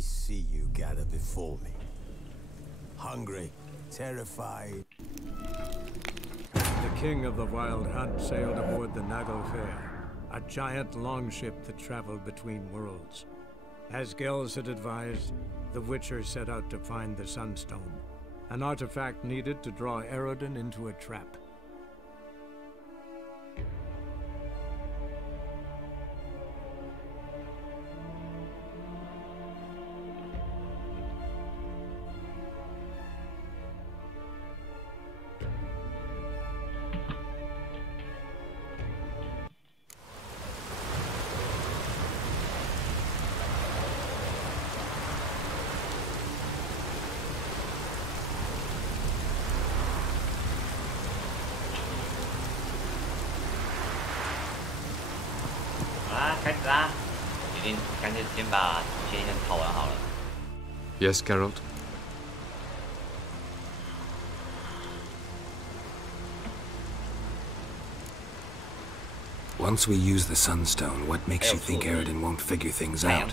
see you gather before me. Hungry, terrified. The king of the Wild Hunt sailed aboard the Naglfar, a giant longship that traveled between worlds. As Gels had advised, the Witcher set out to find the Sunstone, an artifact needed to draw Eredin into a trap. Yes, Geralt? Once we use the Sunstone, what makes you think Eredin won't figure things out?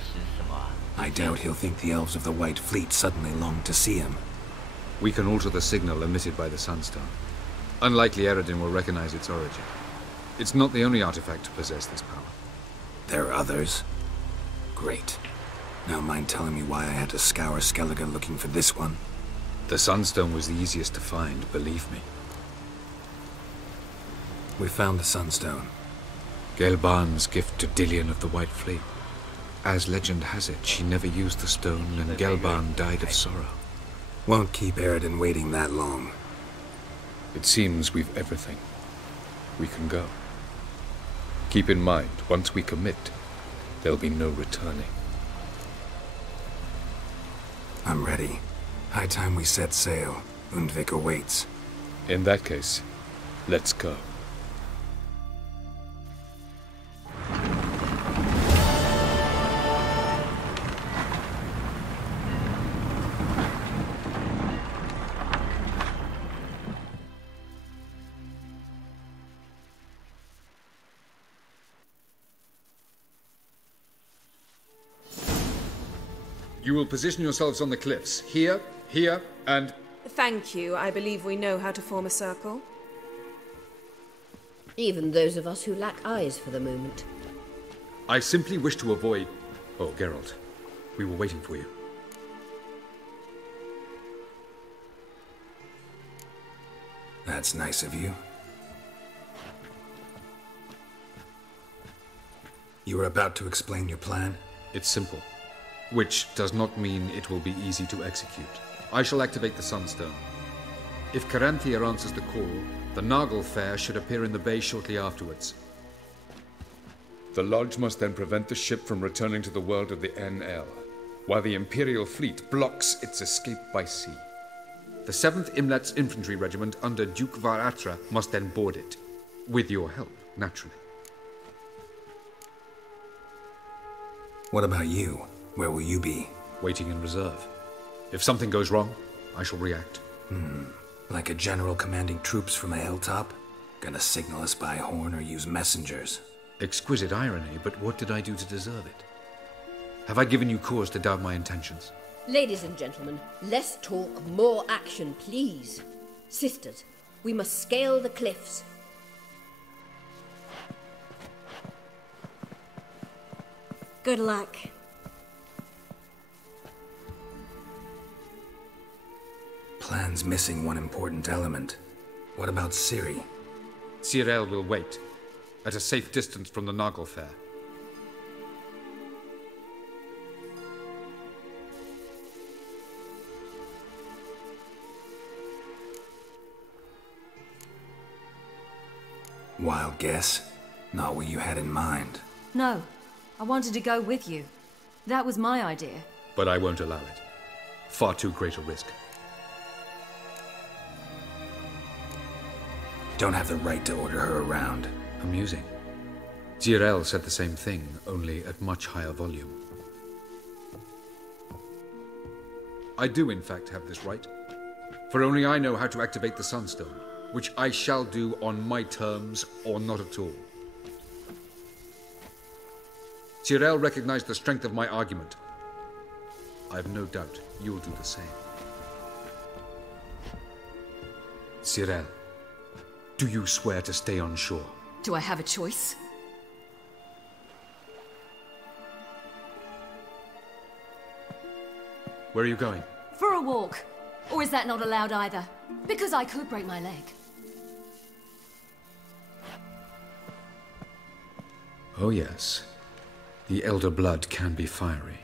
I doubt he'll think the elves of the White Fleet suddenly long to see him. We can alter the signal emitted by the Sunstone. Unlikely Eredin will recognize its origin. It's not the only artifact to possess this power. There are others? Great. Now mind telling me why I had to scour Skellige looking for this one? The Sunstone was the easiest to find, believe me. We found the Sunstone. Gelban's gift to Dillion of the White Fleet. As legend has it, she never used the stone, and Gelban died of sorrow. Won't keep Eredin waiting that long. It seems we've everything. We can go. Keep in mind, once we commit, there'll be no returning. I'm ready. High time we set sail. Undvik awaits. In that case, let's go. You will position yourselves on the cliffs. Here, here, and... Thank you. I believe we know how to form a circle. Even those of us who lack eyes for the moment. I simply wish to avoid... Oh, Geralt. We were waiting for you. That's nice of you. You were about to explain your plan? It's simple. Which does not mean it will be easy to execute. I shall activate the Sunstone. If Caranthir answers the call, the Naglfar should appear in the bay shortly afterwards. The Lodge must then prevent the ship from returning to the world of the NL, while the Imperial fleet blocks its escape by sea. The 7th Imlet's infantry regiment under Duke Varatra must then board it. With your help, naturally. What about you? Where will you be? Waiting in reserve. If something goes wrong, I shall react. Like a general commanding troops from a hilltop? Gonna signal us by horn or use messengers? Exquisite irony, but what did I do to deserve it? Have I given you cause to doubt my intentions? Ladies and gentlemen, less talk, more action, please. Sisters, we must scale the cliffs. Good luck. Plan's missing one important element. What about Ciri? Cyril will wait, at a safe distance from the Naglfar. Wild guess? Not what you had in mind. No, I wanted to go with you. That was my idea. But I won't allow it. Far too great a risk. Don't have the right to order her around. Amusing. Cyril said the same thing, only at much higher volume. I do, in fact, have this right. For only I know how to activate the Sunstone, which I shall do on my terms or not at all. Cyril recognized the strength of my argument. I've no doubt you'll do the same. Cyril, do you swear to stay on shore? Do I have a choice? Where are you going? For a walk. Or is that not allowed either? Because I could break my leg. Oh yes. The elder blood can be fiery.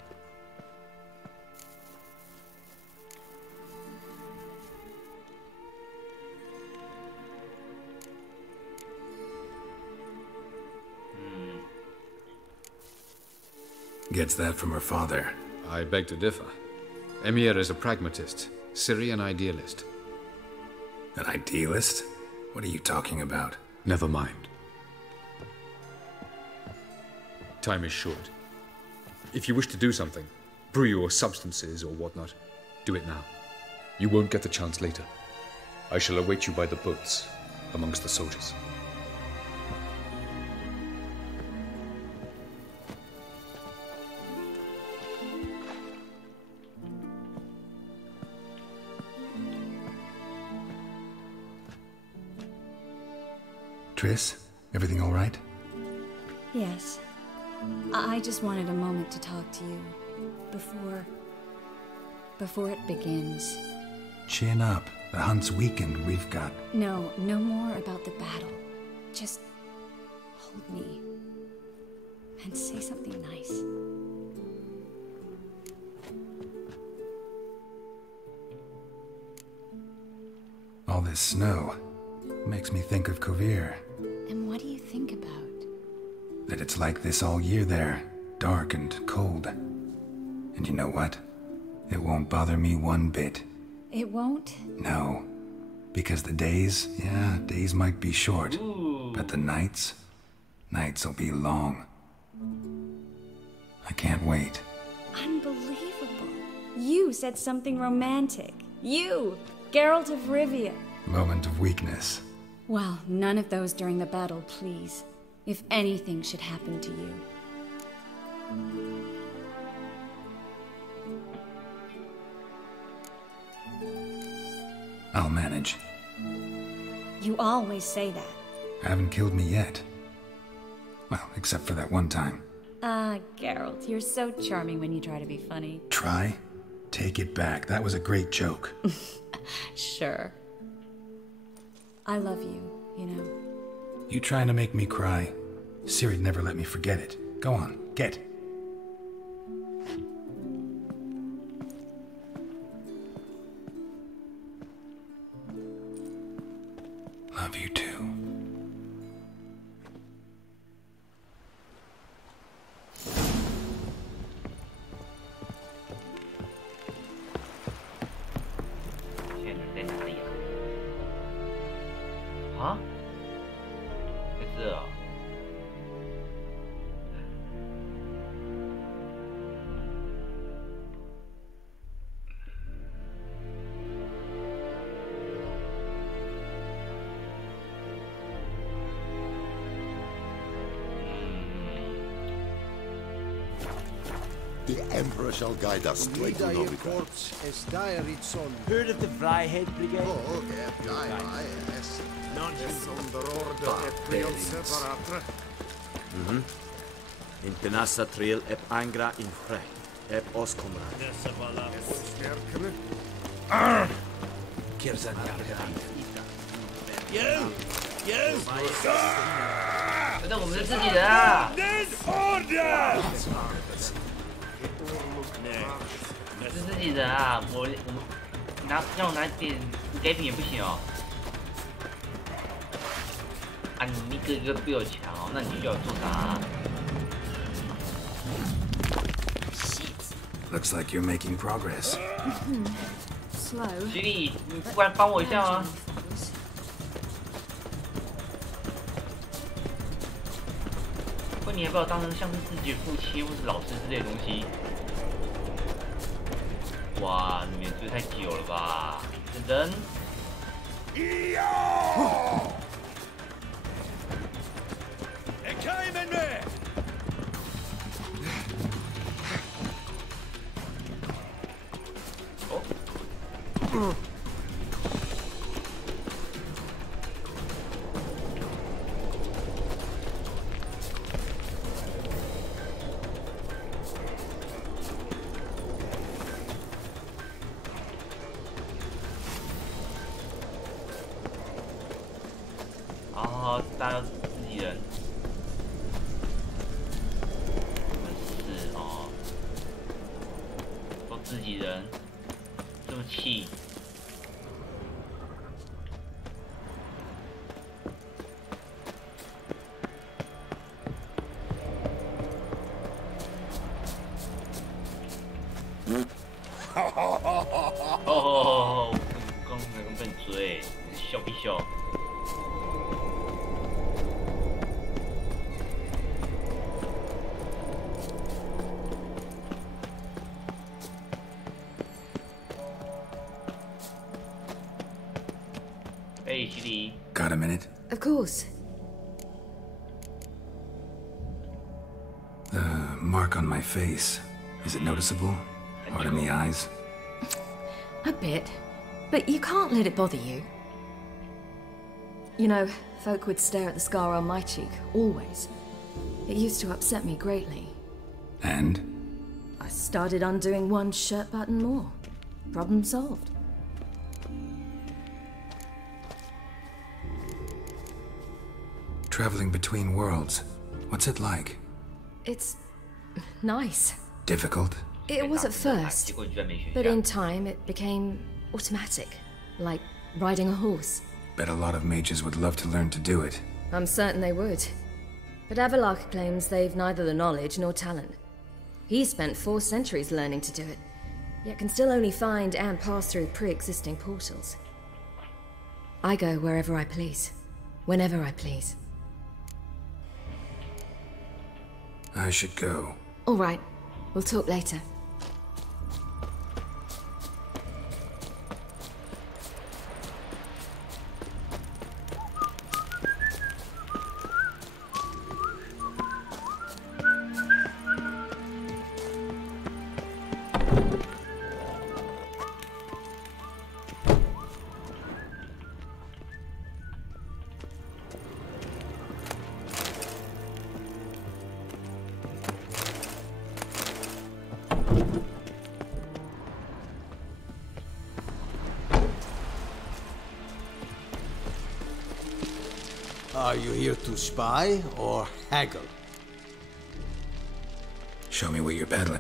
Gets that from her father. I beg to differ. Emir is a pragmatist, Ciri an idealist. An idealist? What are you talking about? Never mind. Time is short. If you wish to do something, brew your substances or whatnot, do it now. You won't get the chance later. I shall await you by the boats, amongst the soldiers. Triss, everything all right? Yes. I just wanted a moment to talk to you. Before it begins. Chin up. The hunt's weakened. We've got... No more about the battle. Just hold me. And say something nice. All this snow makes me think of Kovir. And what do you think about? That it's like this all year there. Dark and cold. And you know what? It won't bother me one bit. It won't? No. Because the days might be short. But the nights will be long. I can't wait. Unbelievable. You said something romantic. You, Geralt of Rivia. Moment of weakness. Well, none of those during the battle, please. If anything should happen to you. I'll manage. You always say that. Haven't killed me yet. Well, except for that one time. Geralt, you're so charming when you try to be funny. Try? Take it back. That was a great joke. Sure. I love you, you know. You trying to make me cry? Ciri'd never let me forget it. Go on, get. Love you too. Huh? 在这啊。The Emperor shall guide us straight to Novigrad. Heard of the Vryhead Brigade? Oh, yes. In Penassa Trail ep Angra in Frey, ep Oskomrad. Kirzan You! 那我们是自己人啊！是自己人啊！我让我拿点给品也不行哦。啊，你一个一个比我强哦，那你就要做啥啊？ Looks like you're making progress. Slow. 徐丽，你不然帮我一下吗？ 你也不要当成像是自己的父亲或是老师之类的东西。哇，你们追太久了吧？等等。哦，大家都是自己人。是哦，都自己人，这么气。哦，刚才跟被你追，笑必笑。Hey, Shitty. Got a minute? Of course. The mark on my face. Is it noticeable? Hard in the eyes? A bit. But you can't let it bother you. You know, folk would stare at the scar on my cheek, always. It used to upset me greatly. And? I started undoing one shirt button more. Problem solved. Traveling between worlds. What's it like? It's nice. Difficult? It was at first, but in time it became automatic, like riding a horse. Bet a lot of mages would love to learn to do it. I'm certain they would. But Avalok claims they've neither the knowledge nor talent. He spent 4 centuries learning to do it, yet can still only find and pass through pre-existing portals. I go wherever I please, whenever I please. I should go. All right, we'll talk later. Are you here to spy or haggle? Show me what you're peddling.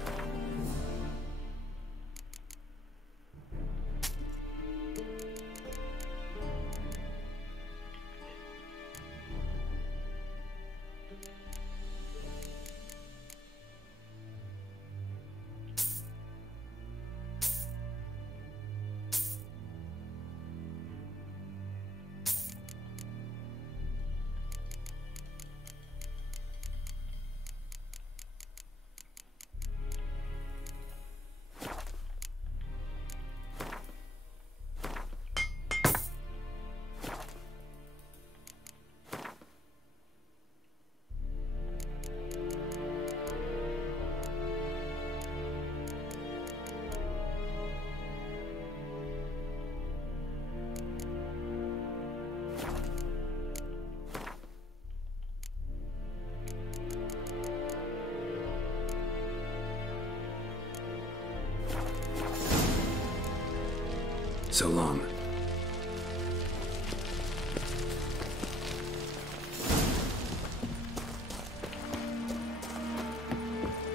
So long.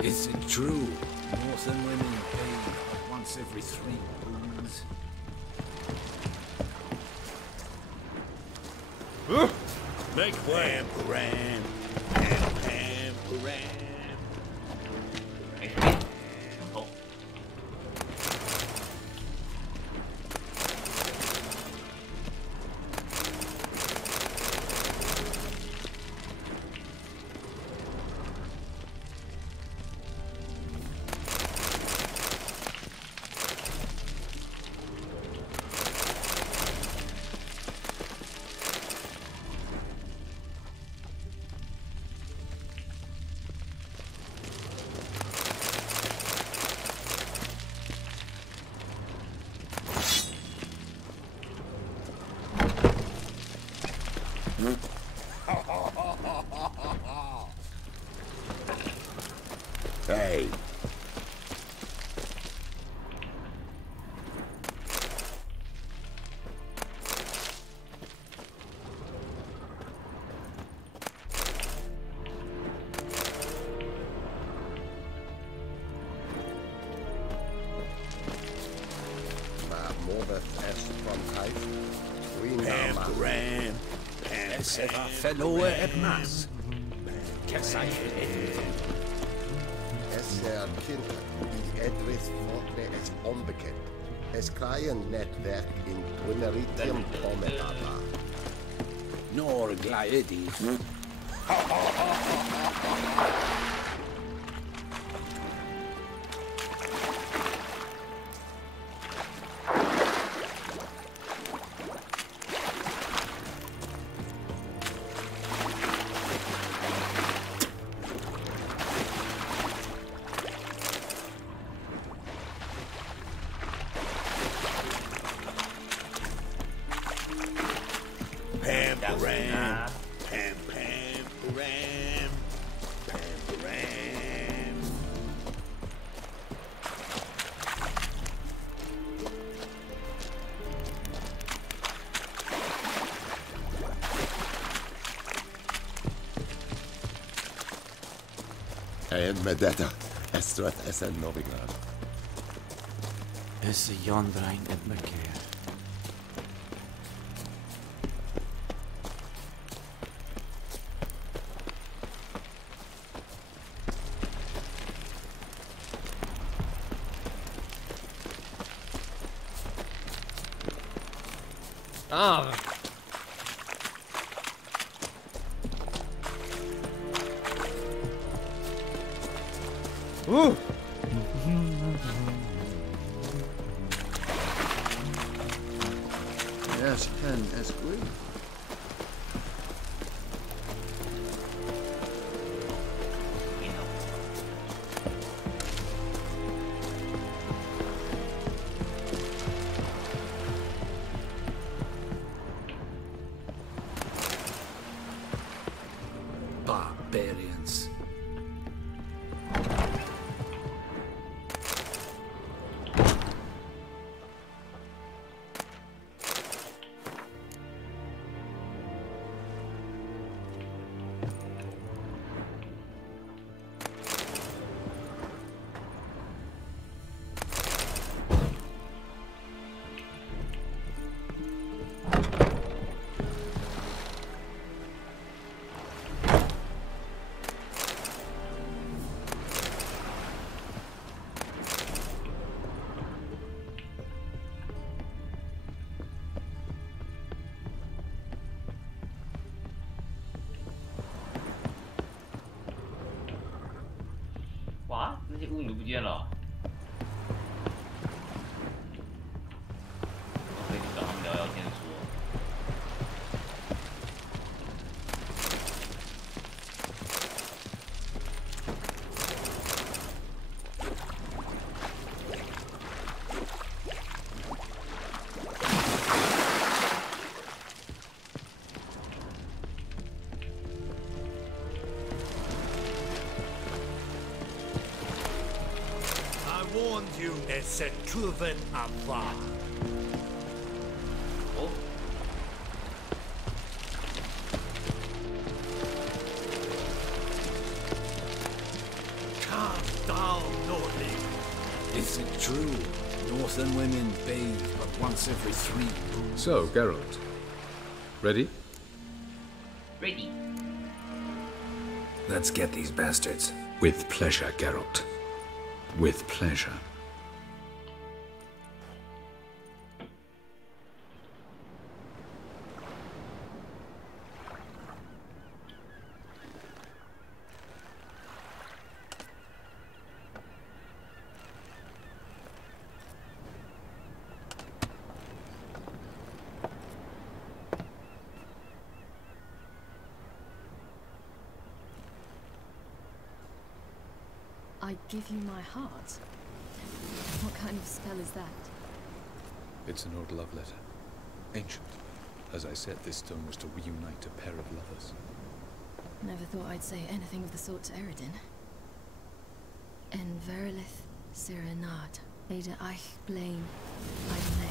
Is it true? Northern women pay once every 3 moons. Make way, Paran. Paran. Moveth es from height. We Ram, es verloren etwas. Es Kind, die Edris Forte es unbekannt. Es klein Netzwerk in Twinneritium Pomebaba. Nor Glaiedis. En Medetta, Estrat Essen Novigrad. Es Jondrain et Mercure. Ah. Ooh. Yes, pen es good. Barbarians.哇，那些物女不见了。我可以去找他们聊聊天说。Warned you, it's a Truven Ava. Oh. Calm down, Norling. Is it true? Northern women bathe but once every 3 moons. So, Geralt. Ready? Ready. Let's get these bastards. With pleasure, Geralt. With pleasure. I give you my heart? What kind of spell is that? It's an old love letter. Ancient. As I said, this stone was to reunite a pair of lovers. Never thought I'd say anything of the sort to Eredin. En verilith serenad, Ada eich blame by me.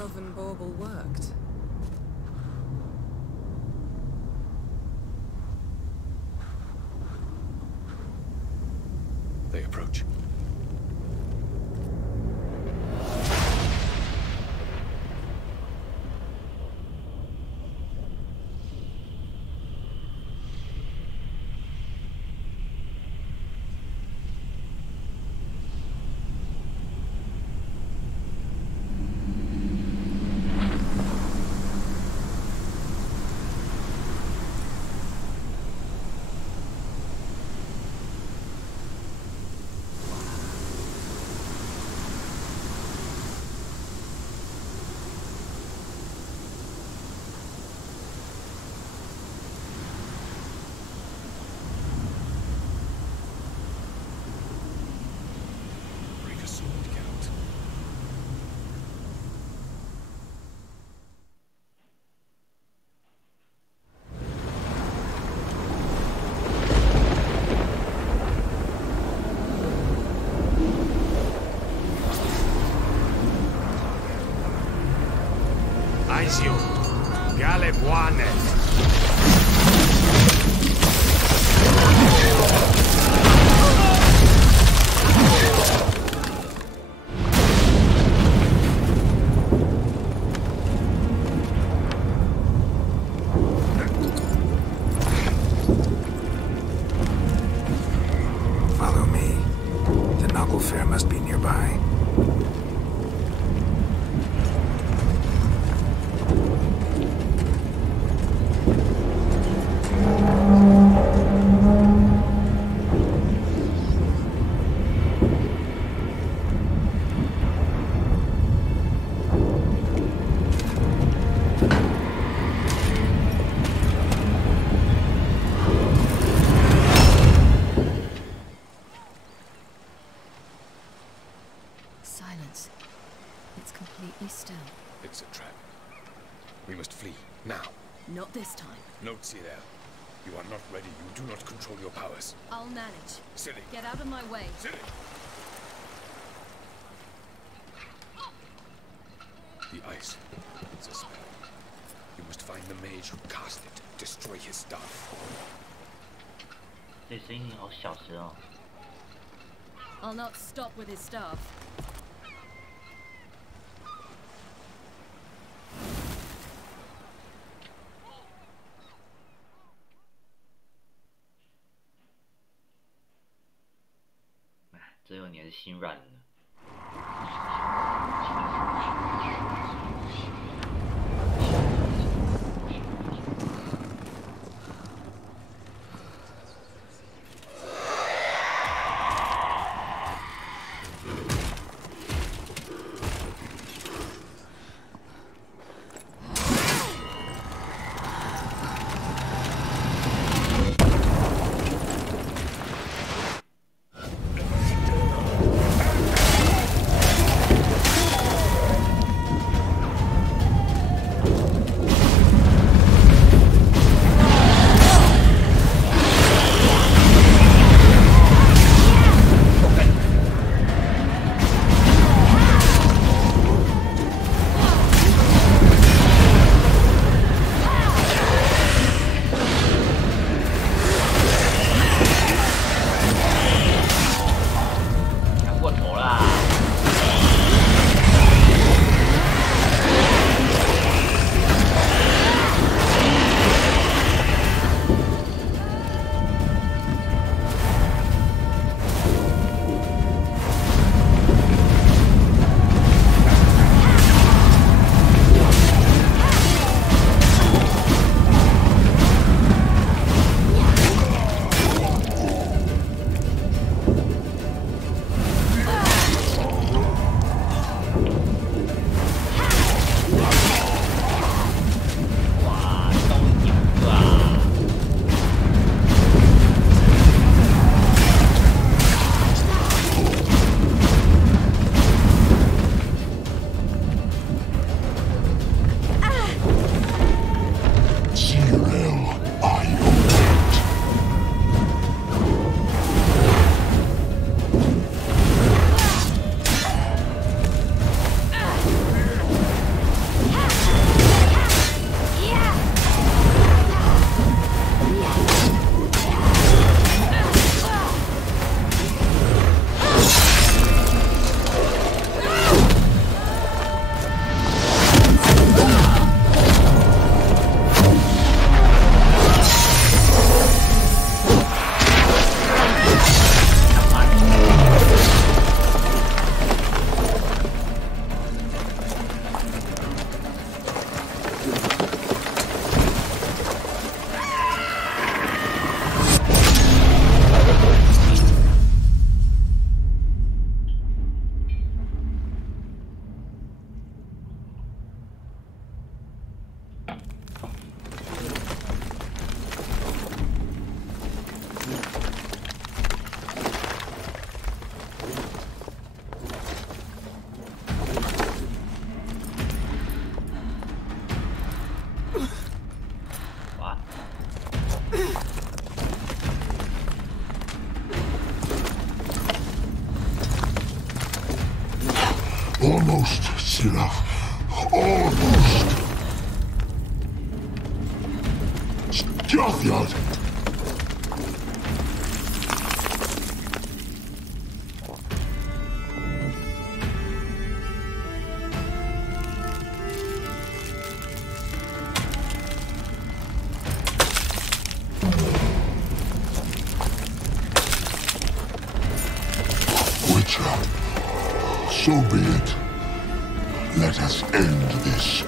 elven bauble worked. They approach. Aizio, gale buone. Follow me. The Noggle Fair must be nearby. Silence. It's completely still. It's a trap. We must flee, now. Not this time. No, Cyril. You are not ready. You do not control your powers. I'll manage. Silly. Get out of my way. Silly. The ice. It's a spell. You must find the mage who cast it. Destroy his staff. 这声音好小声哦。 I'll not stop with his staff. "只有你的心软了。 The Close enough. Almost. Stjärnjad. So be it. Let us end this.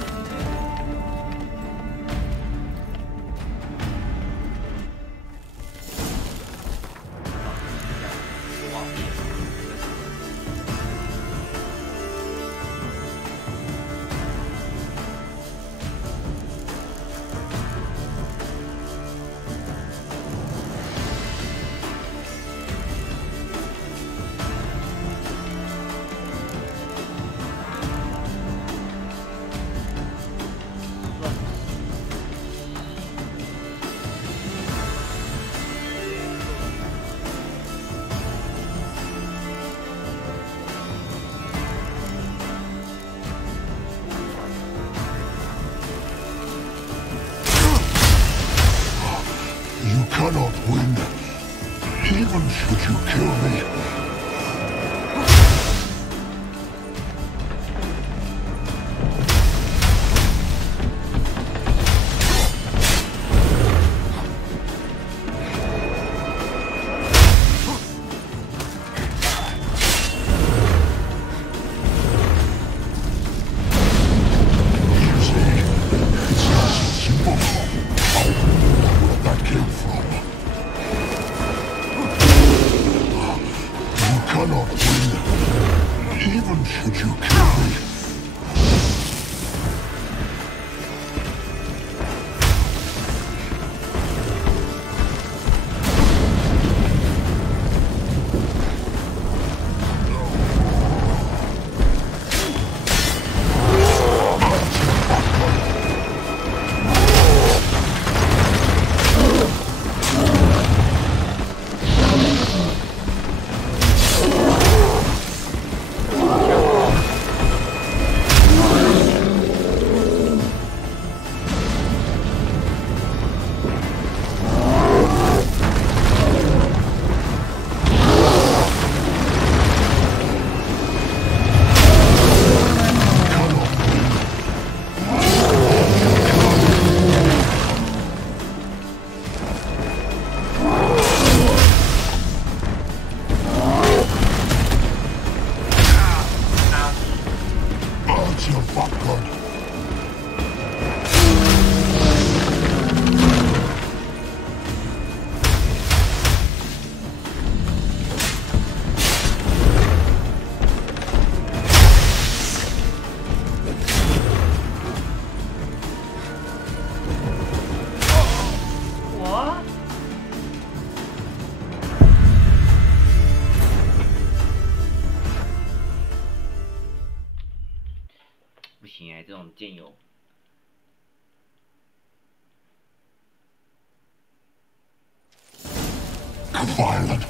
Cannot win, even should you kill me. Cannot win, even should you kill me. Violent.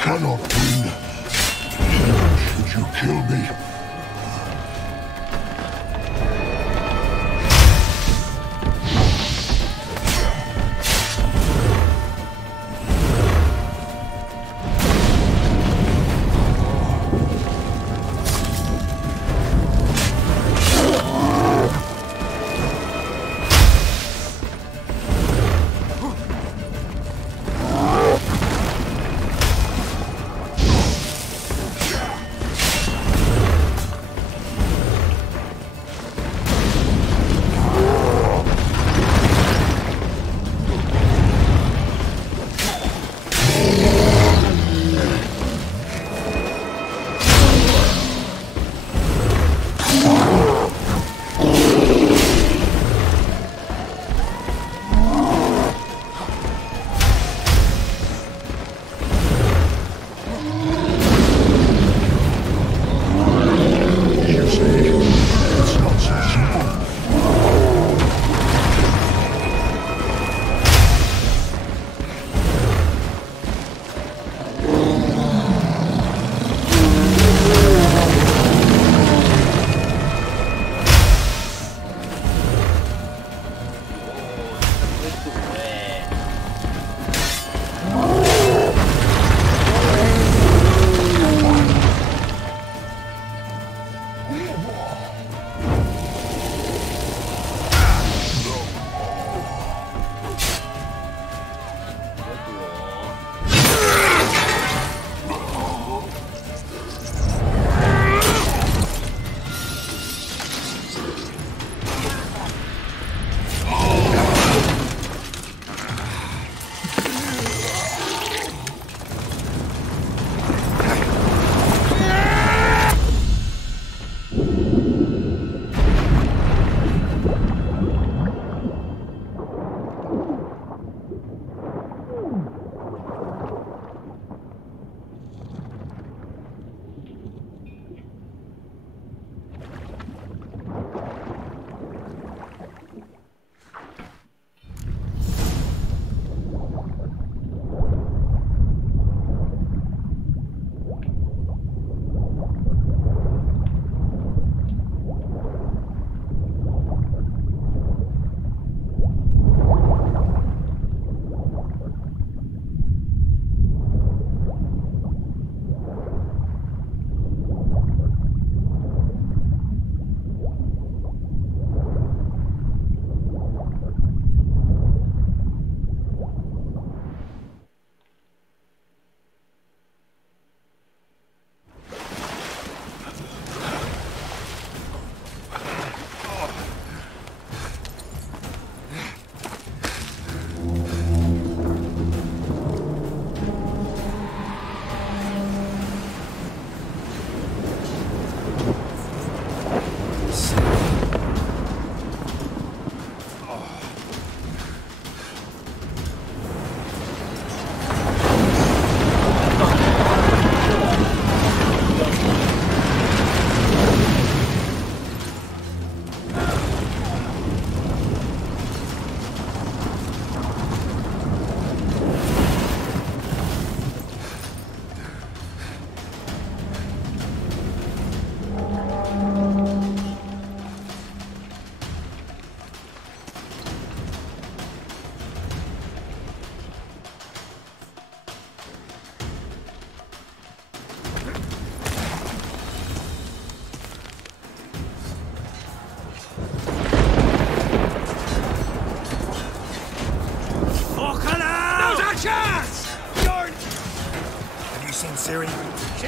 Cannot win, even should you kill me.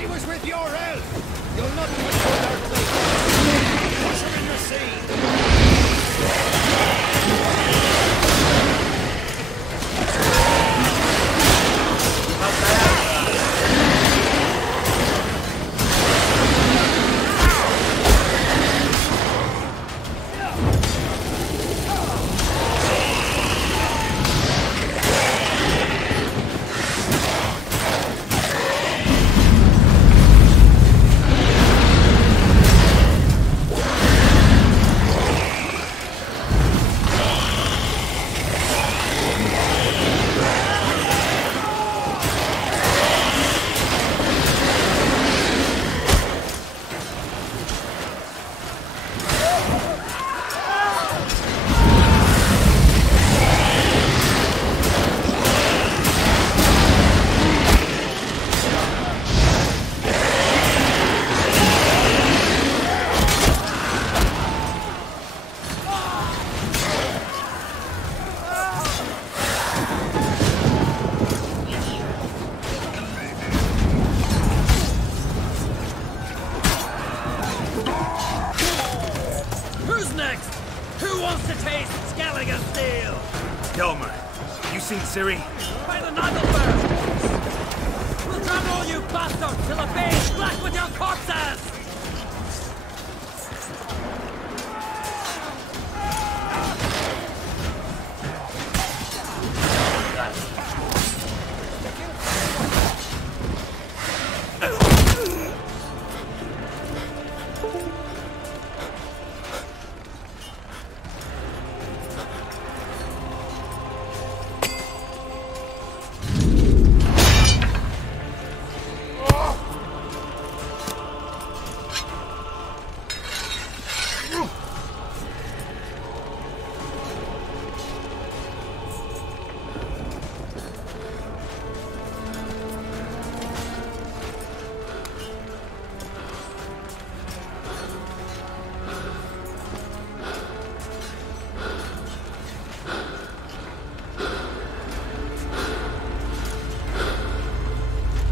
He was with your help! You'll not do it for their place! Push him in your seat! Siri? By the Nagelbear! We'll drown all you bastards till the bay is black with your corpses!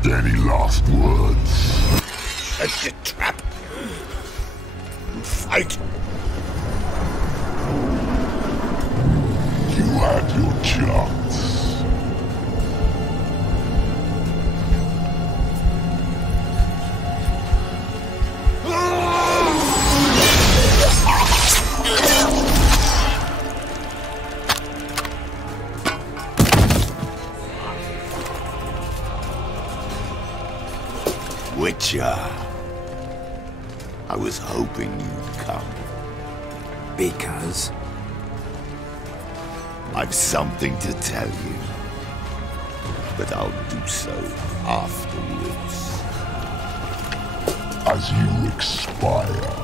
Any last words? Set the trap! Fight! You had your chance. Witcher, I was hoping you'd come. Because? I've something to tell you, but I'll do so afterwards. As you expire.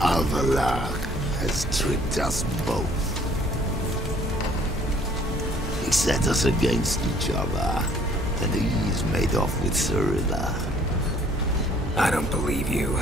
Avalok has tricked us both. He set us against each other, and he's made off with Cyrilla. I don't believe you.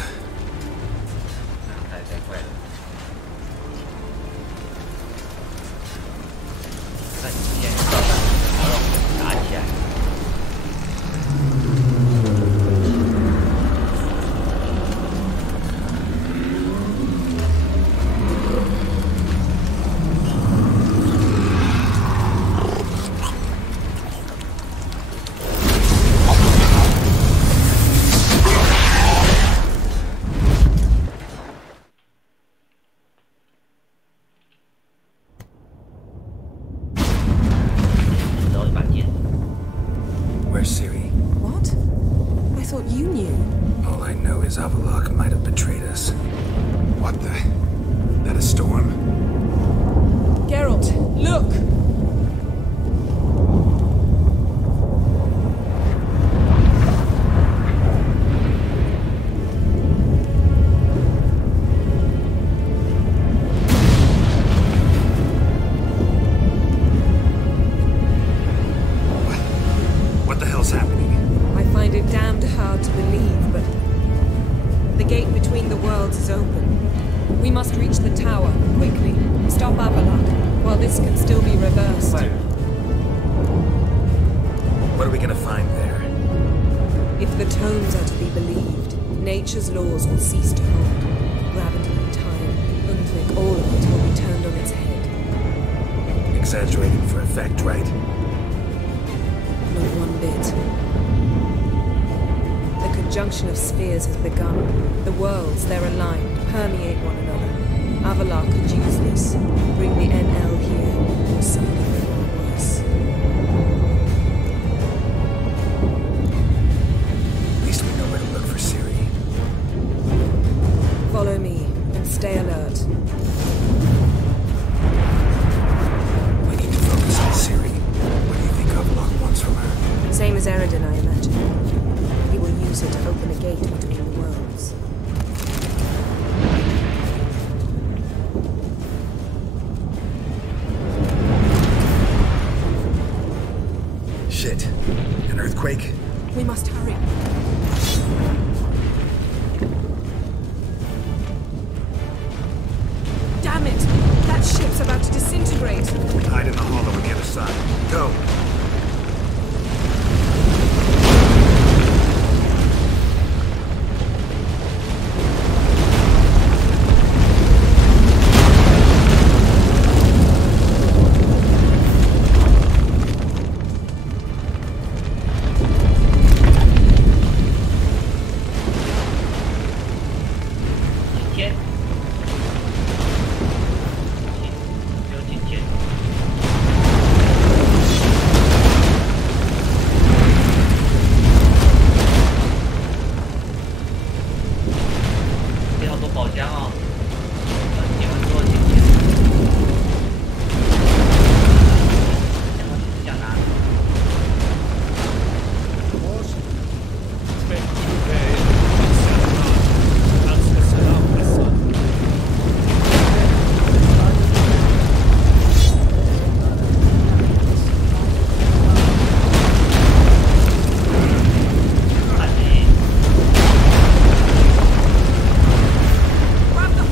！Grab the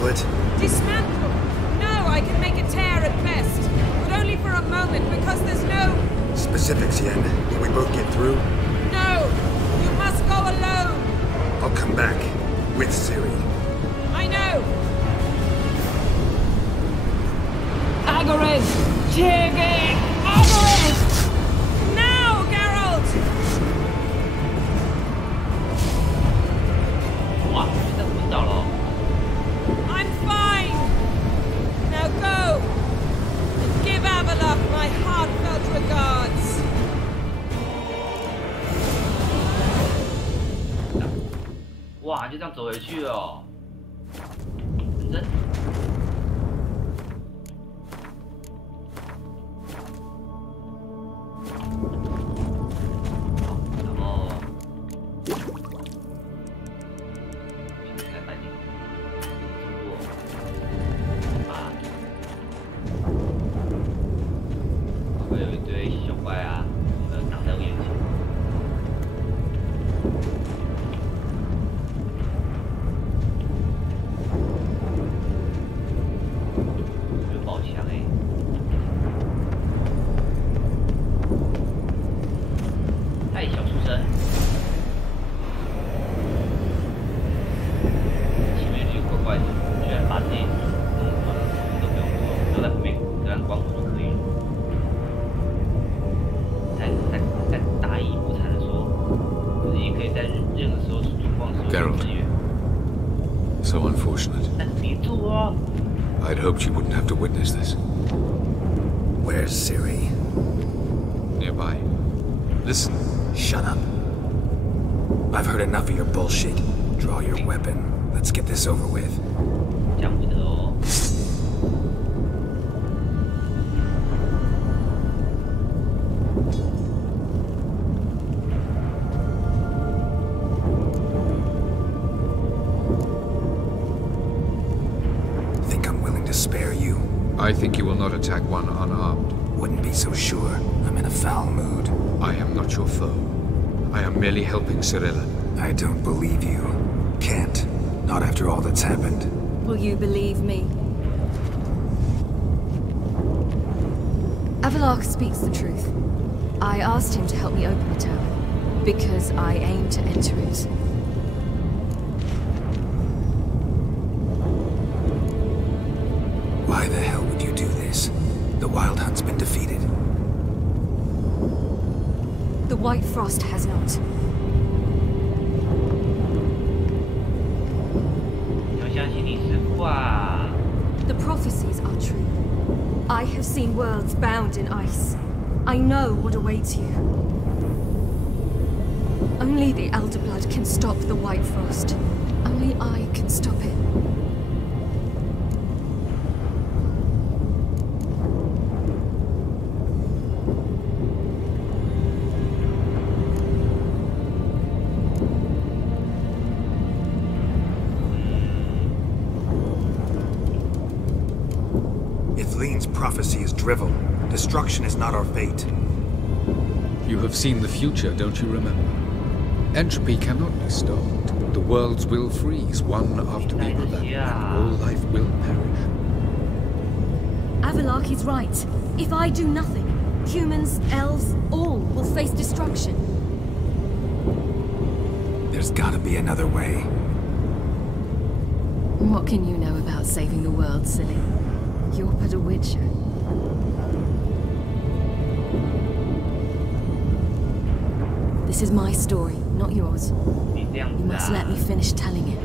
dismantle it? Dismantle? No, I can make a tear at best. But only for a moment, because there's no... Specifics, Yen. Will we both get through? No! You must go alone! I'll come back. With Ciri. I know! Agares! Tiggy! Agares! Now, Geralt! I'm fine! Now go! And give Avalok my heartfelt regards! Wow, 就这样走回去了哦。真。So unfortunate. I'd hoped you wouldn't have to witness this. Where's Ciri? Nearby. Listen. Shut up. I've heard enough of your bullshit. Draw your weapon. Let's get this over with. I think you will not attack one unarmed. Wouldn't be so sure. I'm in a foul mood. I am not your foe. I am merely helping Cirilla. I don't believe you. Can't. Not after all that's happened. Will you believe me? Avalok speaks the truth. I asked him to help me open the tower, because I aim to enter it. Why the hell would you do this? The Wild Hunt's been defeated. The White Frost has not. The prophecies are true. I have seen worlds bound in ice. I know what awaits you. Only the Elder Blood can stop the White Frost. Only I can stop it. Prophecy is drivel. Destruction is not our fate. You have seen the future, don't you remember? Entropy cannot be stopped. The worlds will freeze, one after the other, and all life will perish. Avalok is right. If I do nothing, humans, elves, all will face destruction. There's gotta be another way. What can you know about saving the world, silly? You're but a witcher. This is my story, not yours. You must let me finish telling it.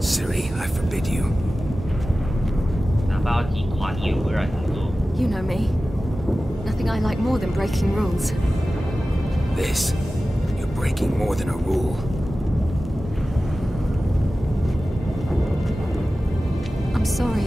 Ciri, I forbid you. You know me. Nothing I like more than breaking rules. This, you're breaking more than a rule. I'm sorry.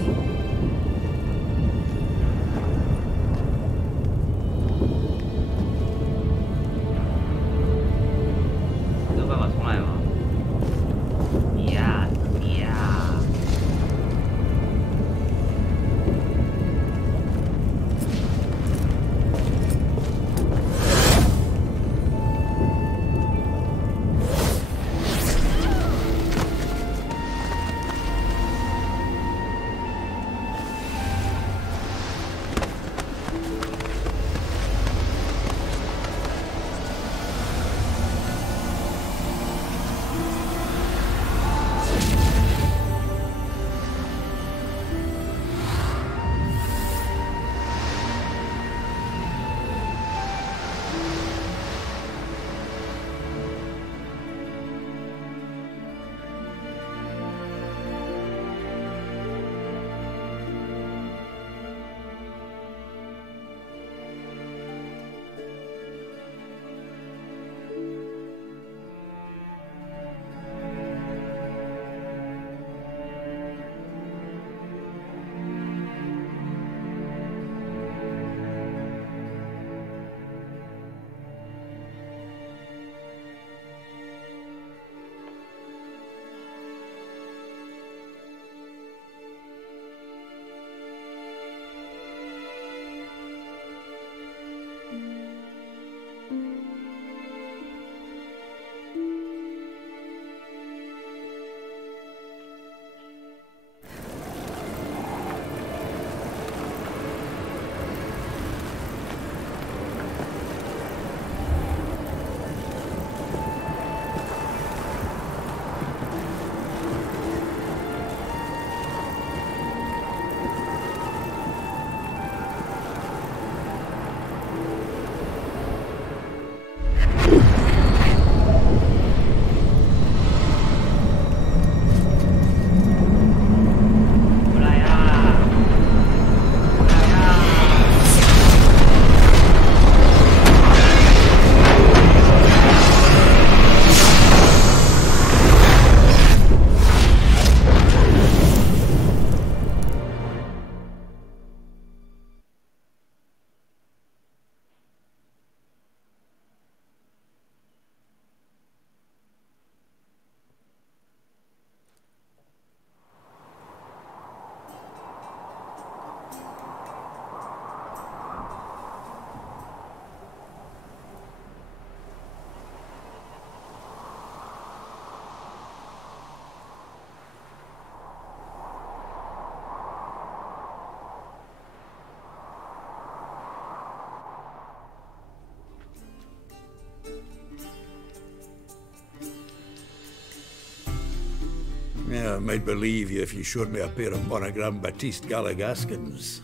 Yeah, I might believe you if you showed me a pair of monogram Batiste Galligaskins.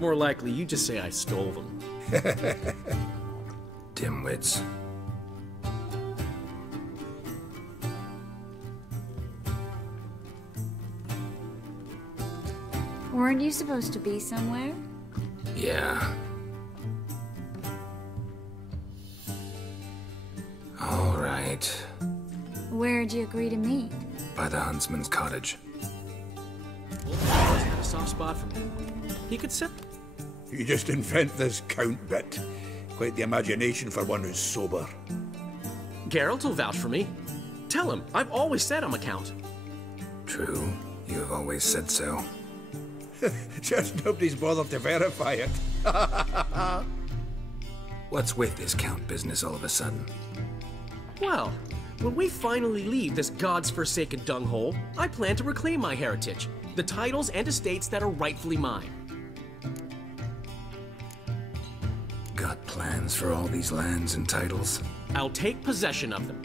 More likely, you just say I stole them. Dimwits. Weren't you supposed to be somewhere? Yeah. All right. Where'd you agree to meet? By the huntsman's cottage. Always had a soft spot for me. He could sip. You just invent this count bit. Quite the imagination for one who's sober. Geralt will vouch for me. Tell him, I've always said I'm a count. True, you have always said so. Just nobody's bothered to verify it. What's with this count business all of a sudden? Well, when we finally leave this God's forsaken dunghole, I plan to reclaim my heritage, the titles and estates that are rightfully mine. Got plans for all these lands and titles? I'll take possession of them.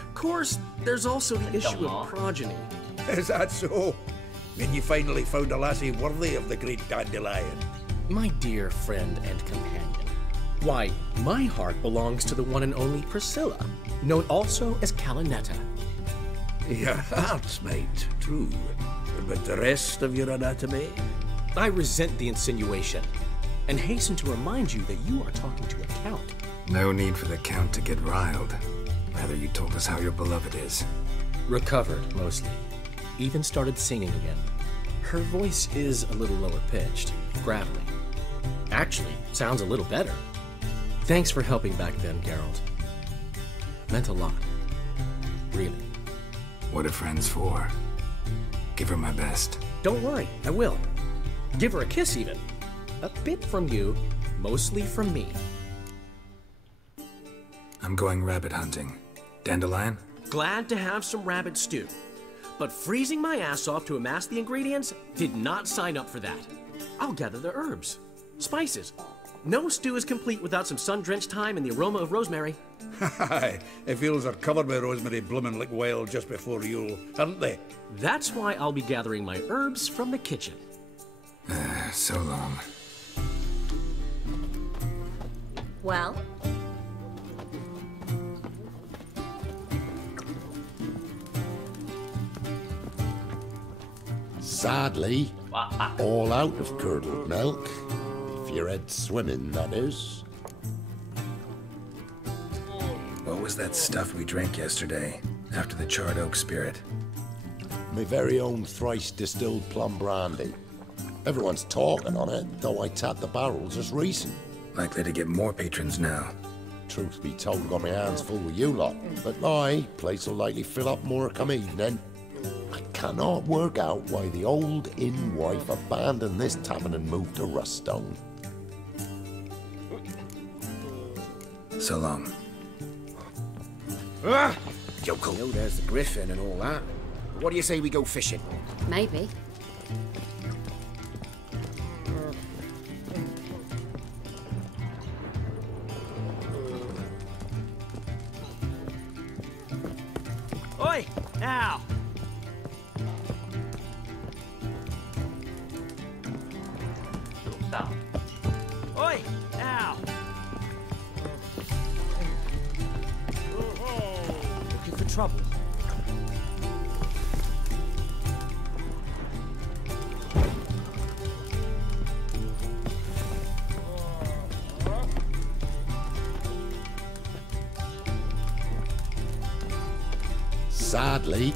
Of course, there's also the issue of progeny. Is that so? Mean you finally found a lassie worthy of the great dandelion? My dear friend and companion, why, my heart belongs to the one and only Priscilla, known also as Calinetta. Your heart's mate, true. But the rest of your anatomy? I resent the insinuation, and hasten to remind you that you are talking to a count. No need for the count to get riled. Rather, you told us how your beloved is. Recovered, mostly. Even started singing again. Her voice is a little lower pitched, gravelly. Actually, sounds a little better. Thanks for helping back then, Geralt. Meant a lot. Really. What are friends for? Give her my best. Don't worry, I will. Give her a kiss, even. A bit from you, mostly from me. I'm going rabbit hunting. Dandelion? Glad to have some rabbit stew. But freezing my ass off to amass the ingredients did not sign up for that. I'll gather the herbs, spices. No stew is complete without some sun-drenched thyme and the aroma of rosemary. Aye, the fields are covered by rosemary blooming like wild just before Yule, aren't they? That's why I'll be gathering my herbs from the kitchen. So long. Well? Sadly, all out of curdled milk. If your head's swimming, that is. What was that stuff we drank yesterday, after the charred oak spirit? My very own thrice distilled plum brandy. Everyone's talking on it, though I tapped the barrel just recent. Likely to get more patrons now. Truth be told, got my hands full with you lot. But my place will likely fill up more come evening. I cannot work out why the old inn wife abandoned this tavern and moved to Ruststone. So long. Yokel. You know, there's the griffin and all that. What do you say we go fishing? Maybe. Oi! Now! Oi! Now! Looking for trouble? Sadly.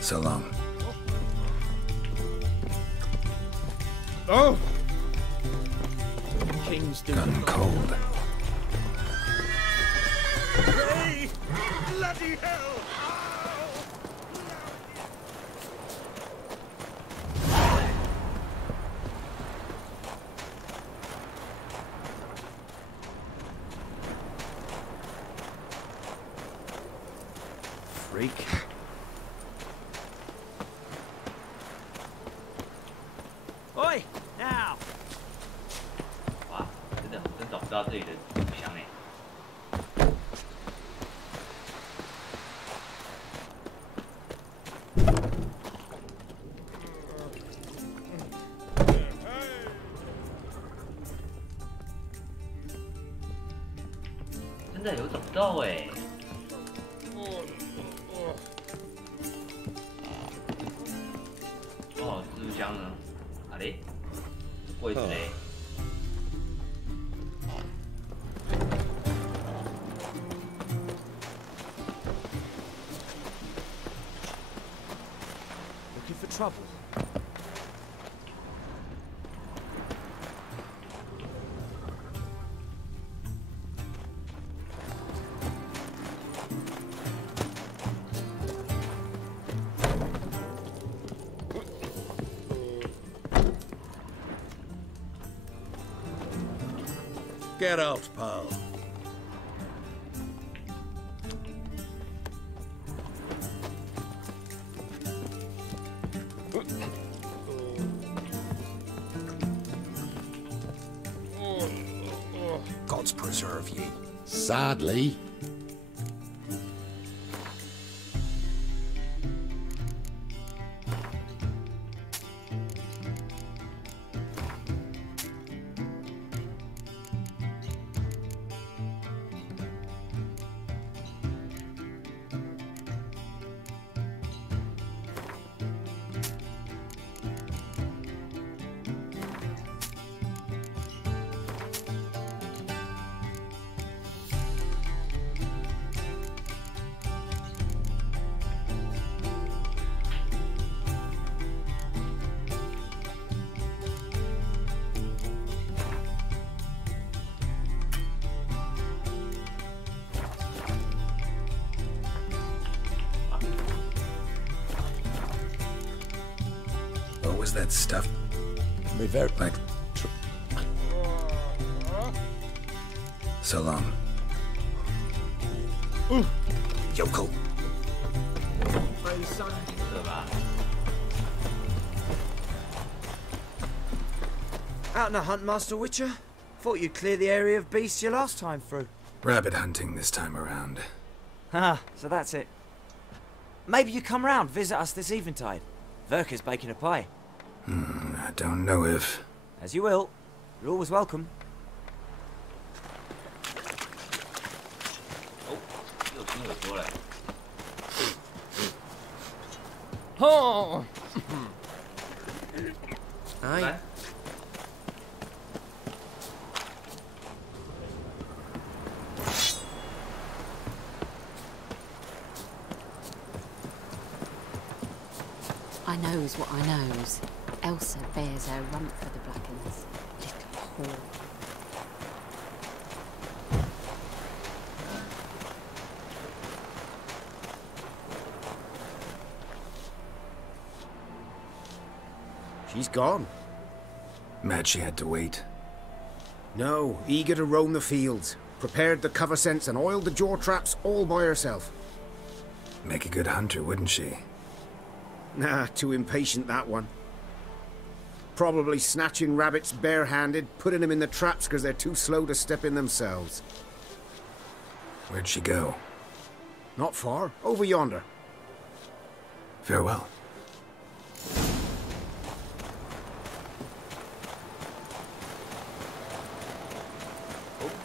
So long. Oh! King's Gun cold. Hey! Bloody hell! Freak. Oi! Now! 哇，真找不到这里的故乡哎。真的有找不到哎。哦，蜘蛛箱呢？啊嘞，柜子嘞。Looking for trouble? Get out, pal. Gods preserve ye. Sadly. What was that stuff? Me very like. So long. Yokel. Out on a hunt, Master Witcher? Thought you'd clear the area of beasts your last time through. Rabbit hunting this time around. Ah, so that's it. Maybe you come round, visit us this eventide. Verka's baking a pie. I don't know if... As you will. You're always welcome. Oh! Aye. I knows what I knows. Elsa bears her rump for the Blackens. Little whore. She's gone. Mad she had to wait. No, eager to roam the fields. Prepared the cover scents and oiled the jaw traps all by herself. Make a good hunter, wouldn't she? Nah, too impatient, that one. Probably snatching rabbits barehanded, putting them in the traps because they're too slow to step in themselves. Where'd she go? Not far. Over yonder. Farewell.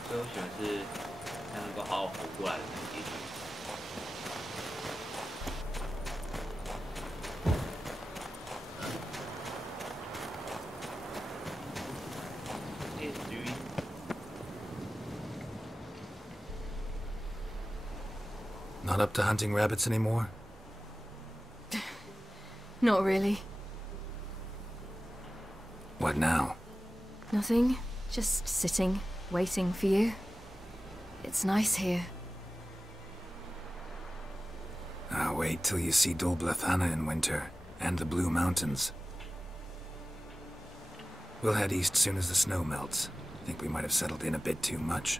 所以我选的是他能够好好活过来的结局。Not up to hunting rabbits anymore? Not really. What now? Nothing. Just sitting, waiting for you. It's nice here. I'll wait till you see Dol Blethana in winter, and the Blue Mountains. We'll head east soon as the snow melts. Think we might have settled in a bit too much.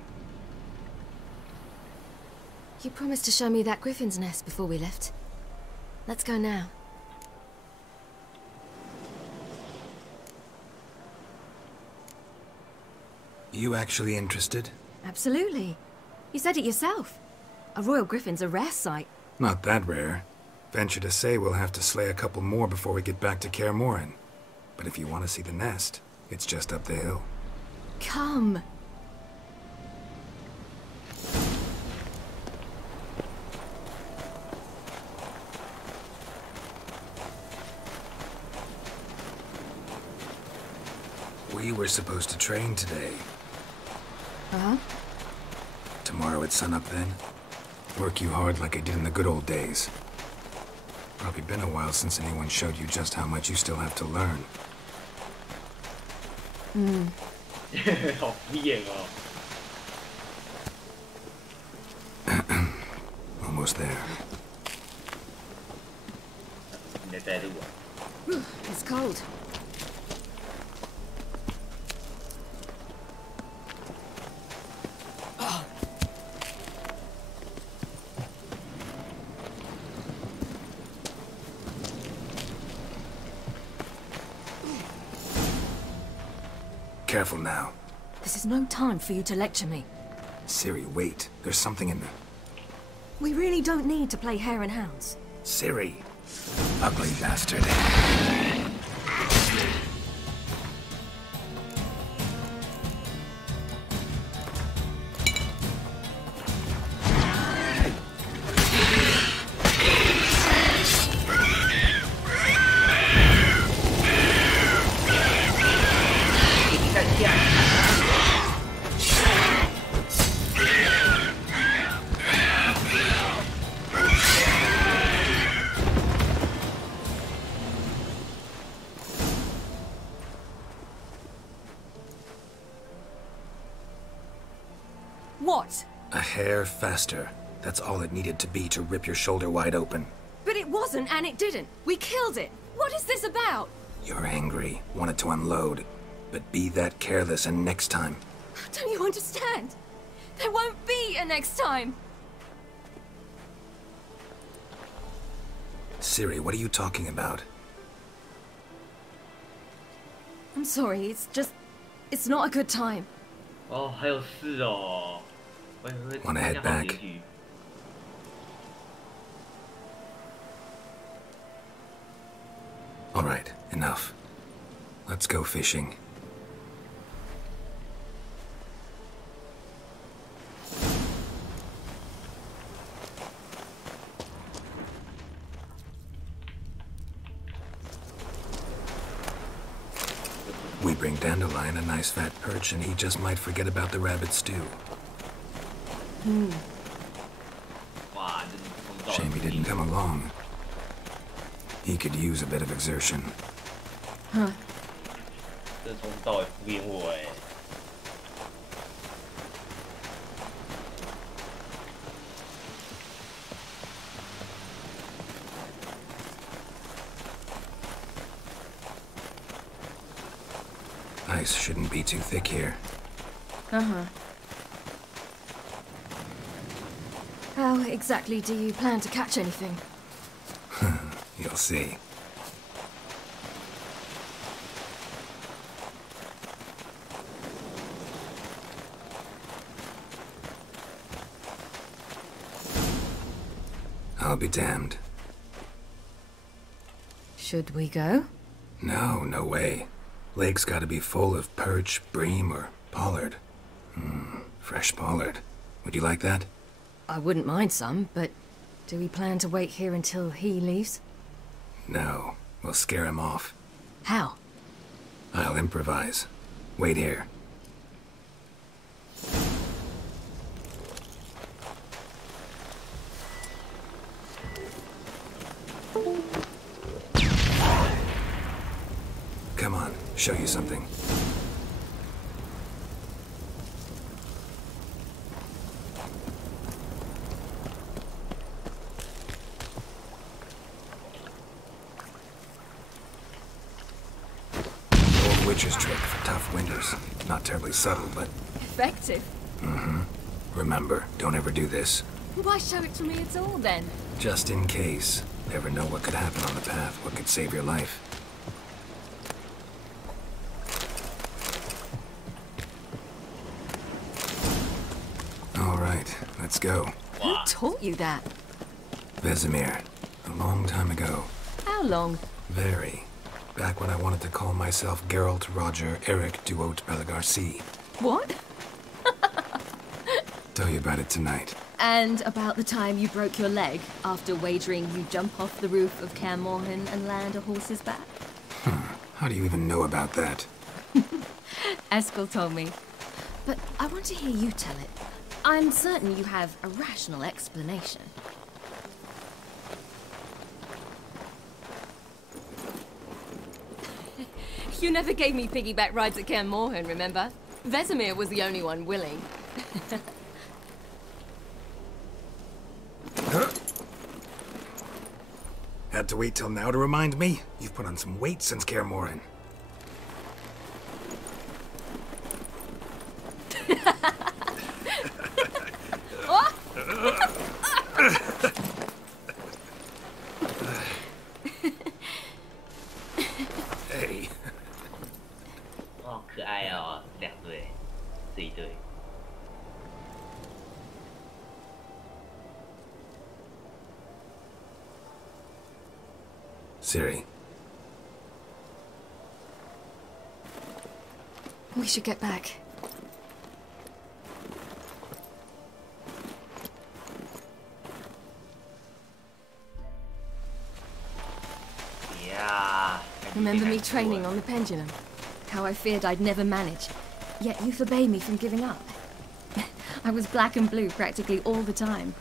You promised to show me that griffin's nest before we left. Let's go now. You actually interested? Absolutely. You said it yourself. A royal griffin's a rare sight. Not that rare. Venture to say we'll have to slay a couple more before we get back to Kaer Morhen. But if you want to see the nest, it's just up the hill. Come. We were supposed to train today. Uh-huh. Tomorrow at sunup then? Work you hard like I did in the good old days. Probably been a while since anyone showed you just how much you still have to learn. Hmm. 好敷衍哦。Almost there. 你在带路啊？ It's cold. Careful now. This is no time for you to lecture me. Ciri, wait. There's something in there. We really don't need to play hare and hounds. Ciri. Ugly bastard. What? A hair faster. That's all it needed to be to rip your shoulder wide open. But it wasn't, and it didn't. We killed it. What is this about? You're angry, wanted to unload. But be that careless and next time. Don't you understand? There won't be a next time. Ciri, what are you talking about? I'm sorry, it's not a good time. 哦，还有事哦。我以为 Wanna head 好 back? 结局。 All right, enough. Let's go fishing. We bring Dandelion a nice fat perch and he just might forget about the rabbit stew. Hmm. 哇，这从头到尾 Shame he didn't come along. He could use a bit of exertion. Huh. 这从头到尾敷衍我哎。 Ice shouldn't be too thick here. Uh-huh. How exactly do you plan to catch anything? You'll see. I'll be damned. Should we go? No, no way. Lake's gotta be full of perch, bream, or pollard. Fresh pollard. Would you like that? I wouldn't mind some, but do we plan to wait here until he leaves? No. We'll scare him off. How? I'll improvise. Wait here. Come on, show you something. Old witch's trick for tough winters. Not terribly subtle, but... Effective? Mm-hmm. Remember, don't ever do this. Why show it to me at all, then? Just in case. Never know what could happen on the path, what could save your life. All right, let's go. Who taught you that? Vesemir. A long time ago. How long? Very. Back when I wanted to call myself Geralt Roger Eric Duote Belagarcy. What? Tell you about it tonight. And about the time you broke your leg after wagering you jump off the roof of Kaer Morhen and land a horse's back? How do you even know about that? Eskel told me. But I want to hear you tell it. I'm certain you have a rational explanation. You never gave me piggyback rides at Kaer Morhen, remember? Vesemir was the only one willing. Had to wait till now to remind me? You've put on some weight since Kaer Morhen. Hey. 哦，可爱哦，两队，这一队。 Ciri. We should get back. Yeah. Remember me training on the pendulum? How I feared I'd never manage. Yet you forbade me from giving up. I was black and blue practically all the time.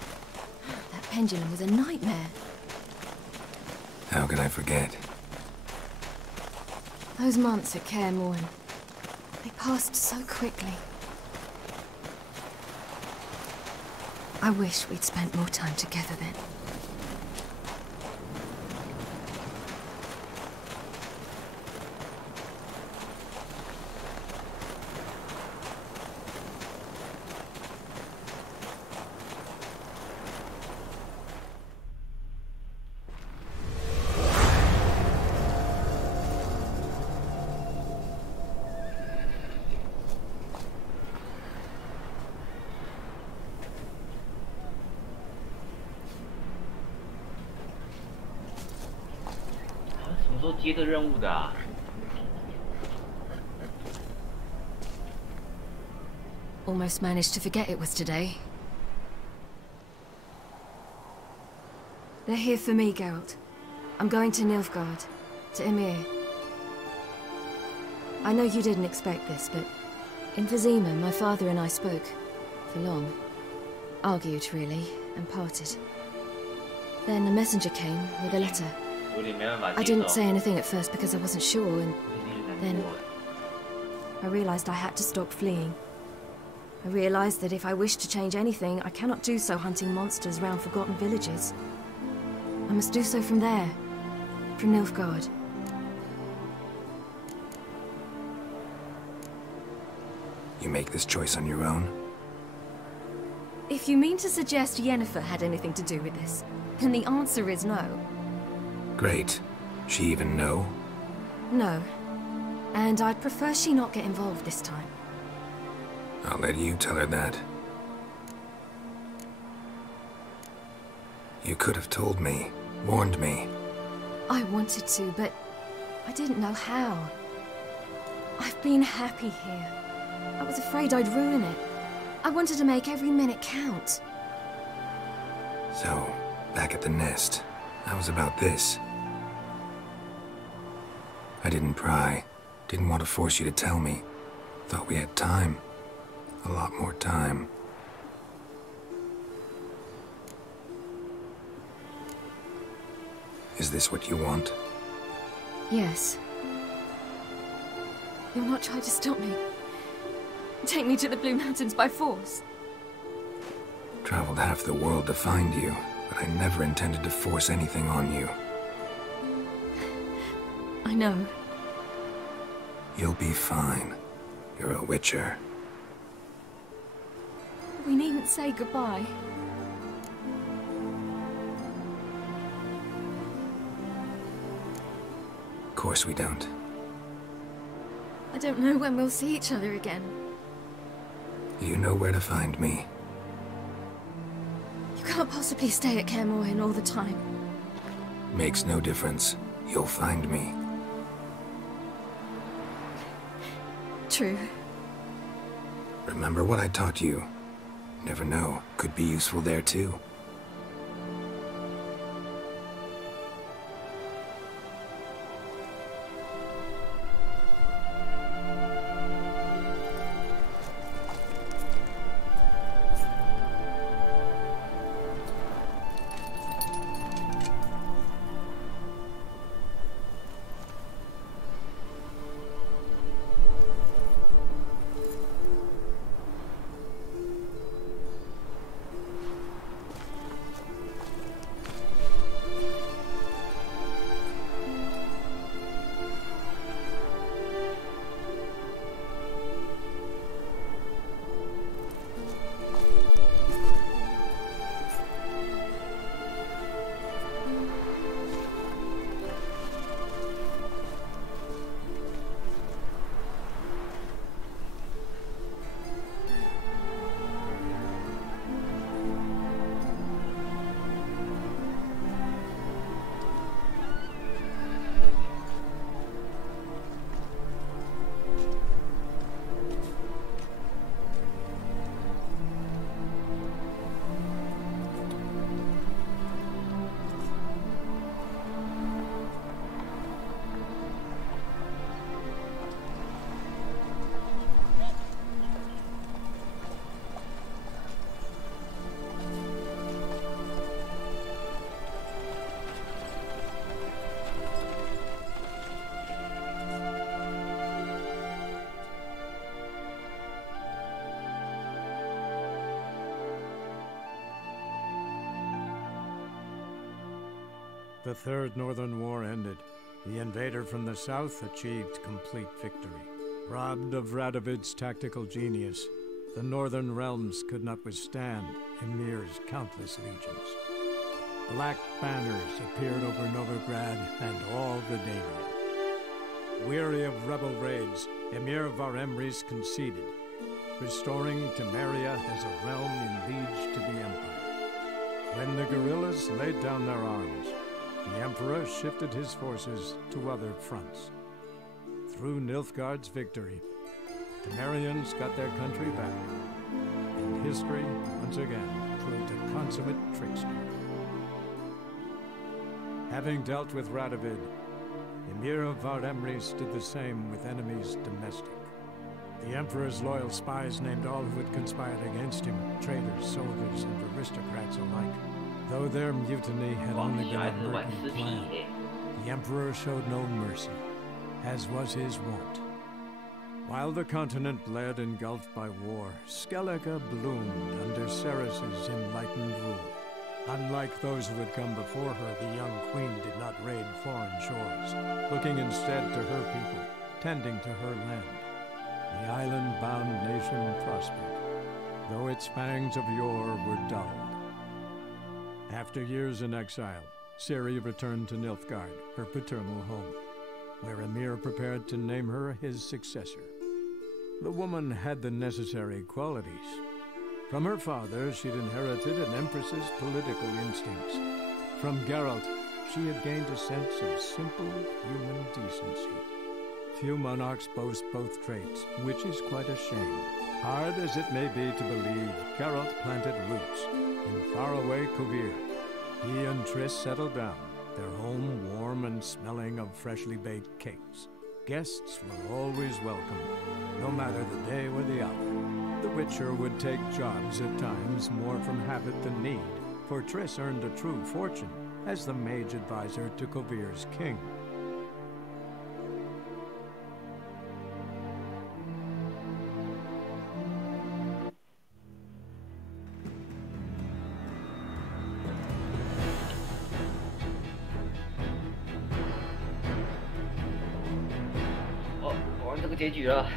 That pendulum was a nightmare. How can I forget? Those months at Kaer Morhen, they passed so quickly. I wish we'd spent more time together then. Almost managed to forget it was today. They're here for me, Geralt. I'm going to Nilfgaard, to Emir. I know you didn't expect this, but in Vizima, my father and I spoke. For long. Argued, really, and parted. Then a messenger came with a letter. I didn't say anything at first because I wasn't sure, and then I realized I had to stop fleeing. I realized that if I wish to change anything, I cannot do so hunting monsters round forgotten villages. I must do so from there, from Nilfgaard. You make this choice on your own? If you mean to suggest Yennefer had anything to do with this, then the answer is no. Great. She even know? No. And I'd prefer she not get involved this time. I'll let you tell her that. You could have told me, warned me. I wanted to, but I didn't know how. I've been happy here. I was afraid I'd ruin it. I wanted to make every minute count. So, back at the nest, how was about this? I didn't pry. Didn't want to force you to tell me. Thought we had time. A lot more time. Is this what you want? Yes. You'll not try to stop me. Take me to the Blue Mountains by force. Traveled half the world to find you, but I never intended to force anything on you. I know. You'll be fine. You're a Witcher. We needn't say goodbye. Of course we don't. I don't know when we'll see each other again. You know where to find me. You can't possibly stay at Kaer Morhen all the time. Makes no difference. You'll find me. True. Remember what I taught you. Never know. Could be useful there too. The Third Northern War ended. The invader from the south achieved complete victory. Robbed of Radovid's tactical genius, the northern realms could not withstand Ymir's countless legions. Black banners appeared over Novigrad and all Redania. Weary of rebel raids, Ymir Varemris conceded, restoring Temeria as a realm in liege to the Empire. When the guerrillas laid down their arms, the Emperor shifted his forces to other fronts. Through Nilfgaard's victory, Temerians got their country back, and history, once again, proved a consummate trickster. Having dealt with Radovid, Ymir of Varemris did the same with enemies domestic. The Emperor's loyal spies named all who had conspired against him, traitors, soldiers, and aristocrats alike. Though their mutiny had only been a murky plan, the Emperor showed no mercy, as was his wont. While the continent bled engulfed by war, Skellige bloomed under Ceres's enlightened rule. Unlike those who had come before her, the young queen did not raid foreign shores, looking instead to her people, tending to her land. the island-bound nation prospered, though its fangs of yore were dulled. After years in exile, Ciri returned to Nilfgaard, her paternal home, where Emir prepared to name her his successor. The woman had the necessary qualities. From her father, she'd inherited an empress's political instincts. From Geralt, she had gained a sense of simple human decency. Few monarchs boast both traits, which is quite a shame. Hard as it may be to believe, Geralt planted roots in faraway Kovir. He and Triss settled down, their home warm and smelling of freshly baked cakes. Guests were always welcome, no matter the day or the hour. The Witcher would take jobs at times more from habit than need, for Triss earned a true fortune as the mage advisor to Kovir's king.哦，玩这个结局了。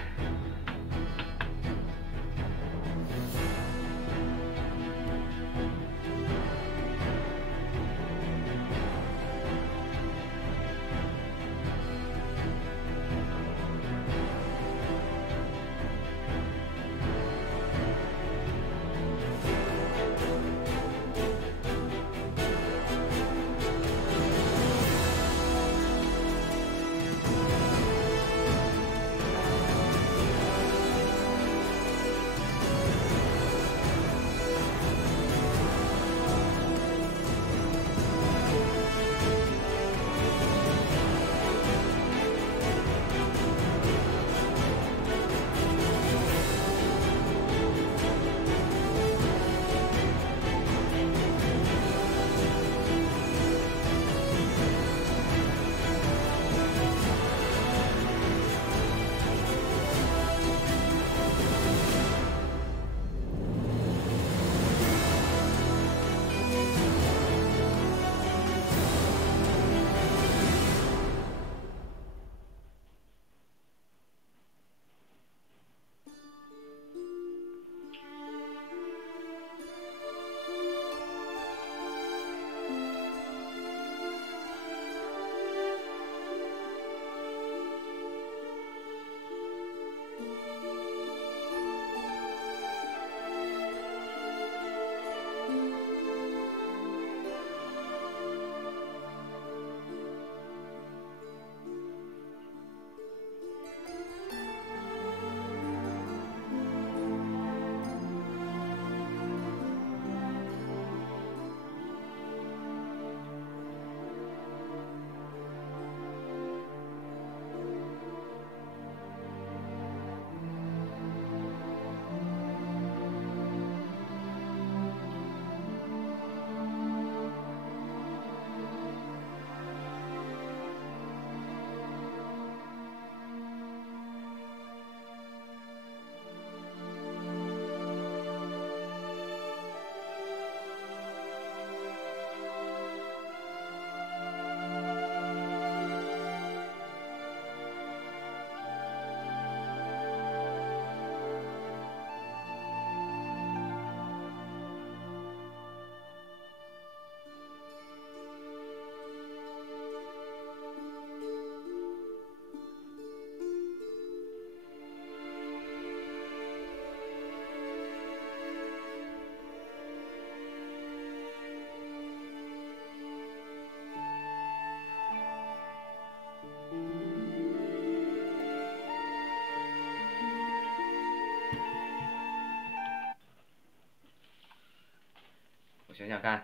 想想看。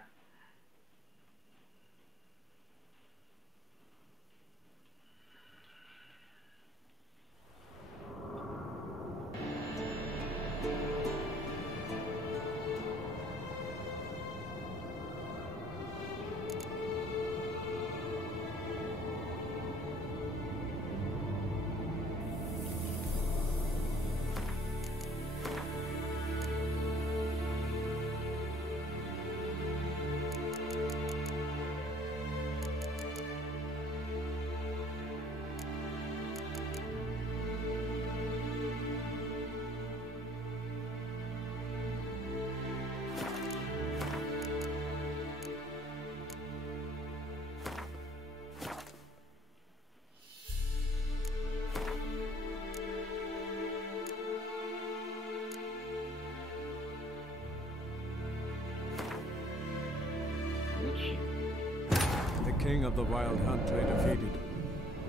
of the Wild Hunt lay defeated.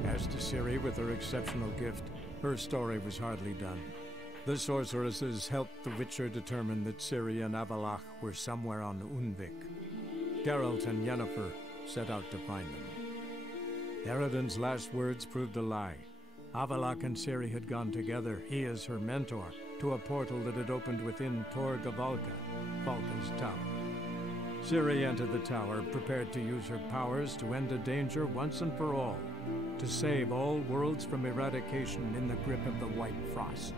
As to Ciri with her exceptional gift, her story was hardly done. The sorceresses helped the Witcher determine that Ciri and Avallac'h were somewhere on Unvik. Geralt and Yennefer set out to find them. Eredin's last words proved a lie. Avallac'h and Ciri had gone together, he as her mentor, to a portal that had opened within Tor Gavalka, Valka's tower. Ciri entered the tower, prepared to use her powers to end a danger once and for all, to save all worlds from eradication in the grip of the White Frost.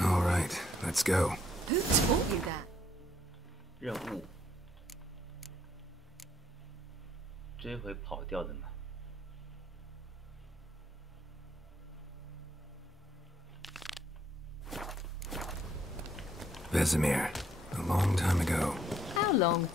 All right, let's go. Who taught you that? 任务追回跑掉的嘛。Vesemir, a long time ago. How long?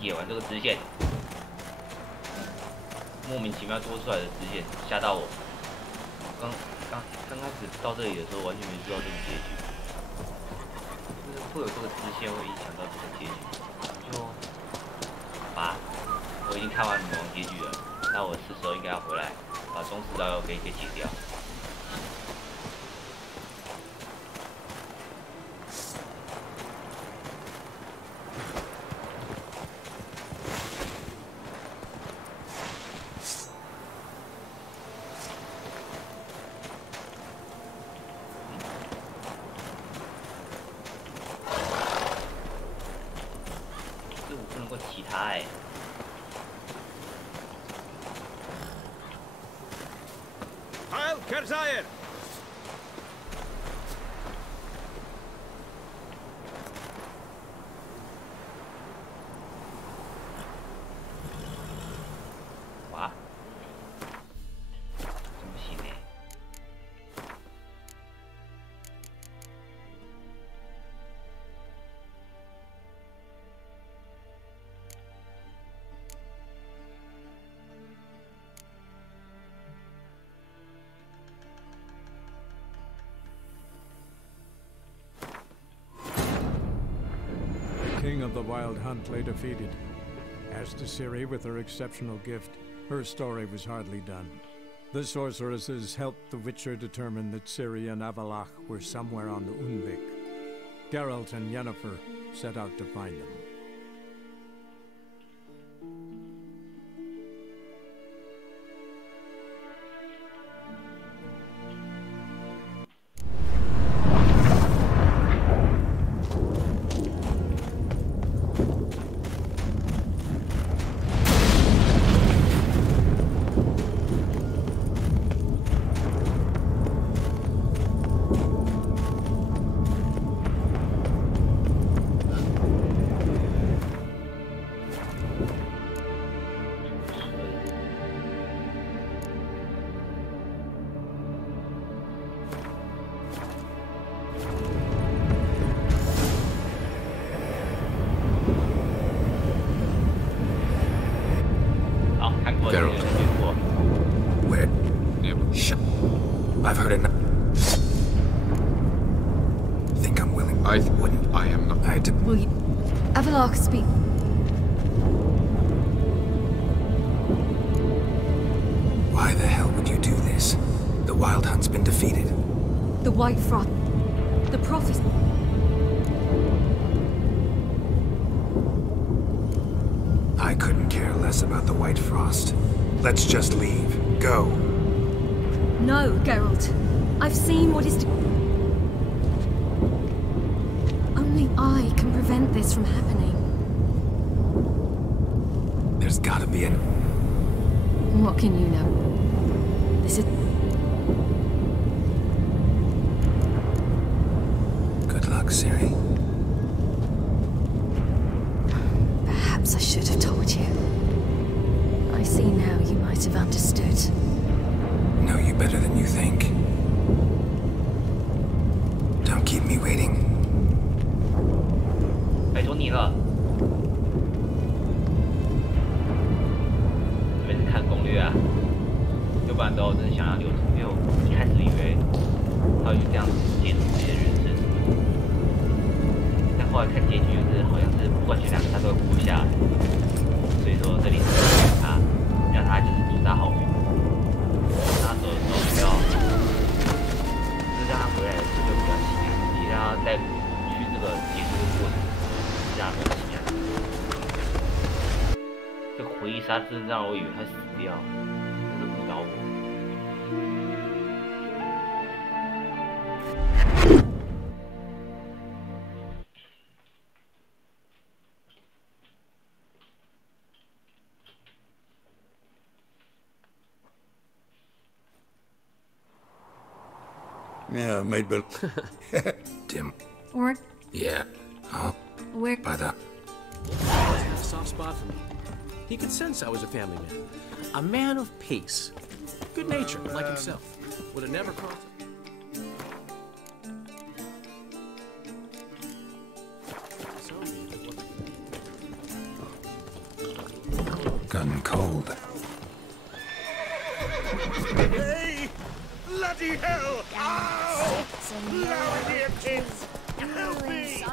解完这个支线，莫名其妙多出来的支线吓到我。刚开始到这里的时候，完全没知道这个结局，就是会有这个支线会影响到这个结局。就我已经看完女王结局了，那我是时候应该要回来，把中世道给解掉。Kerzaier! 哇，怎么行呢？ King of the Wild Hunt lay defeated. As to Ciri with her exceptional gift, her story was hardly done. The sorceresses helped the Witcher determine that Ciri and Avallac'h were somewhere on Unvik. Geralt and Yennefer set out to find them. Geralt. Where? Shut. I've heard enough. Think I'm willing? I am not. I had to. Will you... Avallac'h, speak. Why the hell would you do this? The Wild Hunt's been defeated. The White Frost. The prophecy. I couldn't care less about the White Frost. Let's just leave. Go. No, Geralt. I've seen what is to... Only I can prevent this from happening. There's gotta be an... What can you know? This is... Good luck, Ciri. Perhaps I should have told you. I see now you might have understood. Know you better than you think. Don't keep keep me waiting. 拜托你了。这边是看攻略啊，要不然的话我真的想要留着，因为我一开始以为他会这样子解读这些人生，但后来看结局就是好像是不管选两个他都会活下来，所以说这里是他让他就是祝他好运，他走的时候不要，就是让他回来的时候就比较心安，也让他在去这个结束的过程让他比较心安。这回忆杀真的让我以为他死掉，真是误导我。Yeah, maybe. Dim. Or Yeah. Oh. where? By the... He had a soft spot for me. He could sense I was a family man. A man of peace. Good natured, like himself. Would have never crossed it. Gun cold. Hey! Bloody hell! Ow! Lower here, kids! Help me!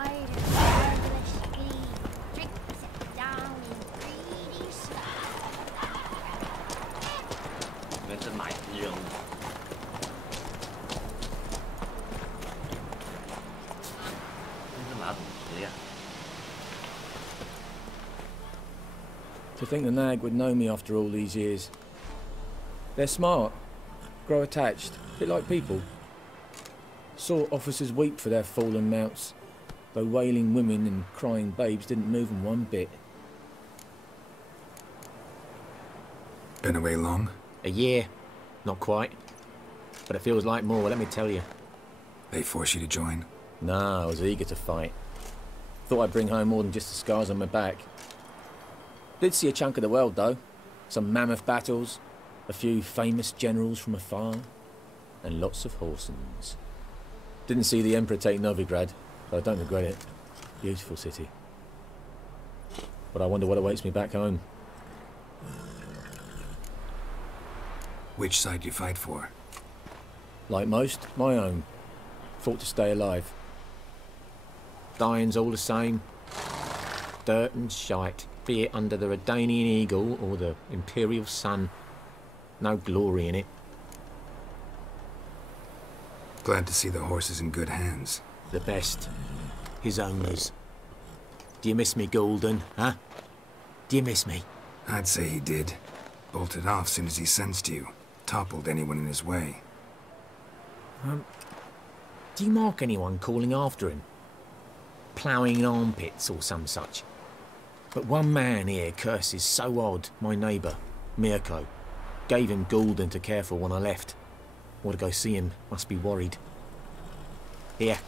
To think the nag would know me after all these years. They're smart, grow attached, a bit like people. Saw officers weep for their fallen mounts, though wailing women and crying babes didn't move them one bit. Been away long? A year. Not quite. But it feels like more, let me tell you. They force you to join? Nah, I was eager to fight. Thought I'd bring home more than just the scars on my back. Did see a chunk of the world, though. Some mammoth battles, a few famous generals from afar, and lots of horsens. Didn't see the Emperor take Novigrad, but I don't regret it. Beautiful city. But I wonder what awaits me back home. Which side you fight for? Like most, my own. Fought to stay alive. Dying's all the same. Dirt and shite, be it under the Redanian eagle or the Imperial sun. No glory in it. Glad to see the horses in good hands. The best. His owners. Do you miss me, Golden, huh? Do you miss me? I'd say he did. Bolted off soon as he sensed you. Toppled anyone in his way. Do you mark anyone calling after him? Ploughing in armpits or some such? But one man here curses so odd, my neighbour, Mirko. Gave him Golden to care for when I left. Want to go see him, must be worried. Here.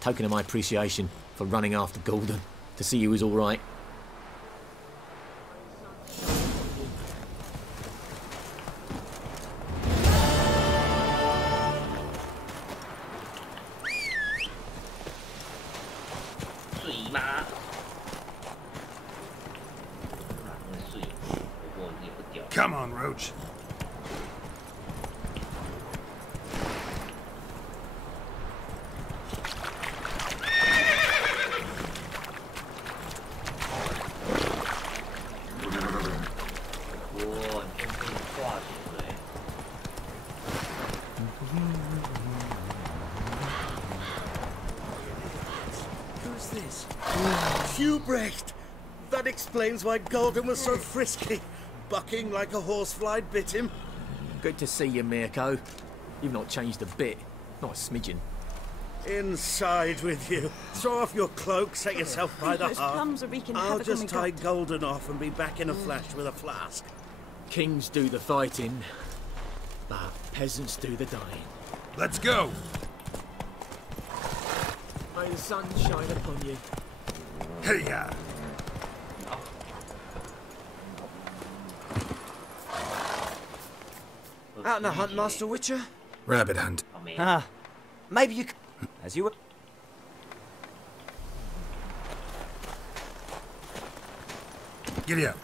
Token of my appreciation for running after Golden, to see he was all right. Come on, Roach. Who's this? Hubrecht! That explains why Golden was so frisky. Bucking like a horsefly bit him. Good to see you, Mirko. You've not changed a bit. Not a smidgen. Inside with you. Throw off your cloak, set yourself by the hearth. I'll just tie Golden off and be back in a flash with a flask. Kings do the fighting, but peasants do the dying. Let's go! May the sun shine upon you. Hey-ya! Out on a hunt, Master Witcher? Rabbit hunt. Ah, maybe you As you were. Giddy up.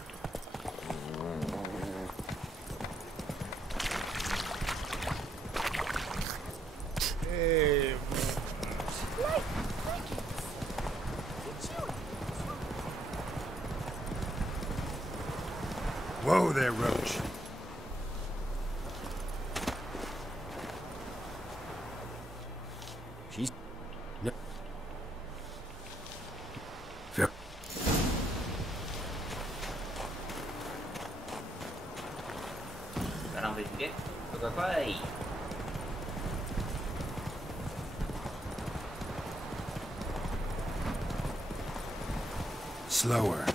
Hey. Whoa there, Roach. She's... No. Fair. Sekarang presiden, bye-bye. Slower.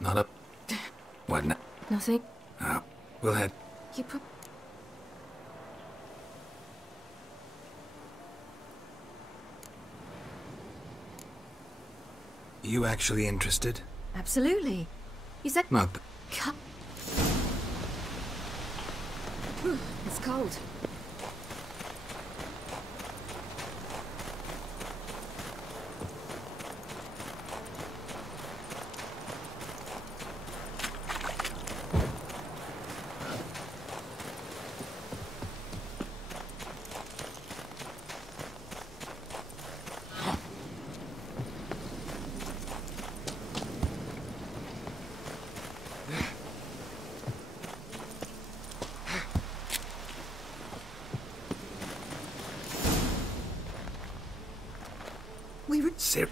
Not up. What now? Nothing. We'll head. You You actually interested? Absolutely. You said... Not... It's cold. We were... Sir.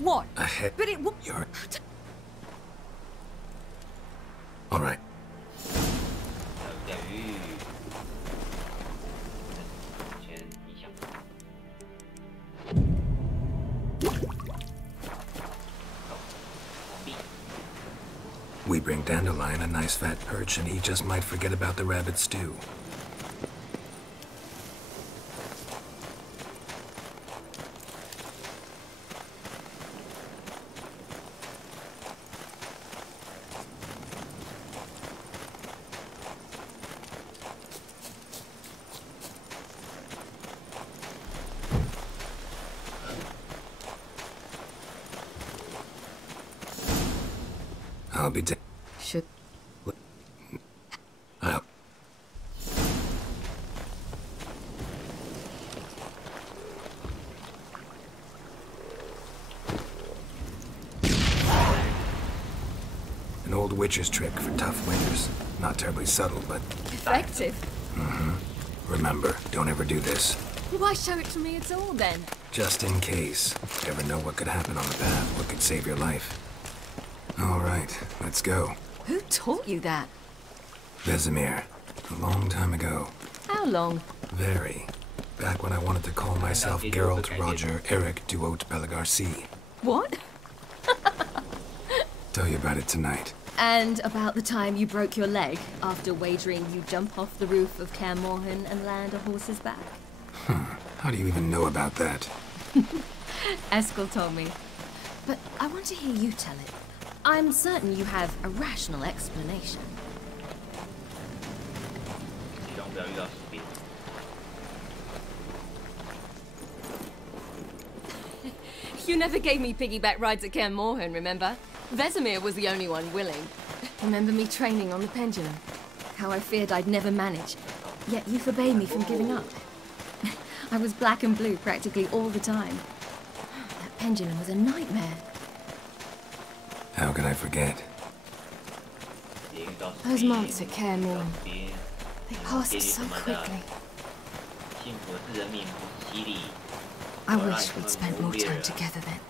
What? Ahead. But it... You're... All right. We bring Dandelion a nice fat perch, and he just might forget about the rabbit stew. I'll be dead. Should... I'll... An old witcher's trick for tough winters. Not terribly subtle, but... Effective. Mm-hmm. Remember, don't ever do this. Why show it to me at all, then? Just in case. Never know what could happen on the path, what could save your life. All right, let's go. Who taught you that? Vesemir. A long time ago. How long? Very. Back when I wanted to call myself Geralt Roger Eric Duot Bellegarcie. What? Tell you about it tonight. And about the time you broke your leg after wagering you jump off the roof of Kaer Morhen and land a horse's back? How do you even know about that? Eskel told me. But I want to hear you tell it. I'm certain you have a rational explanation. You never gave me piggyback rides at Kaer Morhen, remember? Vesemir was the only one willing. Remember me training on the pendulum? How I feared I'd never manage, yet you forbade me from giving up. I was black and blue practically all the time. That pendulum was a nightmare. How could I forget? Those months at Kaer Morhen, they passed so quickly. I wish we'd spent more time together then.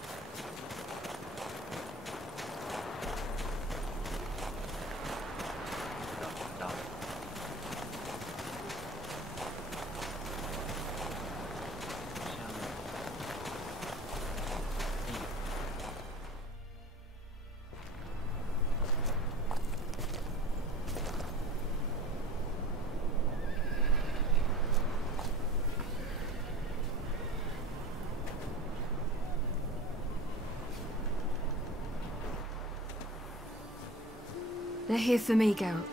They're here for me, Geralt.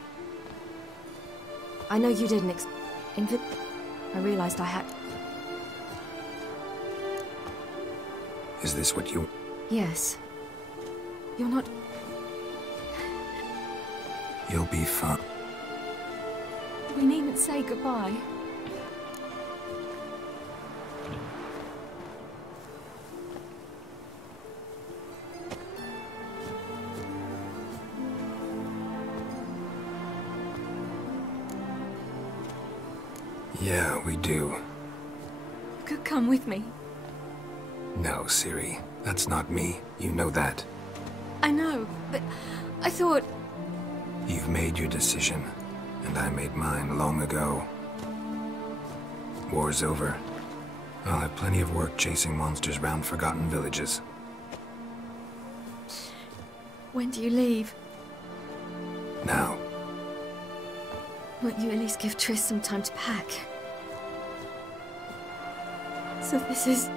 I know you didn't I realized I had... Is this what you... Yes. You're not... You'll be fine. We needn't say goodbye. Yeah, we do. You could come with me. No, Ciri. That's not me. You know that. I know, but I thought... You've made your decision, and I made mine long ago. War's over. I'll have plenty of work chasing monsters round forgotten villages. When do you leave? Now. Won't you at least give Triss some time to pack? So this is...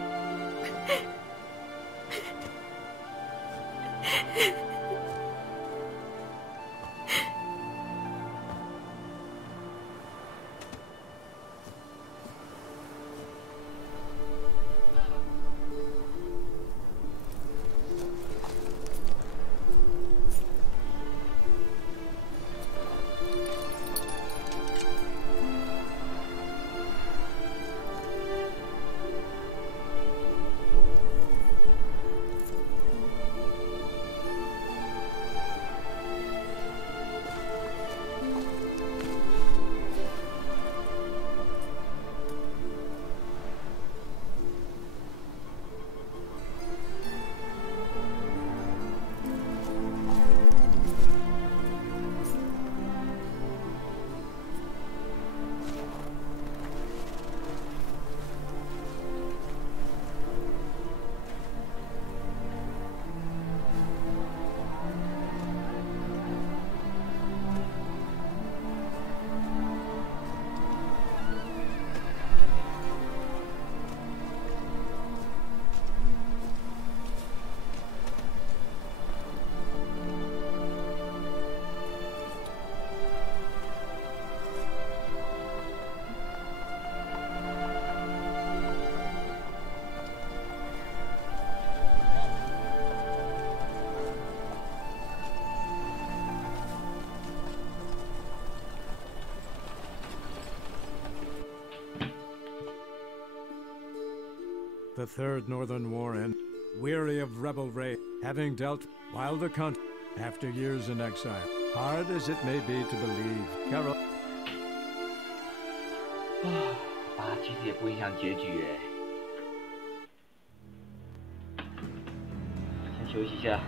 The Third Northern War ended. Weary of rebel rage, having dealt while the country, after years in exile. Hard as it may be to believe, Carol... 其实也不影响结局哎。先休息一下。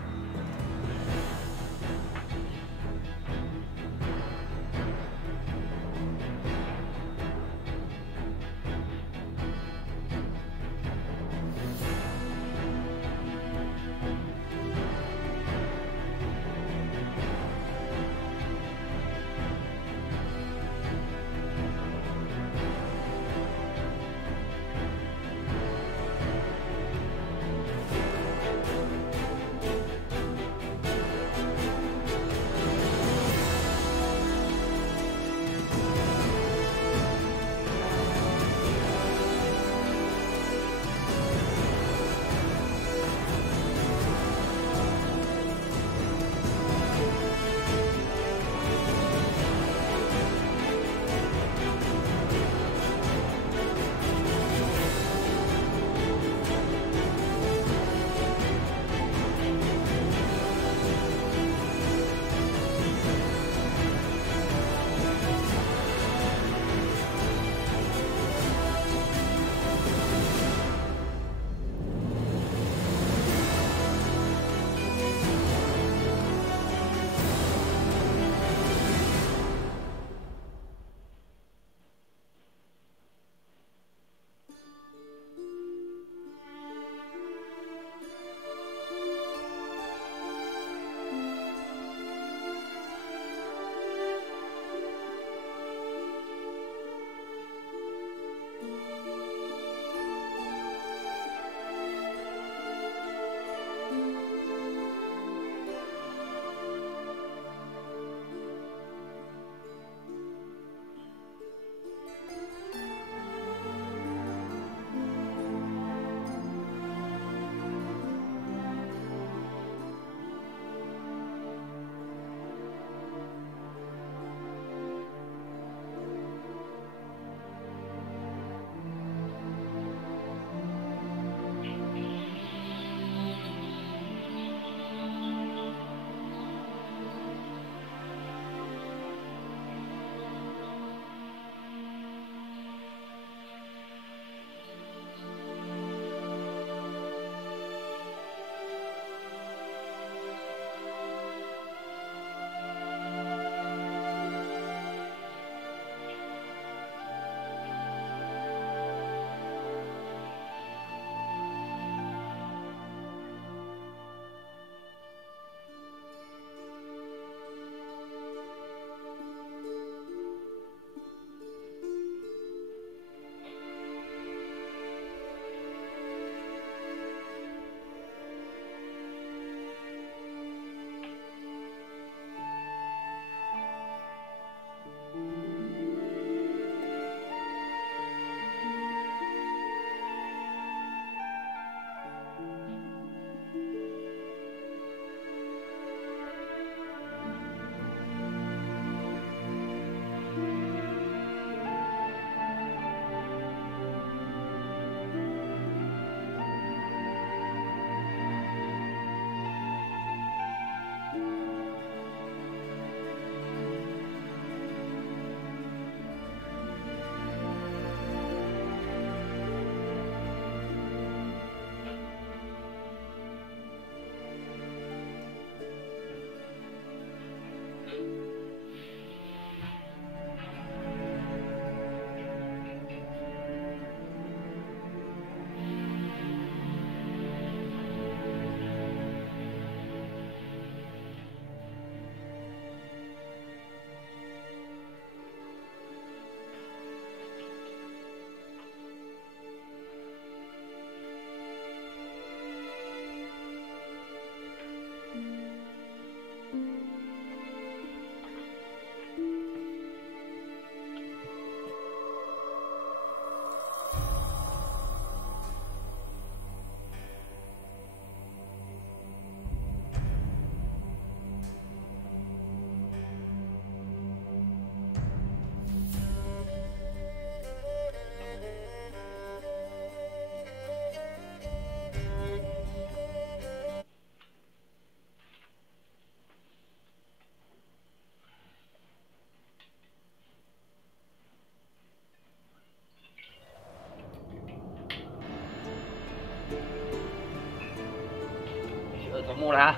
没了。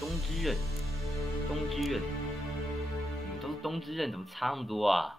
东之刃，东之刃，你们都是东之刃，怎么差那么多啊？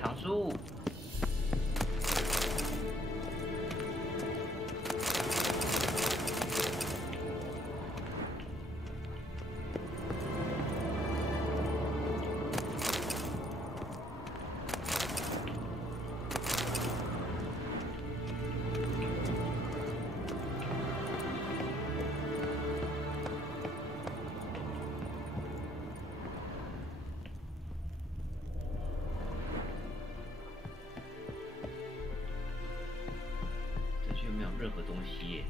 长树。没有任何东西耶。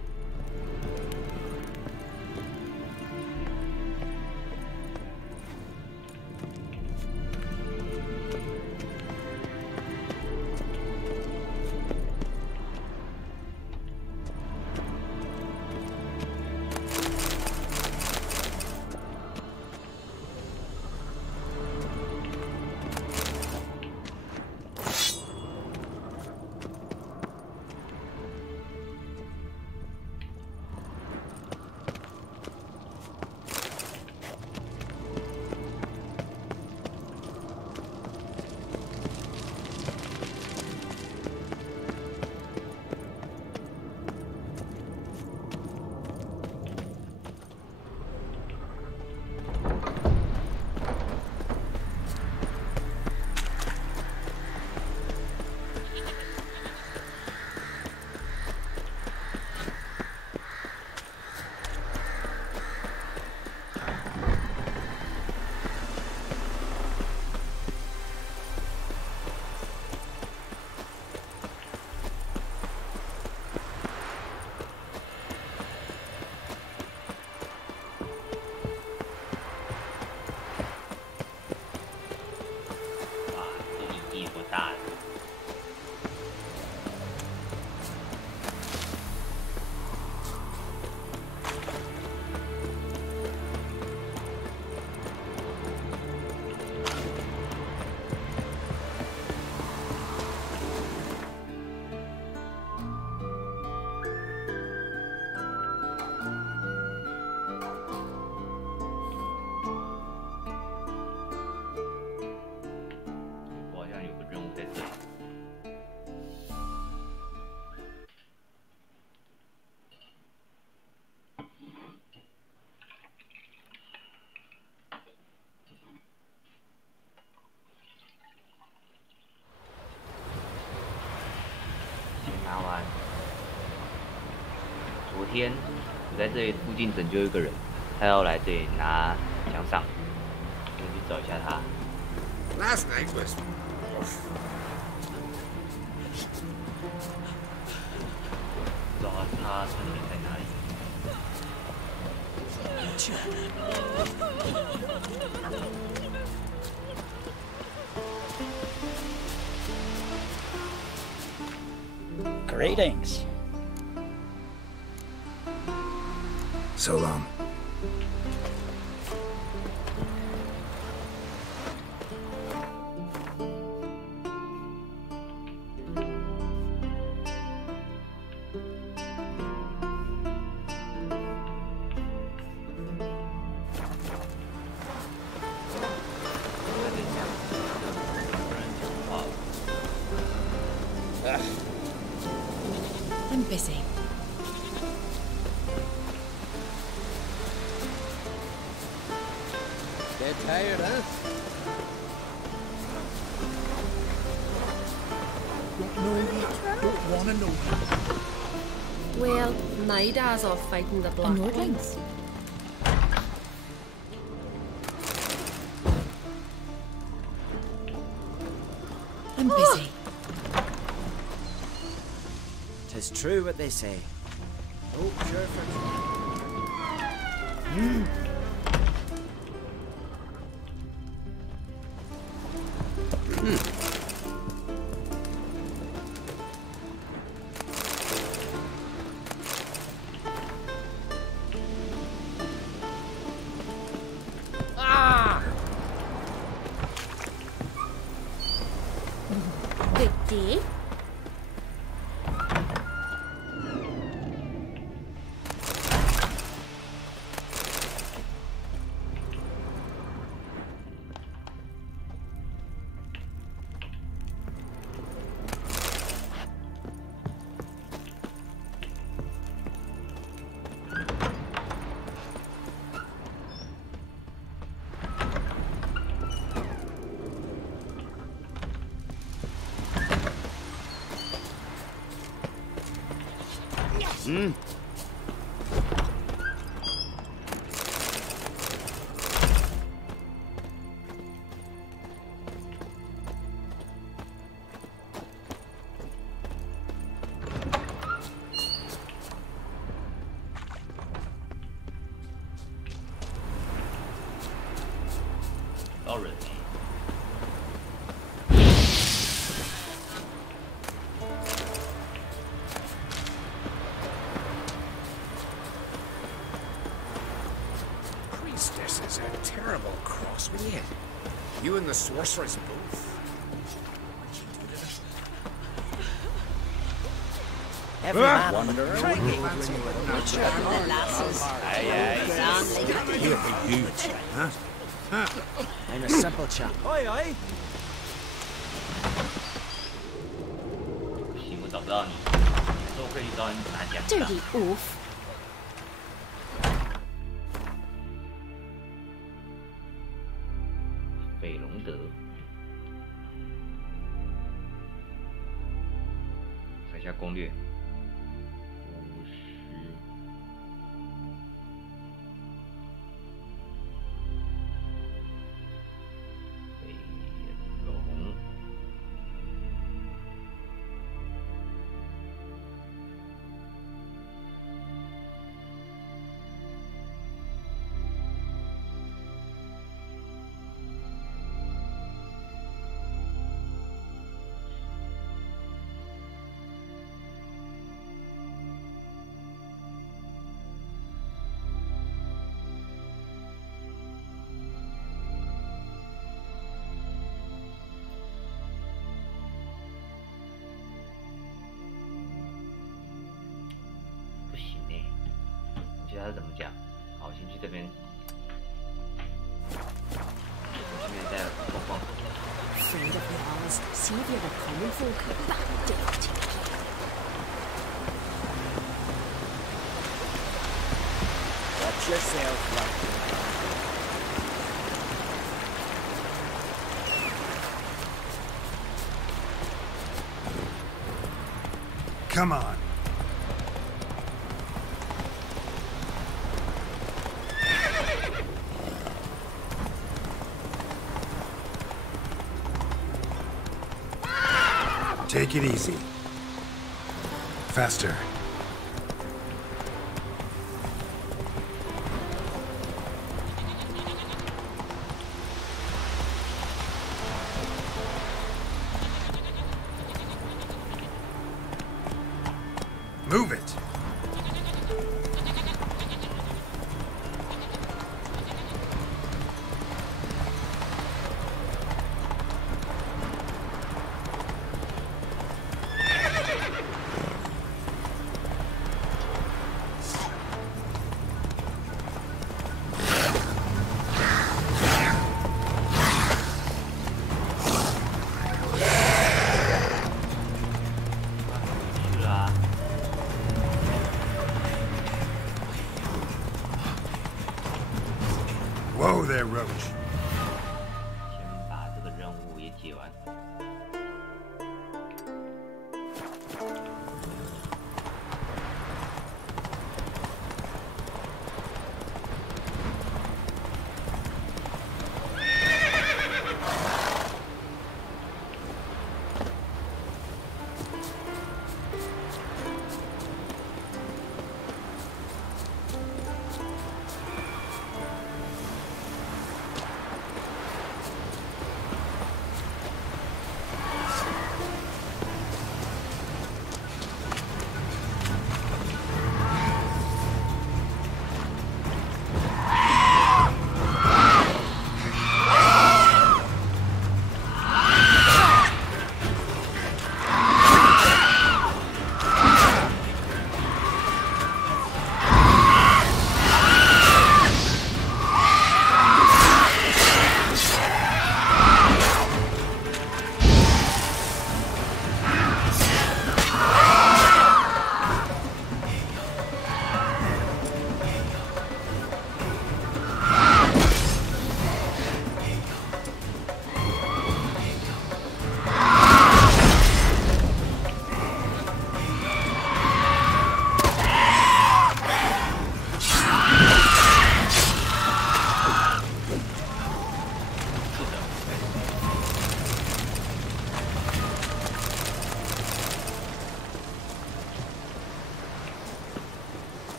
大的。拿完。昨天我在这里附近拯救一个人，他要来这里拿奖赏，我去找一下他。Last night was. 不知道他身体在哪里。 Greetings. So long. I'm busy. Get tired, huh? Don't know yet. Don't wanna know. Well, my dad's off fighting the black Nordlings. I'm busy. 'Tis true what they say. Oh, sure for. Ah! Good day. Already. Priestess is a terrible cross with you. You and the sorceress both. Everyone wanderer. You a huge, huh? I'm a simple chap. Oi, oi. 不行，我找不到你，都可以找你拿奖赏。 Dirty oof. 斐龙德，看一下攻略。巫师，斐龙。 哦，边，我这边在逛逛。Friend of yours, see if you're a common folk back dirty. Watch yourself, lad. Come on. Take it easy. Faster. Move it. Whoa there, Roach. 先把这个任务也解完。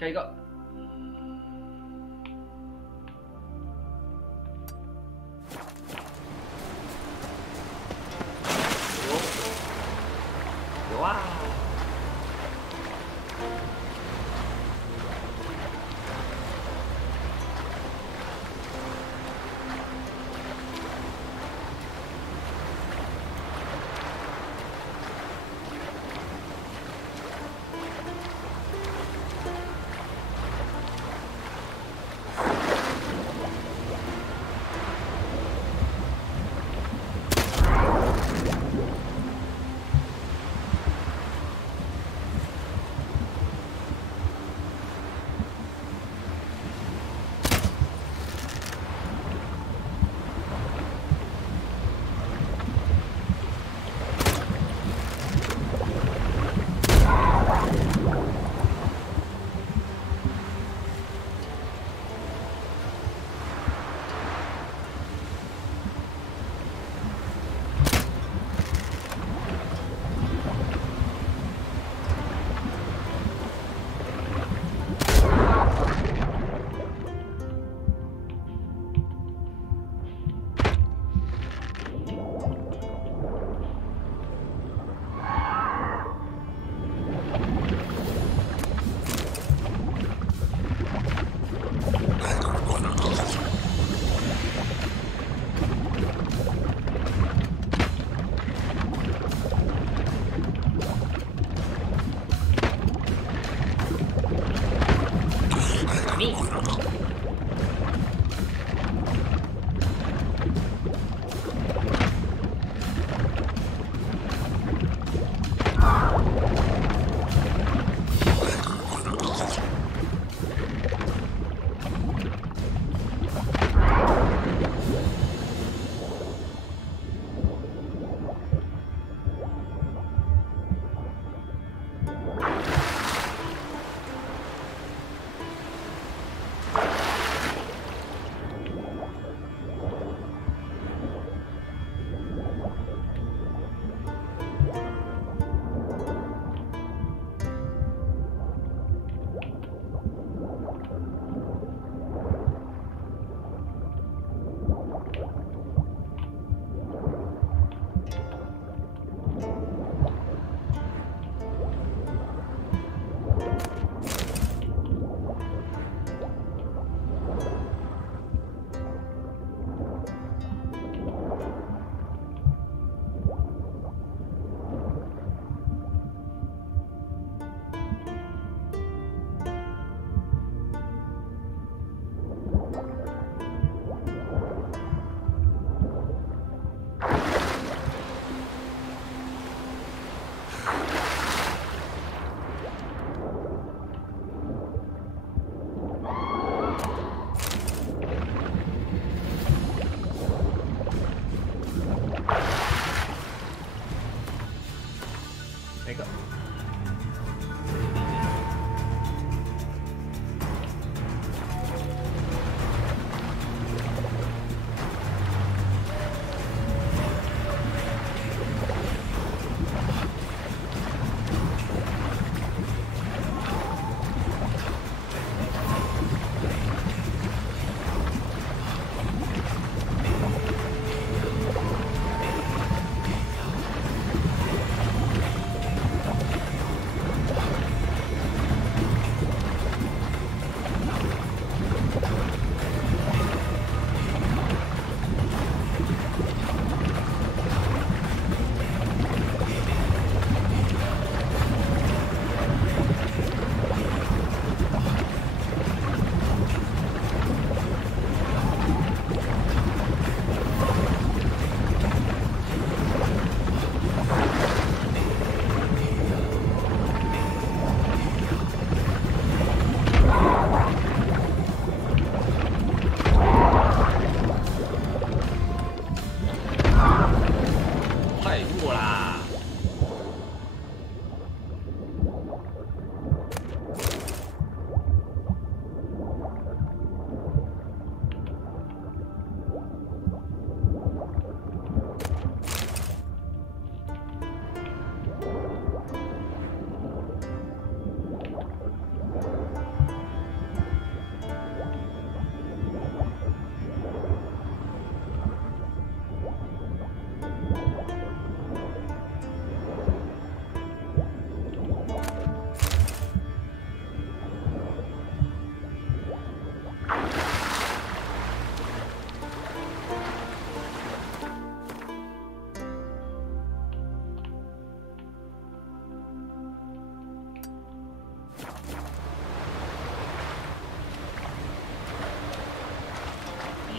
下一个。有啊。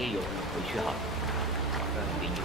就有回去好了，让你领有。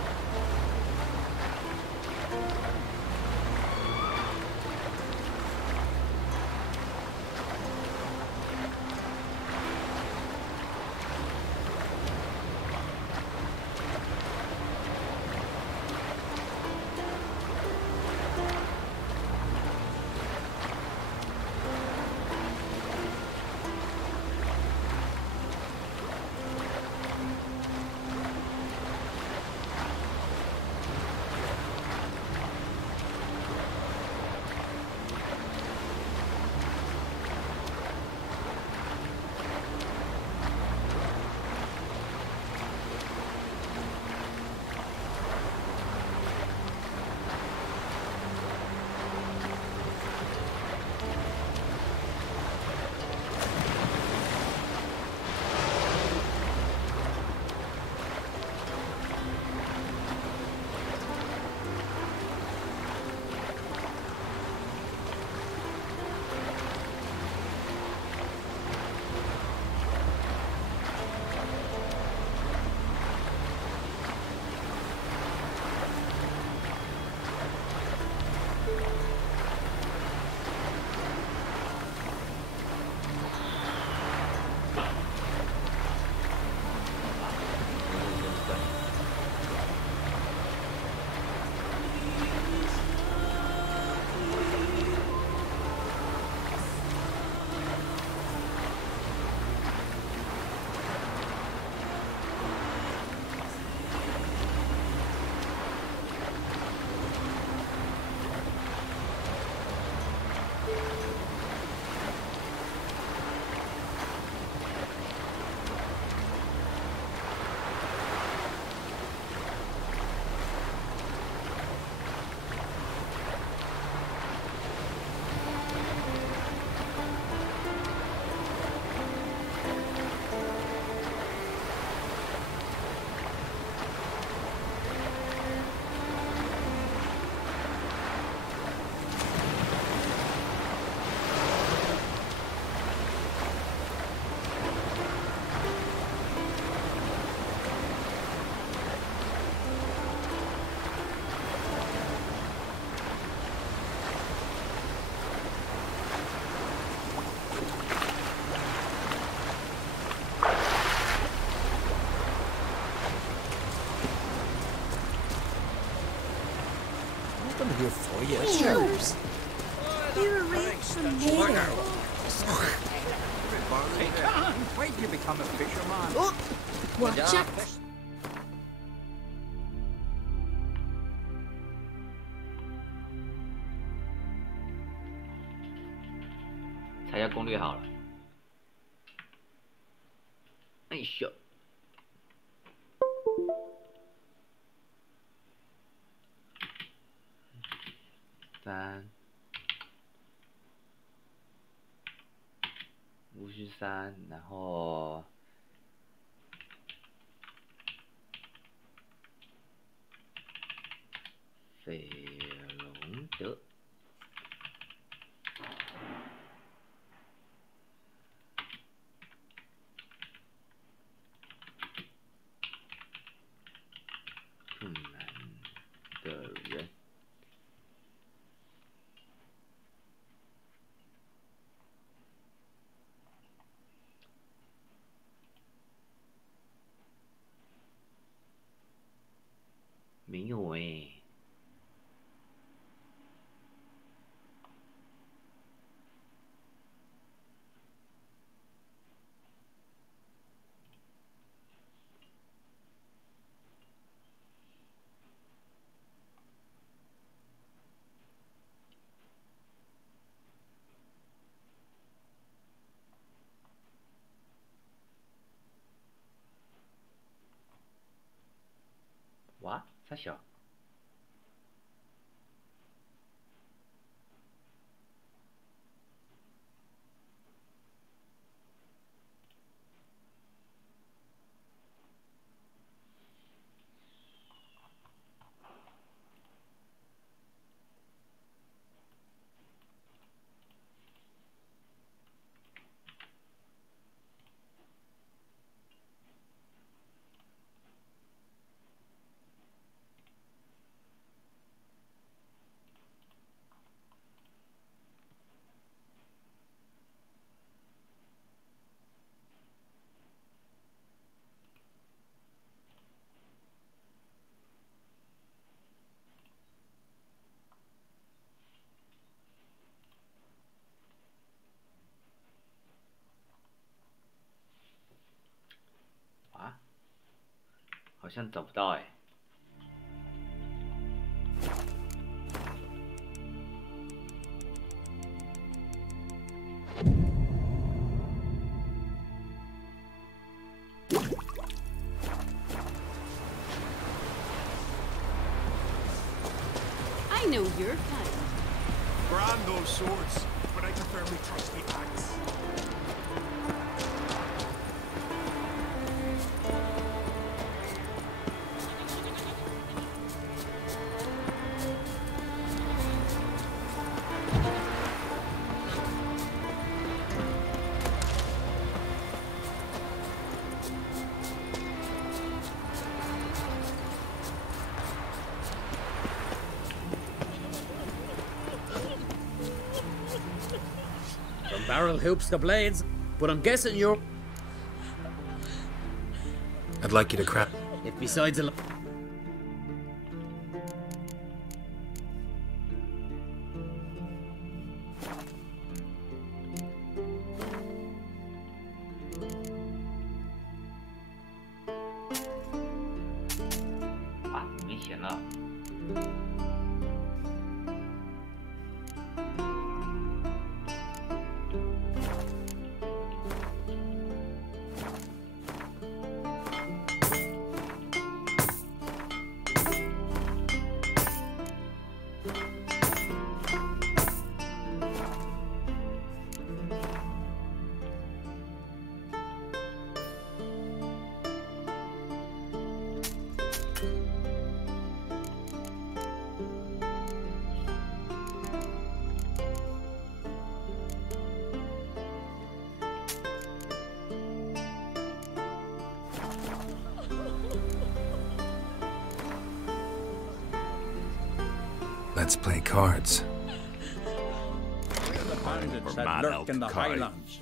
Here for you. Cheers. You're rich from Hey, Con, wait till you become a fisherman. Watch out. 查一下攻略好了。哎呦！巫师3，然后斐龙德。困难的人。没有哎。哇，太小。好像找不到哎。I know your kind. Brand those swords, but I prefer my trusty axe. Barrel hoops the blades, but I'm guessing you're... I'd like you to craft... If besides a...啊，没钱了。Let's play cards. The bandits that lurk in the highlands.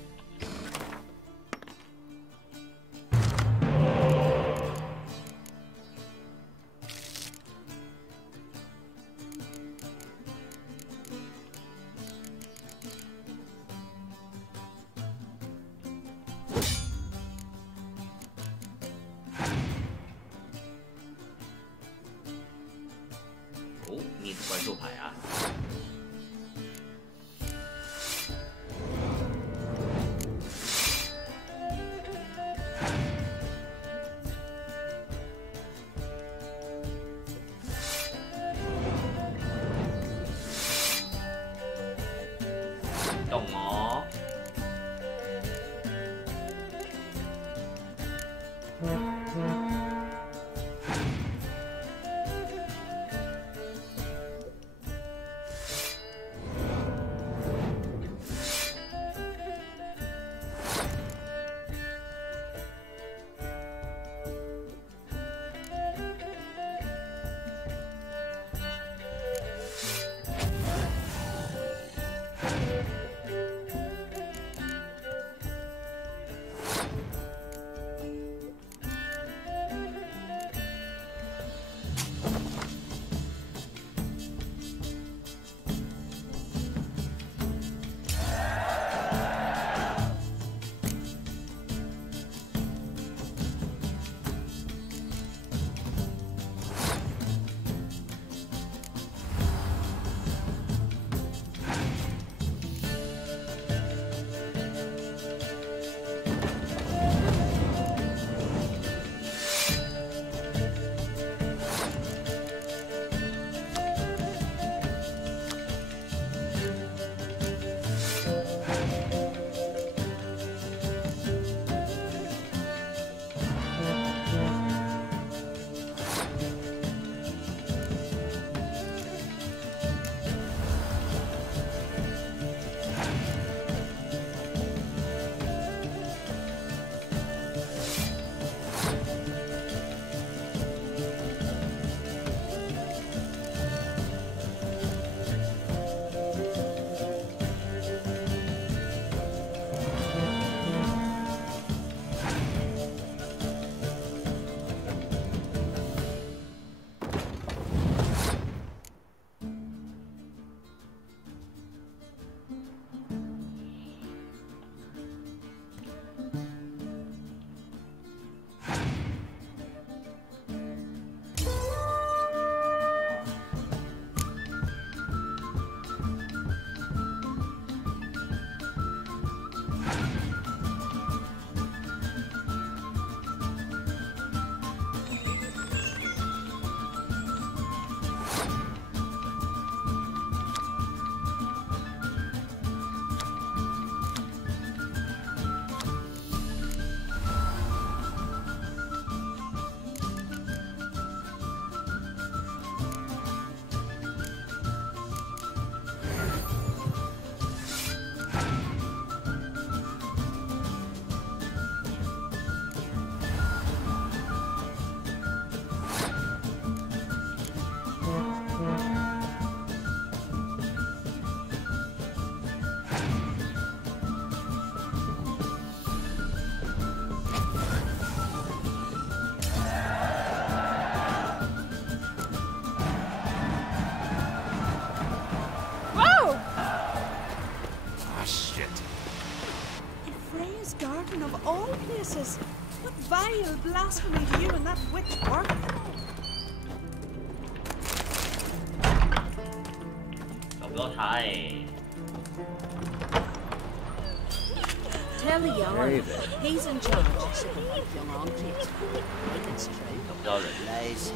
devils! What vile blasphemy do you and that witch work? Tell the yarn. He's in charge. Young on please. It's true. Lies.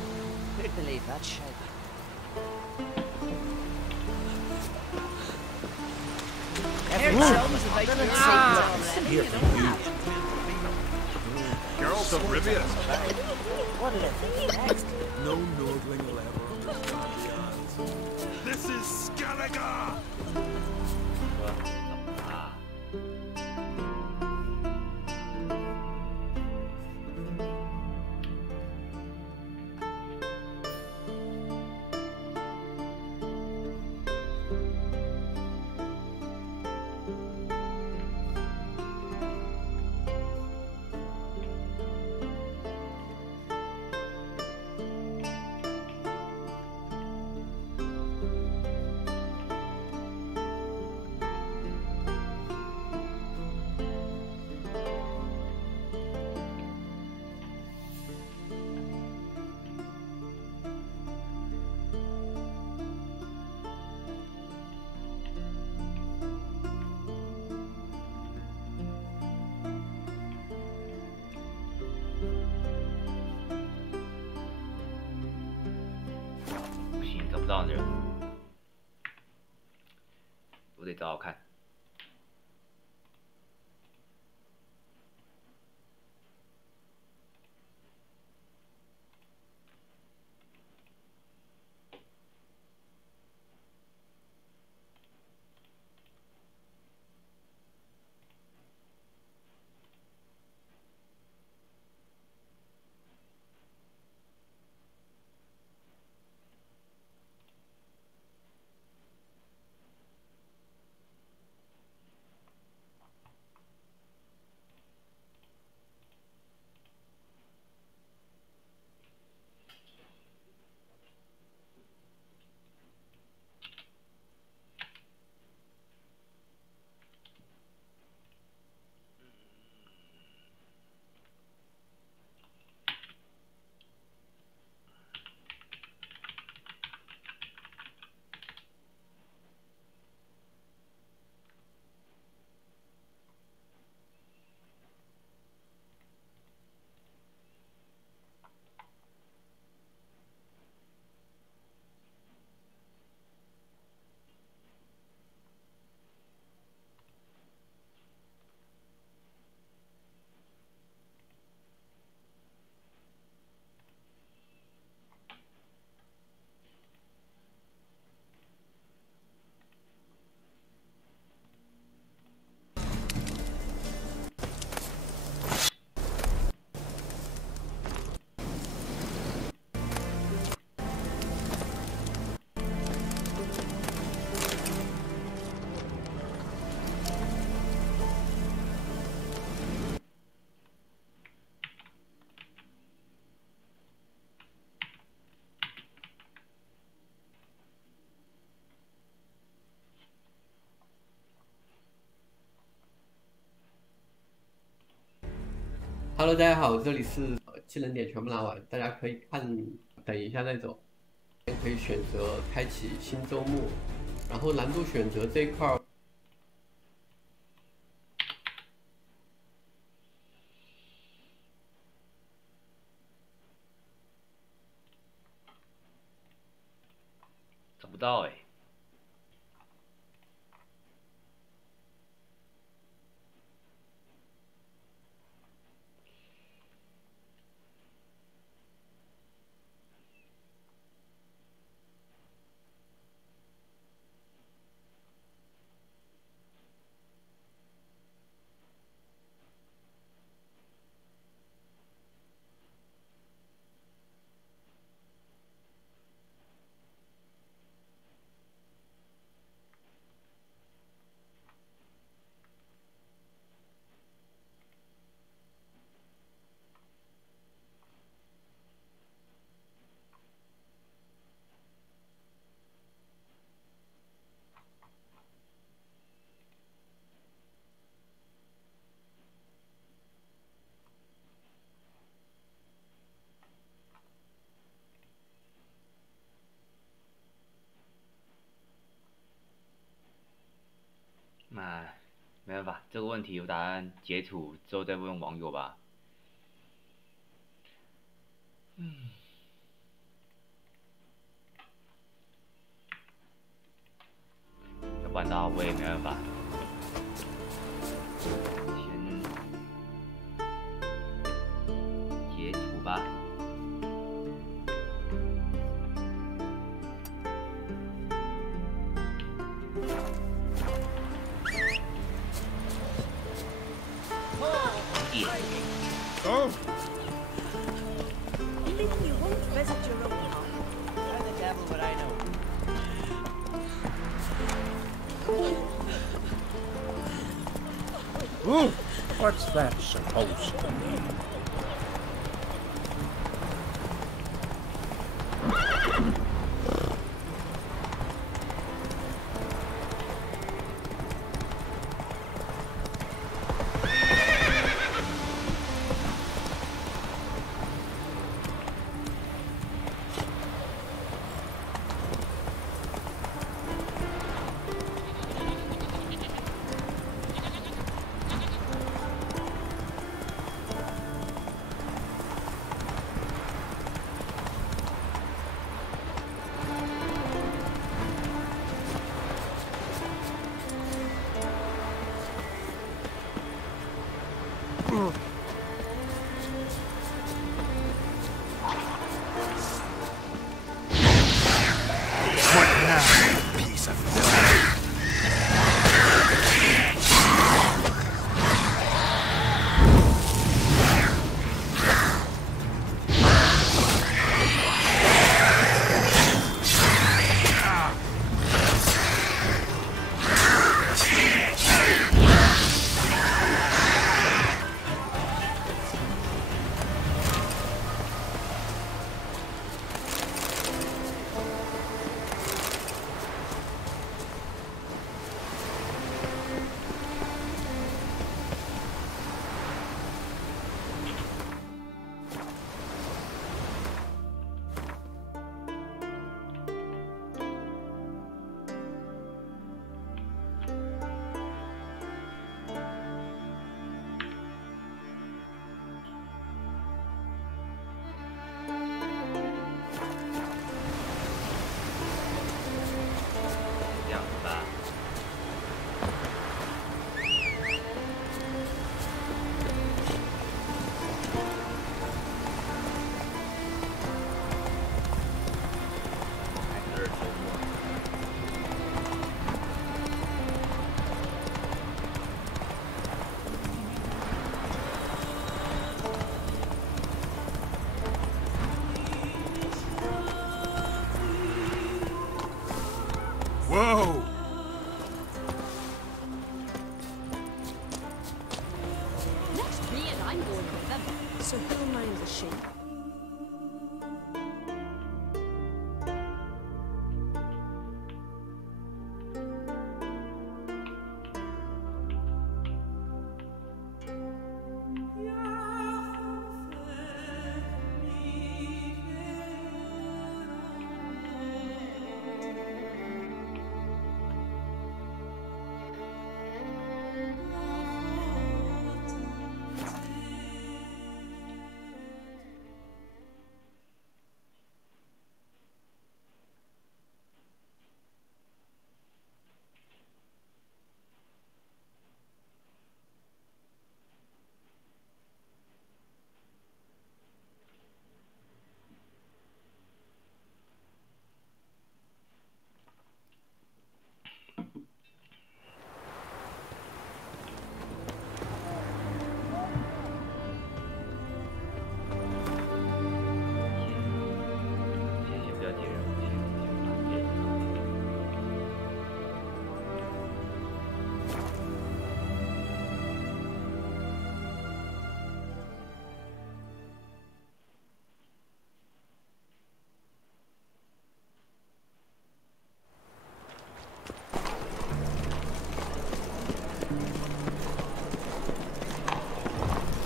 Who'd believe that shit? Geralt of Rivia. What did it think next? No Nordling will ever understand the odds. This is Skellige!不到的人，我得找找看。Hello， 大家好，这里是技能点全部拿完，大家可以看，等一下再走。可以选择开启新周末，然后难度选择这一块儿。找不到哎。没办法，这个问题我打算截图之后再问网友吧。要不然的话我也没办法。先截图吧。Oh! You mean you won't visit your own home? How the devil would I know? Ooh, what's that supposed to mean? Whoa! Next me and I'm going with them. So who'll mind the sheep?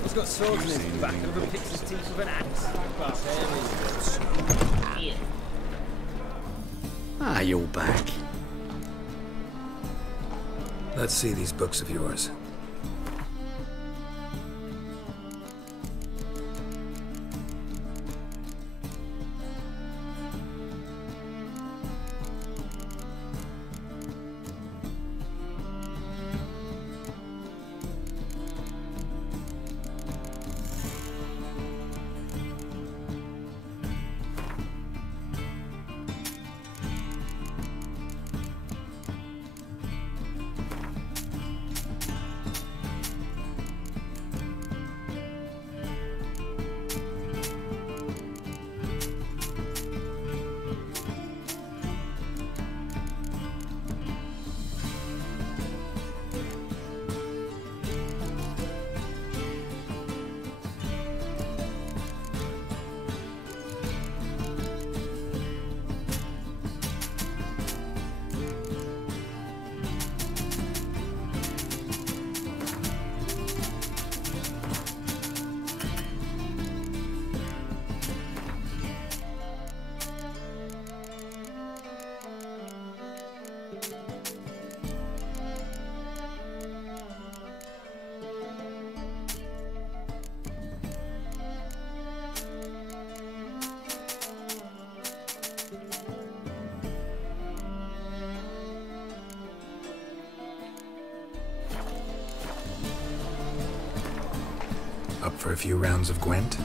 He's got swords in his back and never picks his teeth with an axe. Ah, you're back. Let's see these books of yours. Up for a few rounds of Gwent?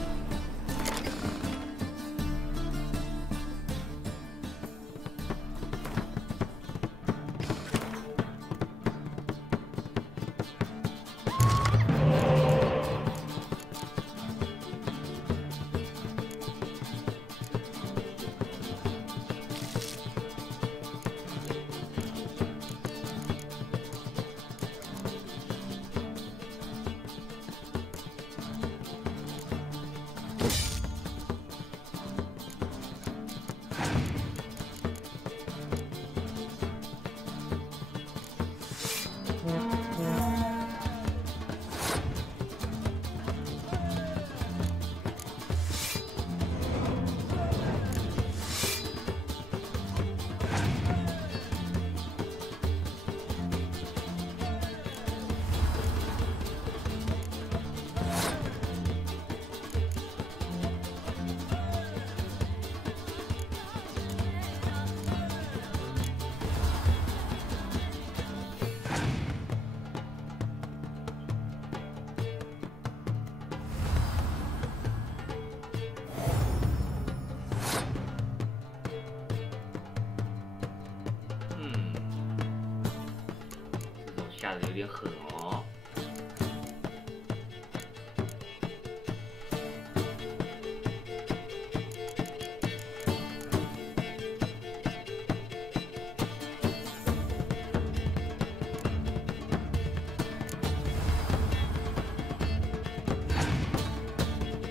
有点狠哦。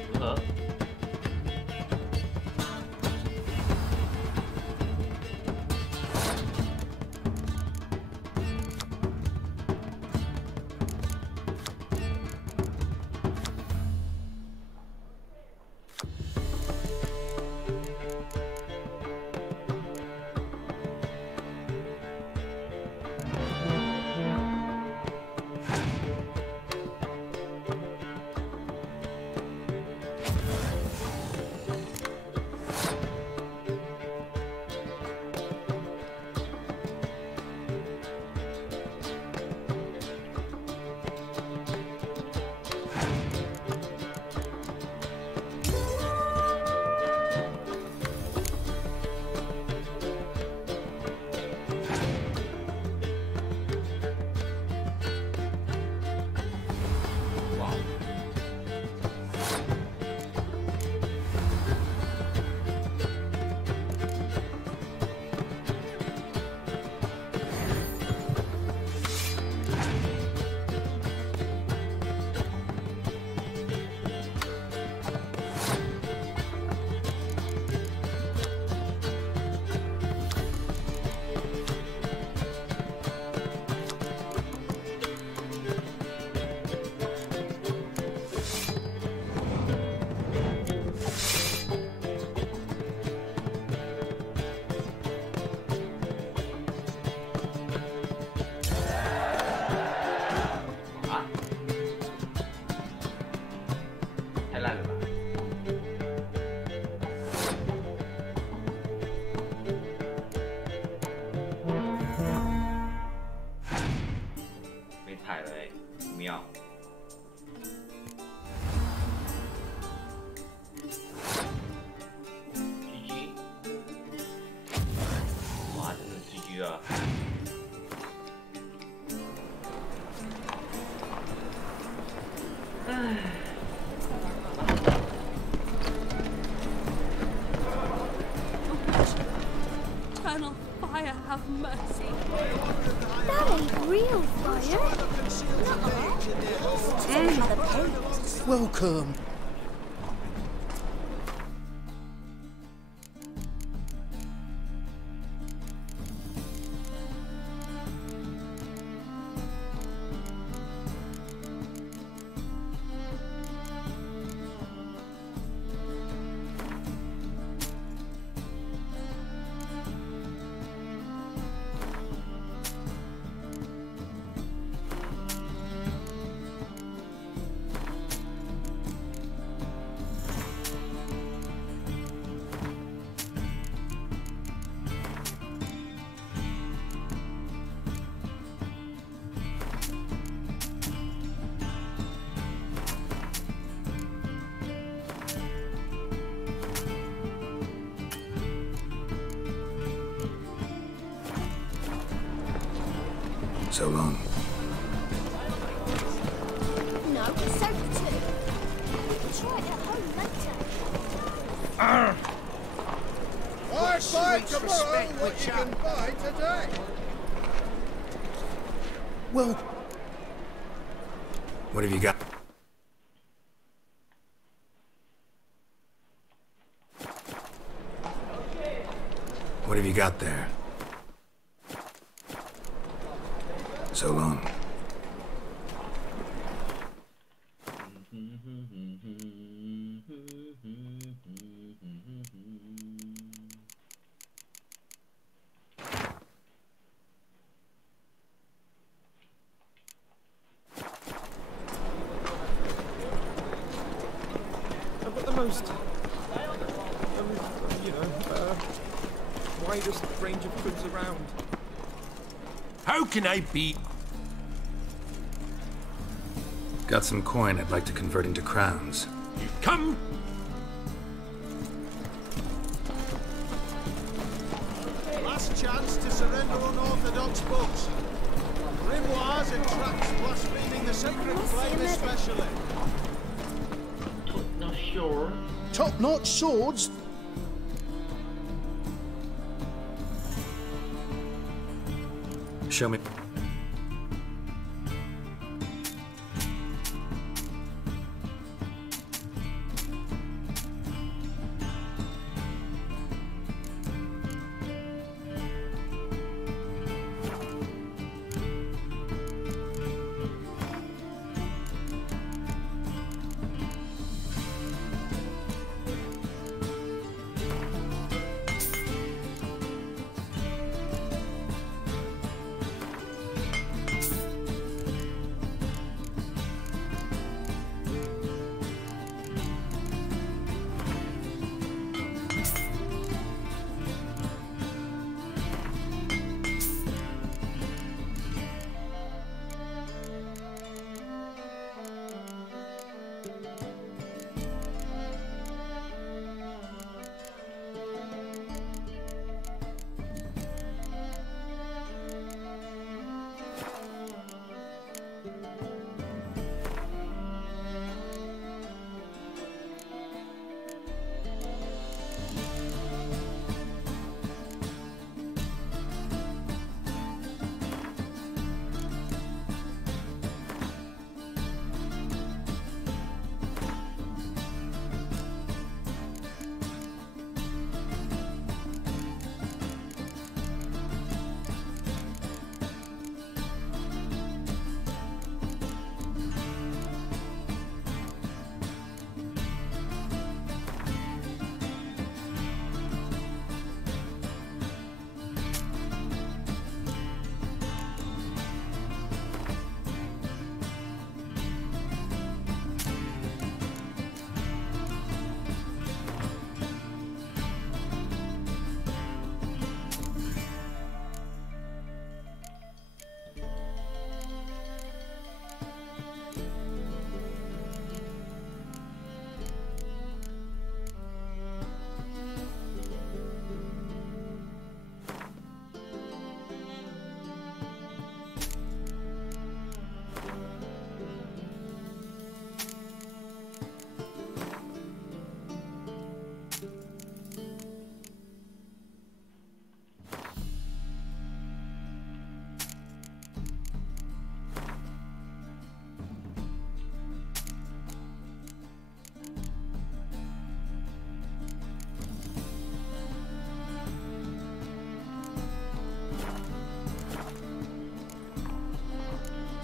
如何？ Sire, have mercy. That ain't real fire. Nuh-uh. Welcome. So long. No, so too. We can try it at home later. Why fight tomorrow what you can buy today? Well, What have you got? What have you got there? So long. I've got the most, widest range of goods around. How can I be? Got some coin I'd like to convert into crowns. Come! Last chance to surrender unorthodox books. Grimoires and tracts blaspheming the sacred flame especially. Not sure. top-notch swords. Show me.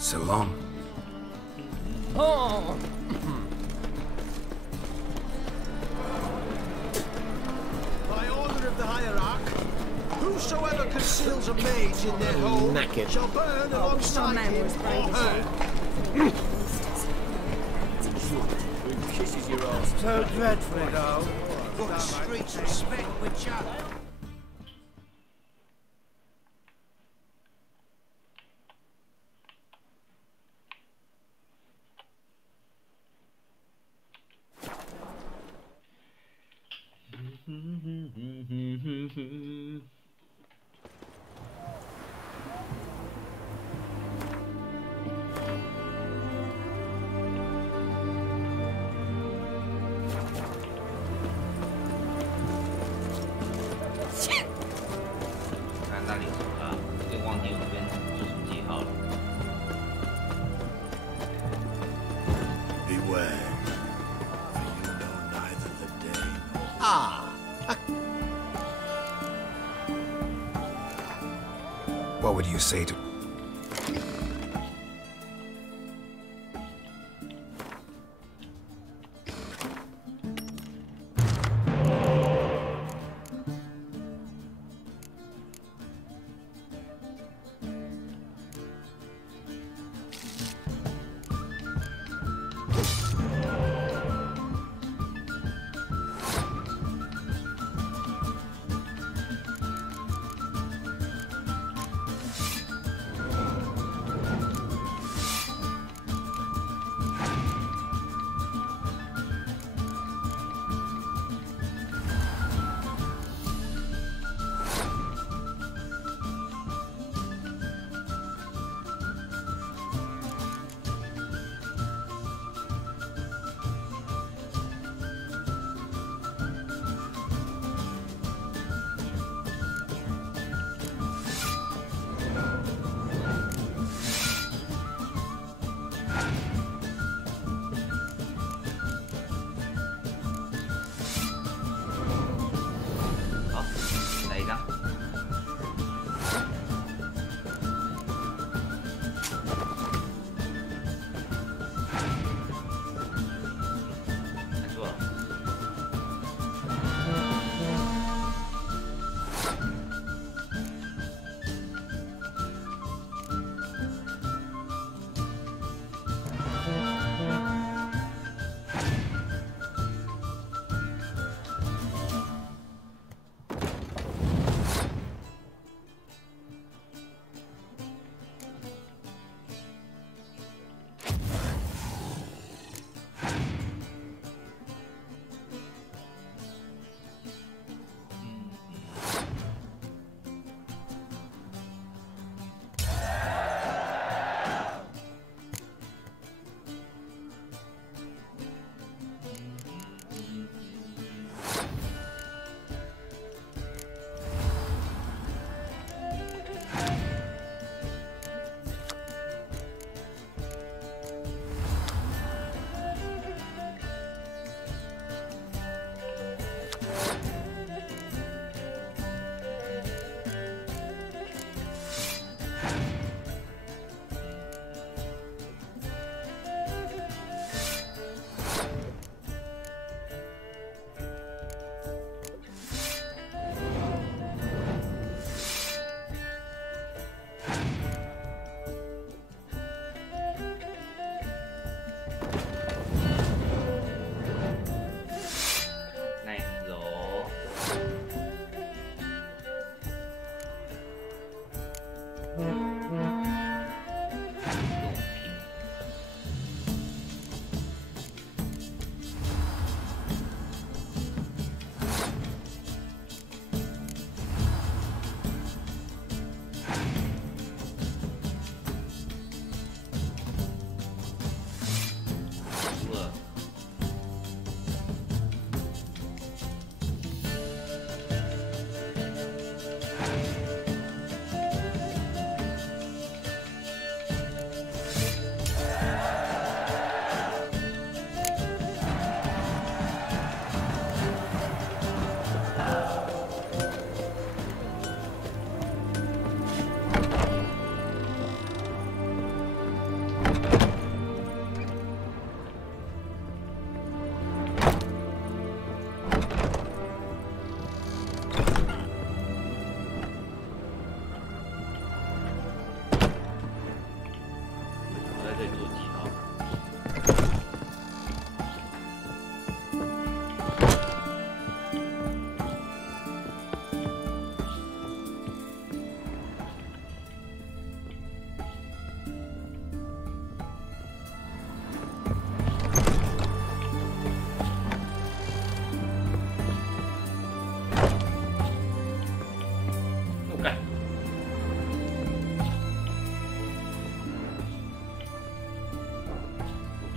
So long. Oh! By order of the hierarch, whosoever conceals a mage in their home shall burn alongside him or her. Kisses your ass. So dreadfully dull. Got streets respect Witcher.看那里走了，又忘记我这边做什么记号了。Beware, for you know neither the day nor What would you say to...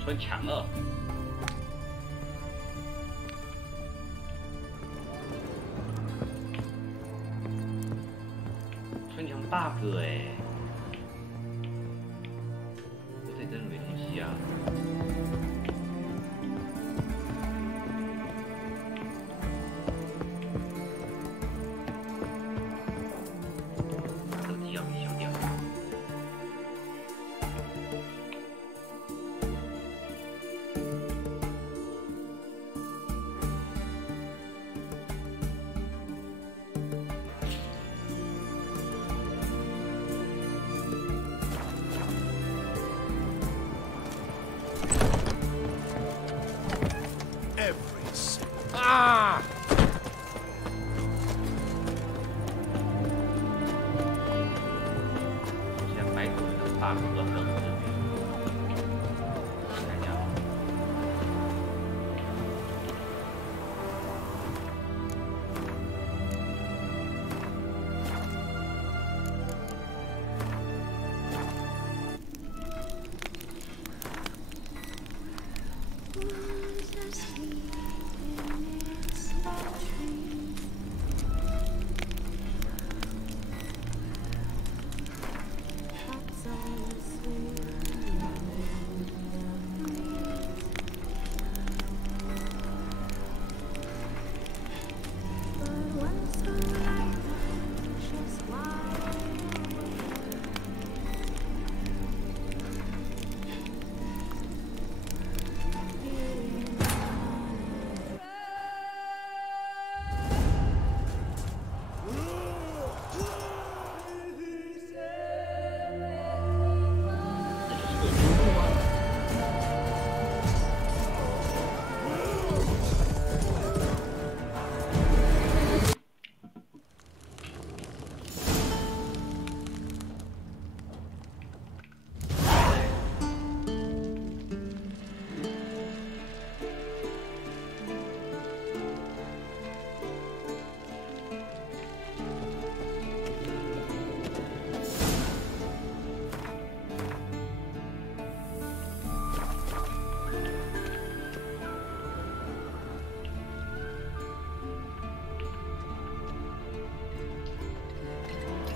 穿墙了。穿墙 bug 哎，我这里真的没东西啊。手机要被消掉。 Ah! 现在白狗的 bug 不知道还有多少遍。看一下啊。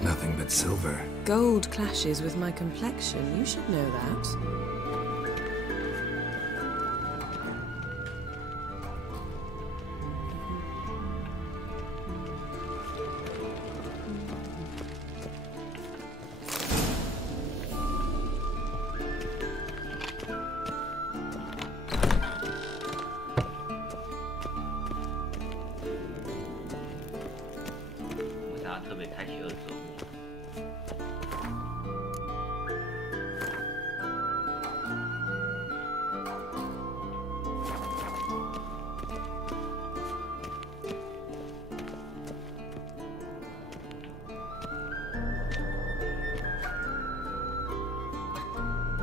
Nothing but silver. Gold clashes with my complexion. You should know that.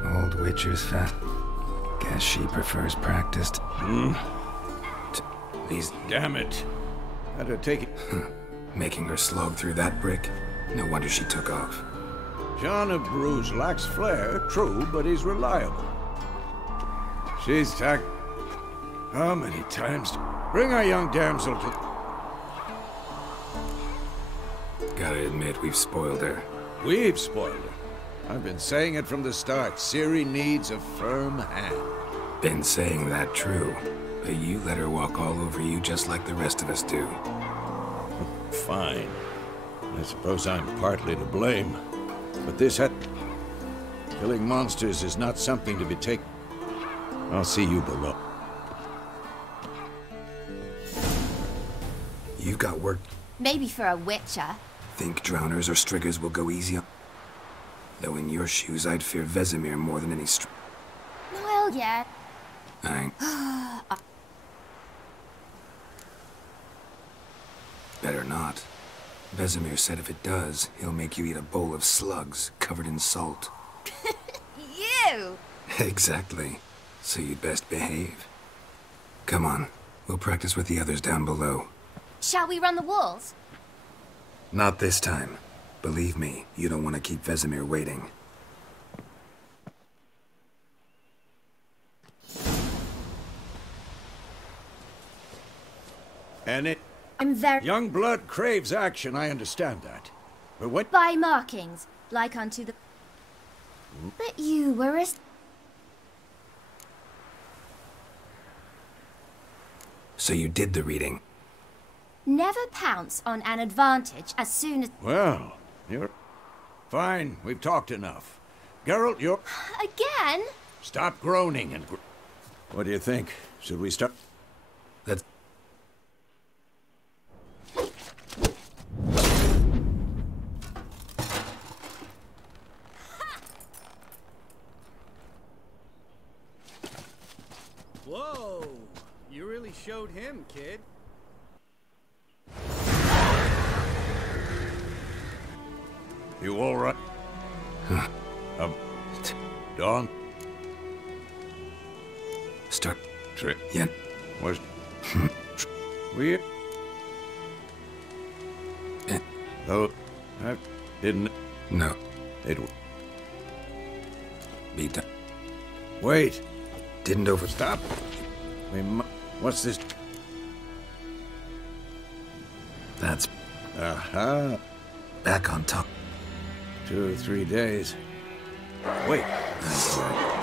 Old Witcher's fat. Guess she prefers practiced. These... Damn it. Had to take it. Making her slog through that brick? No wonder she took off. John of Bruges lacks flair, true, but he's reliable. She's tack... How many times? Bring our young damsel to... Gotta admit, we've spoiled her. We've spoiled her. I've been saying it from the start. Ciri needs a firm hand. Been saying that true. But you let her walk all over you just like the rest of us do. Fine. I suppose I'm partly to blame. But this killing monsters is not something to be taken. I'll see you below. You've got work. Maybe for a witcher. Think drowners or striggers will go easy on... Though in your shoes, I'd fear Vesemir more than any Well, yeah. Better not. Vesemir said if it does, he'll make you eat a bowl of slugs covered in salt. You! Exactly. So you'd best behave. Come on. We'll practice with the others down below. Shall we run the walls? Not this time. Believe me, you don't want to keep Vesemir waiting. And it... I'm very... Young blood craves action, I understand that. But what... By markings, like unto the... But you were a... So you did the reading? Never pounce on an advantage as soon as... Well, you're... Fine, we've talked enough. Geralt, you're... Again? Stop groaning and... What do you think? Should we start? Let's... Whoa! You really showed him, kid. You all right? Dawn? Start. Trip. Yeah. Was... We... Oh, I didn't... No. It... Be done. Wait. Didn't over... Stop. What's this? That's... Aha. Back on top. 2 or 3 days. Wait. Nice work.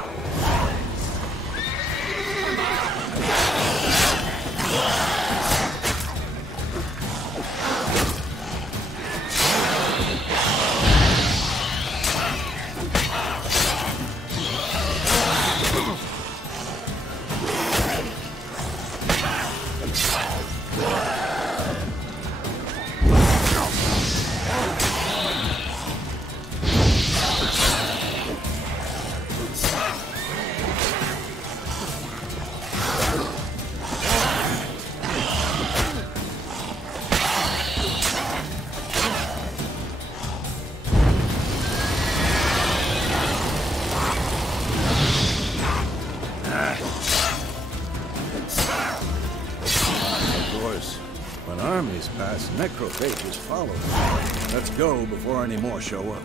When armies pass, necrophages follow. Let's go before any more show up.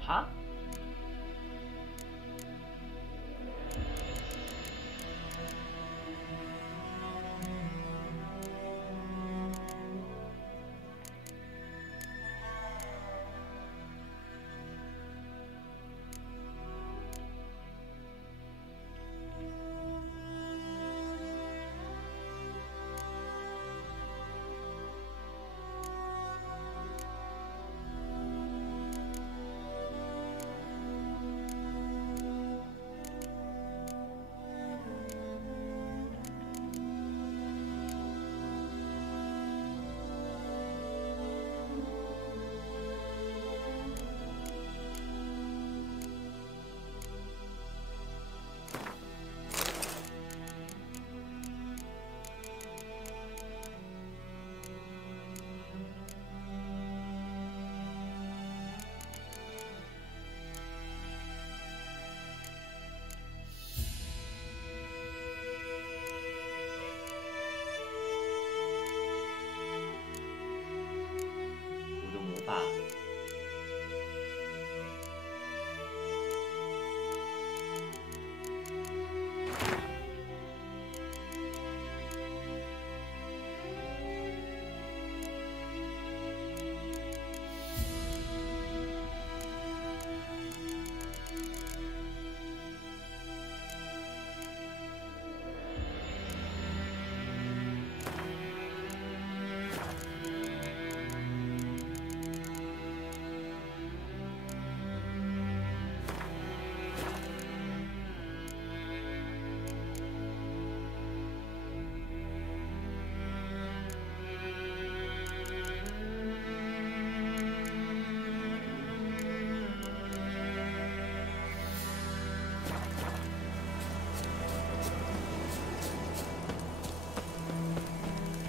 Huh?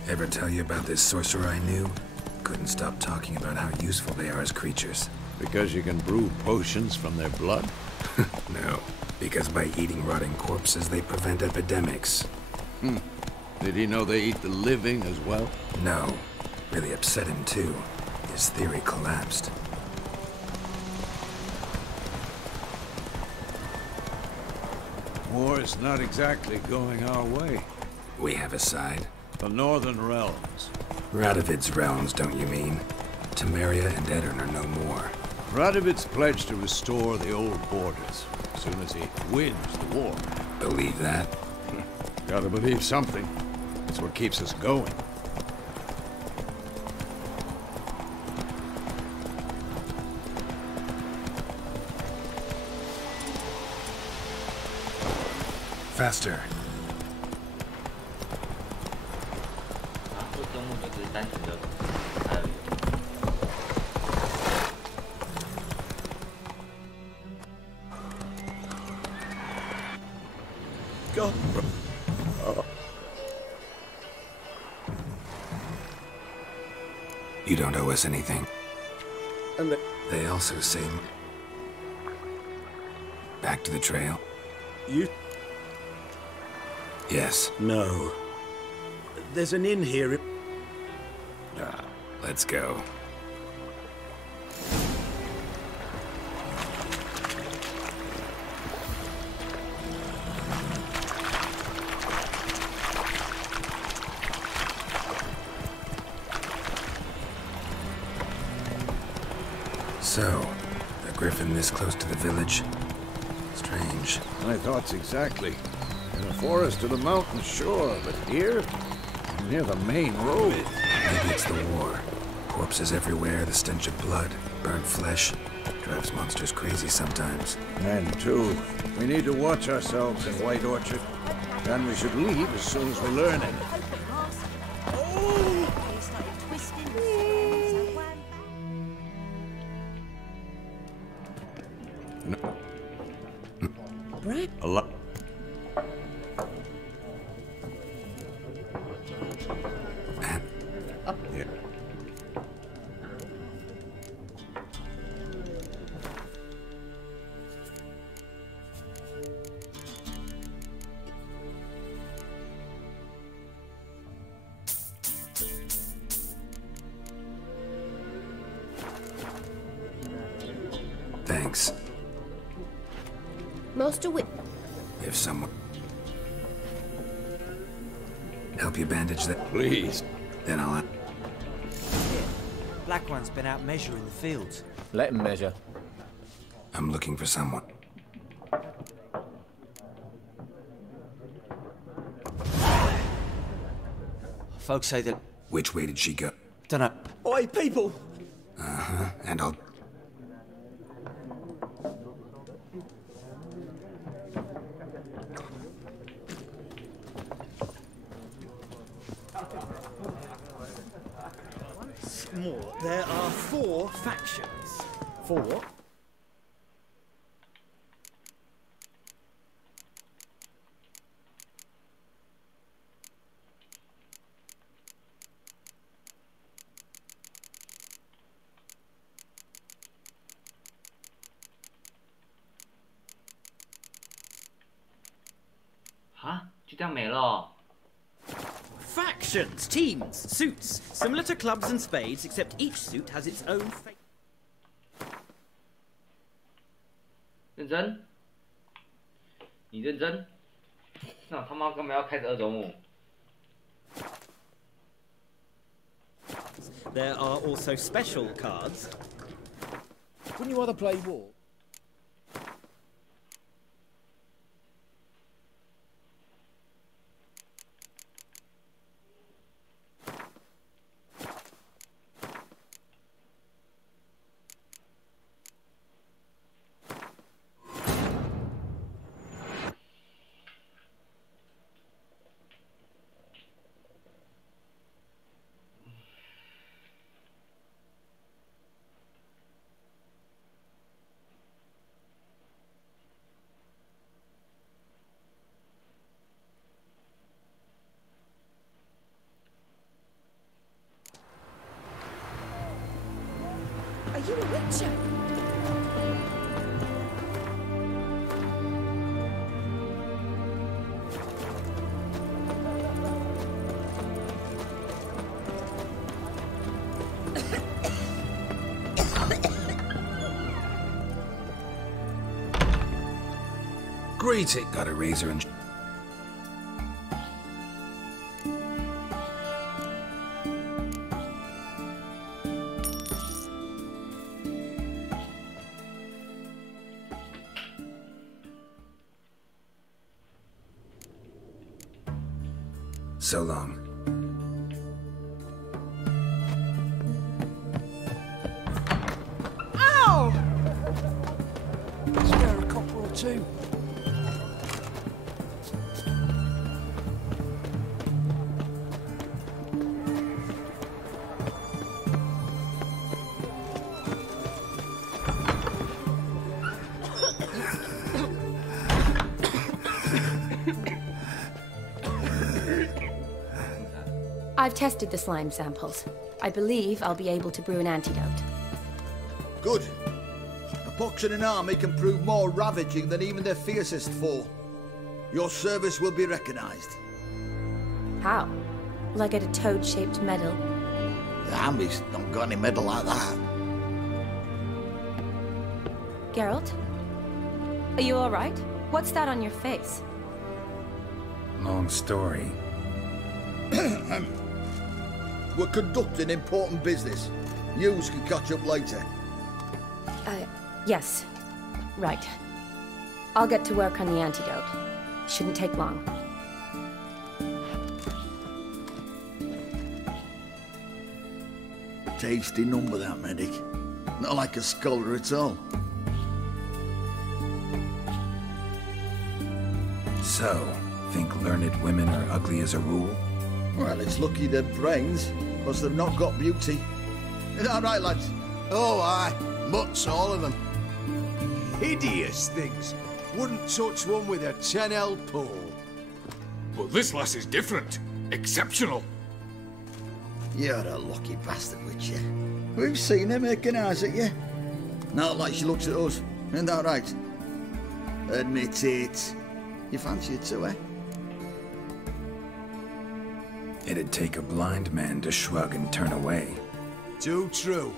Ever tell you about this sorcerer I knew? Couldn't stop talking about how useful they are as creatures. Because you can brew potions from their blood? No, because by eating rotting corpses, they prevent epidemics. Did he know they eat the living as well? No. Really upset him, too. His theory collapsed. War's not exactly going our way. We have a side. The Northern Realms. Radovid's realms, don't you mean? Temeria and Edirn are no more. Radovid's pledged to restore the old borders as soon as he wins the war. Believe that? Gotta believe something. It's what keeps us going. Faster. Go. You don't owe us anything. And they also say... Back to the trail? You... Yes. No. There's an inn here. Let's go. So, a griffin this close to the village? Strange. My thoughts exactly. In a forest or the mountains, sure, but here? Near the main road. Maybe it's the war. Corpses everywhere, the stench of blood, burnt flesh. Drives monsters crazy sometimes. Men, too. We need to watch ourselves in White Orchard. And we should leave as soon as we learn anything. A lot. Yeah. Thanks. Master Whip. If someone... Help you bandage that? Please. Then I'll... Black One's been out measuring the fields. Let him measure. I'm looking for someone. Folks say that... Which way did she go? Dunno. Oi, people! Uh-huh, and I'll... More. There are 4 factions. 4? Factions, teams, suits, similar to clubs and spades, except each suit has its own fate. 认真？你认真？那我他妈干嘛要开始2周目？ There are also special cards. Wouldn't you rather play war? Greeting. Got a razor and... So long. Ow! Spare a copper or two. I've tested the slime samples. I believe I'll be able to brew an antidote. Good. A pox in an army can prove more ravaging than even their fiercest foe. Your service will be recognized. How? Will I get a toad-shaped medal? The army's not got any medal like that. Geralt? Are you alright? What's that on your face? Long story. We're conducting important business. Yous can catch up later. Yes. Right. I'll get to work on the antidote. Shouldn't take long. Tasty number, that medic. Not like a scholar at all. So, think learned women are ugly as a rule? Well, it's lucky they're brains, because they've not got beauty. Is that right, lads? Oh, aye. Mutts, all of them. Hideous things. Wouldn't touch one with a 10L pole. Well, this lass is different. Exceptional. You're a lucky bastard, Witcher. We've seen her making eyes at you. Not like she looks at us. Isn't that right? Admit it. You fancy it too, eh? It'd take a blind man to shrug and turn away. Too true.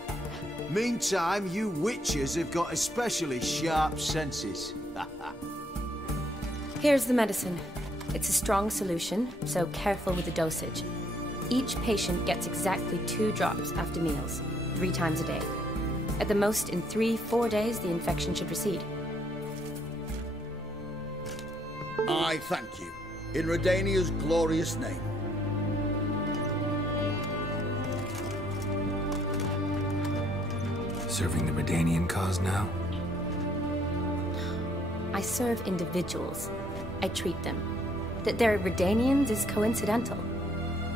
Meantime, you witches have got especially sharp senses. Here's the medicine. It's a strong solution, so careful with the dosage. Each patient gets exactly 2 drops after meals, 3 times a day. At the most, in 3-4 days, the infection should recede. I thank you. In Redania's glorious name. Serving the Redanian cause now? I serve individuals. I treat them. That they're Redanians is coincidental.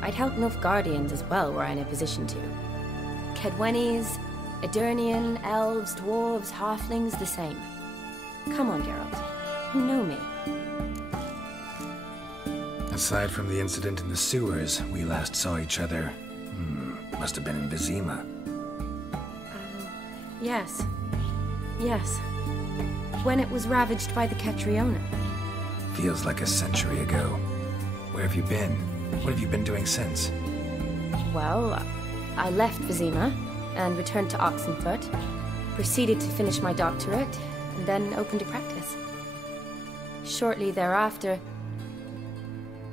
I'd help Nilfgaardians as well were I in a position to. Kedwenis, Edirnian, elves, dwarves, halflings, the same. Come on, Geralt. You know me. Aside from the incident in the sewers, we last saw each other... must have been in Vizima. Yes. Yes. When it was ravaged by the Catriona. Feels like a century ago. Where have you been? What have you been doing since? Well, I left Vizima and returned to Oxenfurt, proceeded to finish my doctorate, and then opened a practice. Shortly thereafter...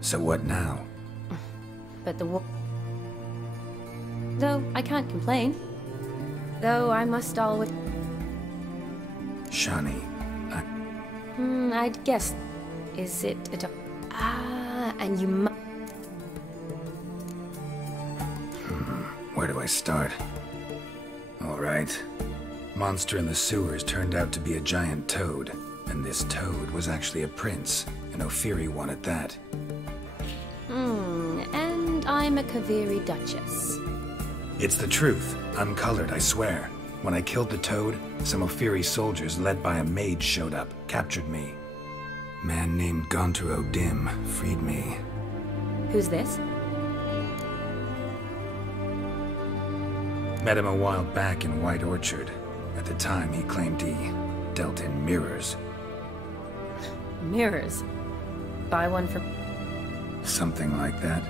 So what now? But the war... Though I can't complain. Though I must always... Shani, I'd guess. Is it a and you mu... Where do I start? All right. Monster in the sewers turned out to be a giant toad. And this toad was actually a prince. An Ophiri one at that. And I'm a Kaviri Duchess. It's the truth. Uncolored, I swear. When I killed the toad, some Ophiri soldiers led by a mage showed up, captured me. Man named Gontur O'Dim freed me. Who's this? Met him a while back in White Orchard. At the time, he claimed he dealt in mirrors. Mirrors? Buy one for... Something like that.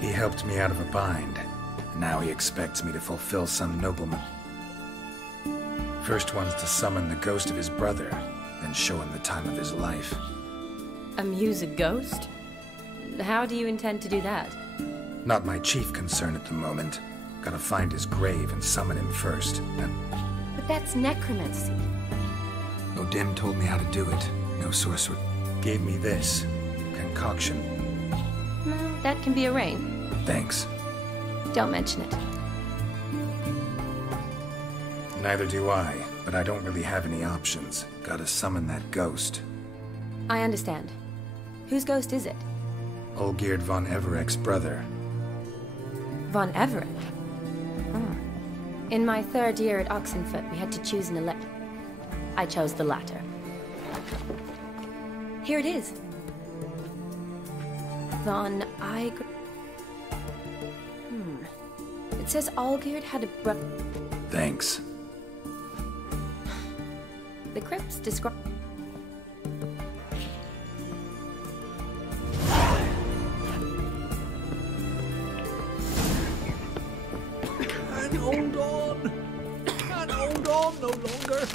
He helped me out of a bind. Now he expects me to fulfill some nobleman... First one's to summon the ghost of his brother, then show him the time of his life. Amuse a ghost? How do you intend to do that? Not my chief concern at the moment. Gotta find his grave and summon him first. But that's necromancy. Odin told me how to do it. No sorcerer. Gave me this. Concoction. Well, that can be arranged. Thanks. Don't mention it. Neither do I, but I don't really have any options. Gotta summon that ghost. I understand. Whose ghost is it? Olgierd von Everek's brother. Von Everek? Oh. In my 3rd year at Oxenfoot, we had to choose an elect. I chose the latter. Here it is. Von Igr... It says Olgierd had a brother. Thanks. The crypts describe... Can't hold on! Can't hold on no longer!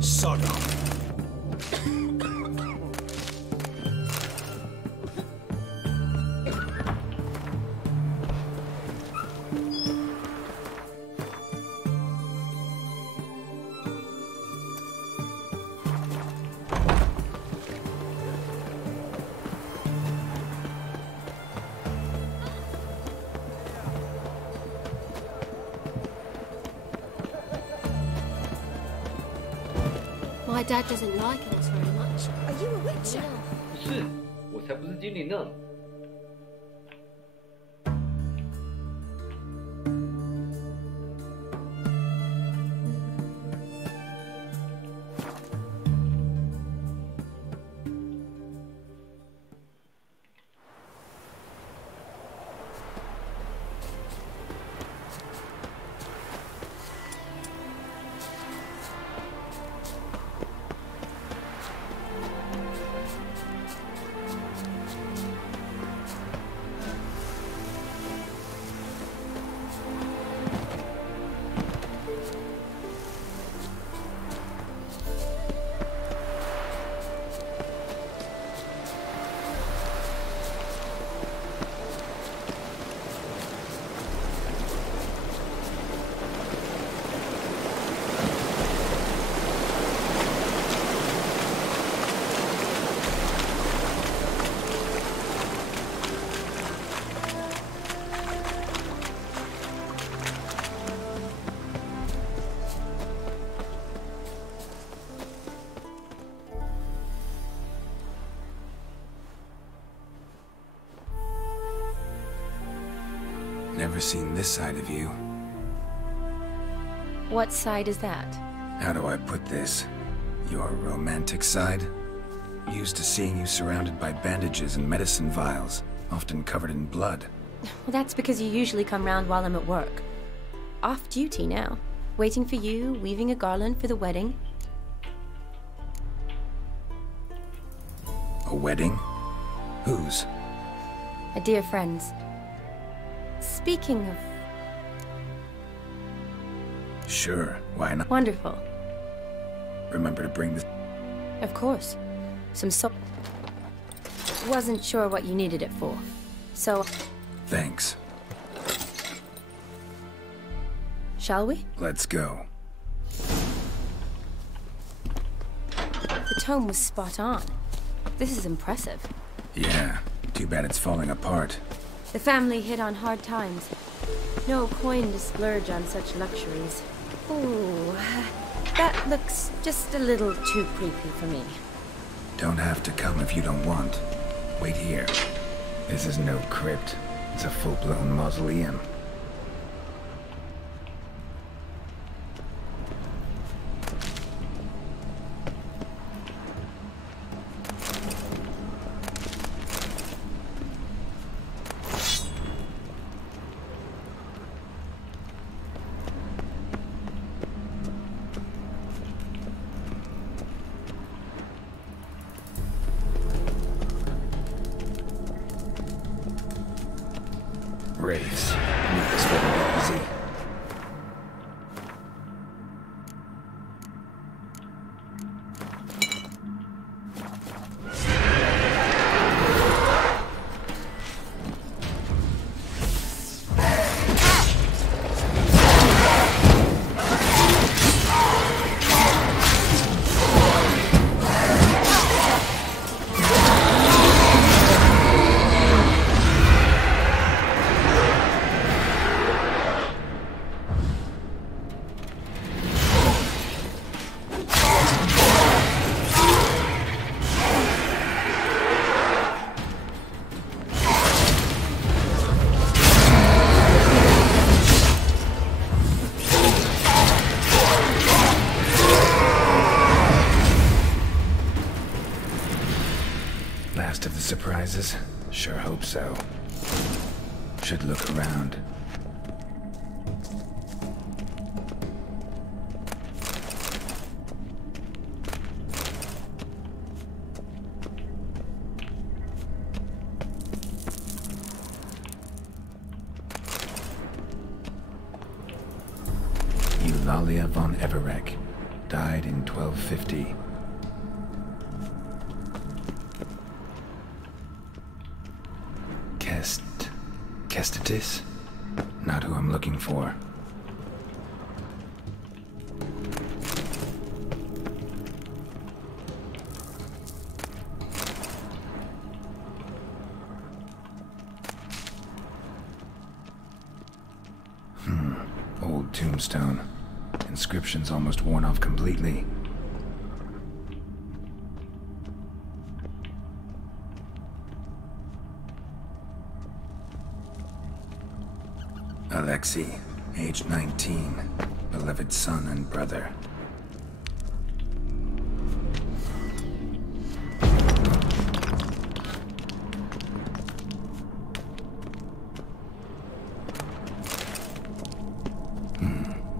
Sod off. My dad doesn't like us very much. Are you a witcher? 不是，我才不是精灵呢。Never seen this side of you. What side is that? How do I put this? Your romantic side? Used to seeing you surrounded by bandages and medicine vials, often covered in blood. Well, that's because you usually come round while I'm at work. Off duty now. Waiting for you, weaving a garland for the wedding. A wedding? Whose? A dear friend's. Speaking of... Sure, why not? Wonderful. Remember to bring this... Of course. Some soap. Wasn't sure what you needed it for. So... Thanks. Shall we? Let's go. The tome was spot on. This is impressive. Yeah, too bad it's falling apart. The family hit on hard times. No coin to splurge on such luxuries. Ooh, that looks just a little too creepy for me. Don't have to come if you don't want. Wait here. This is no crypt. It's a full-blown mausoleum. Wraiths. Knew this wouldn't be easy. Last of the surprises? Sure hope so. Should look around. Eulalia von Everek died in 1250. Kestitis? Not who I'm looking for. Old tombstone. Inscription's almost worn off completely. Alexei, age 19, beloved son and brother.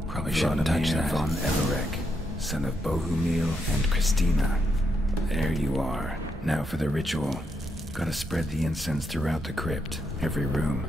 Probably shouldn't touch that. Von Everek, son of Bohumil and Christina. There you are. Now for the ritual. Gotta spread the incense throughout the crypt, every room.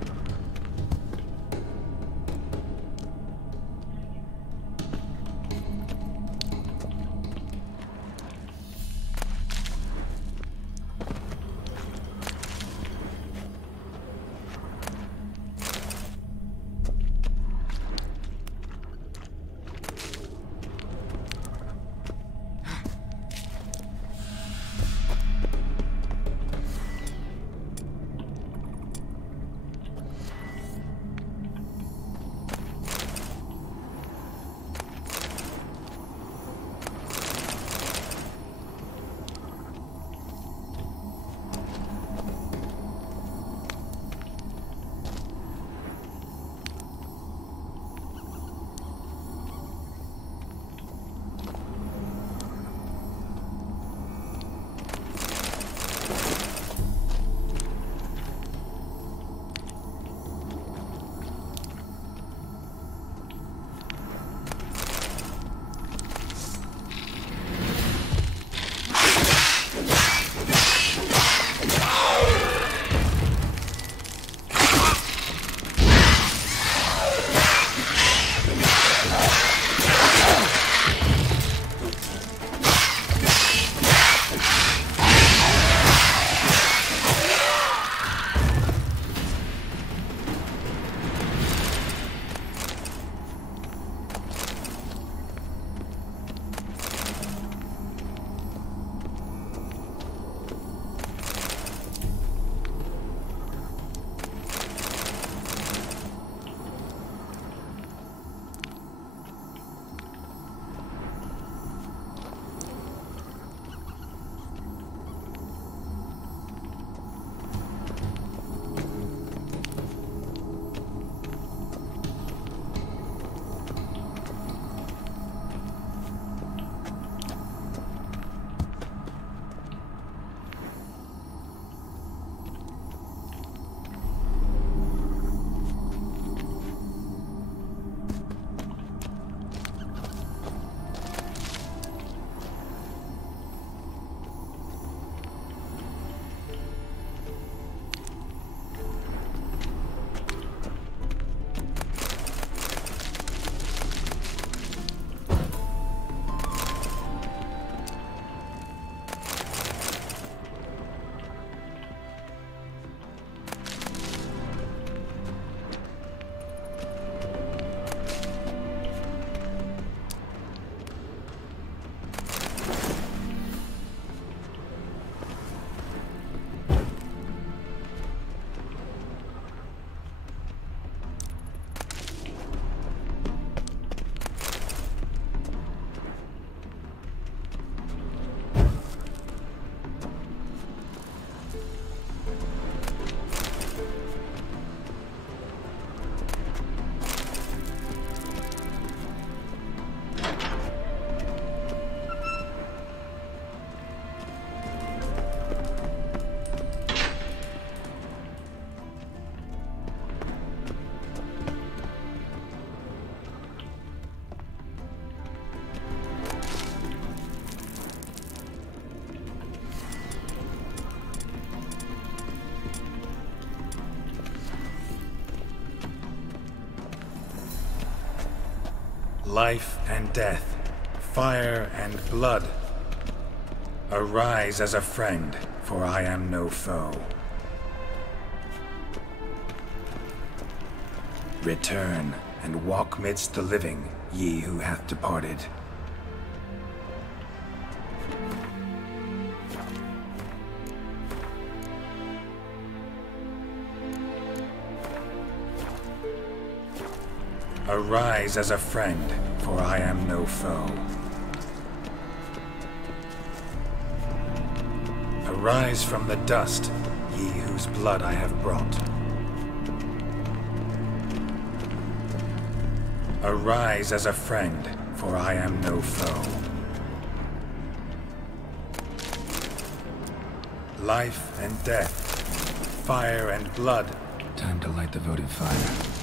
life and death, fire and blood. Arise as a friend, for I am no foe. Return and walk midst the living, ye who hath departed. Arise as a friend, for I am no foe. Arise from the dust, ye whose blood I have brought. Arise as a friend, for I am no foe. Life and death, fire and blood. Time to light the votive fire.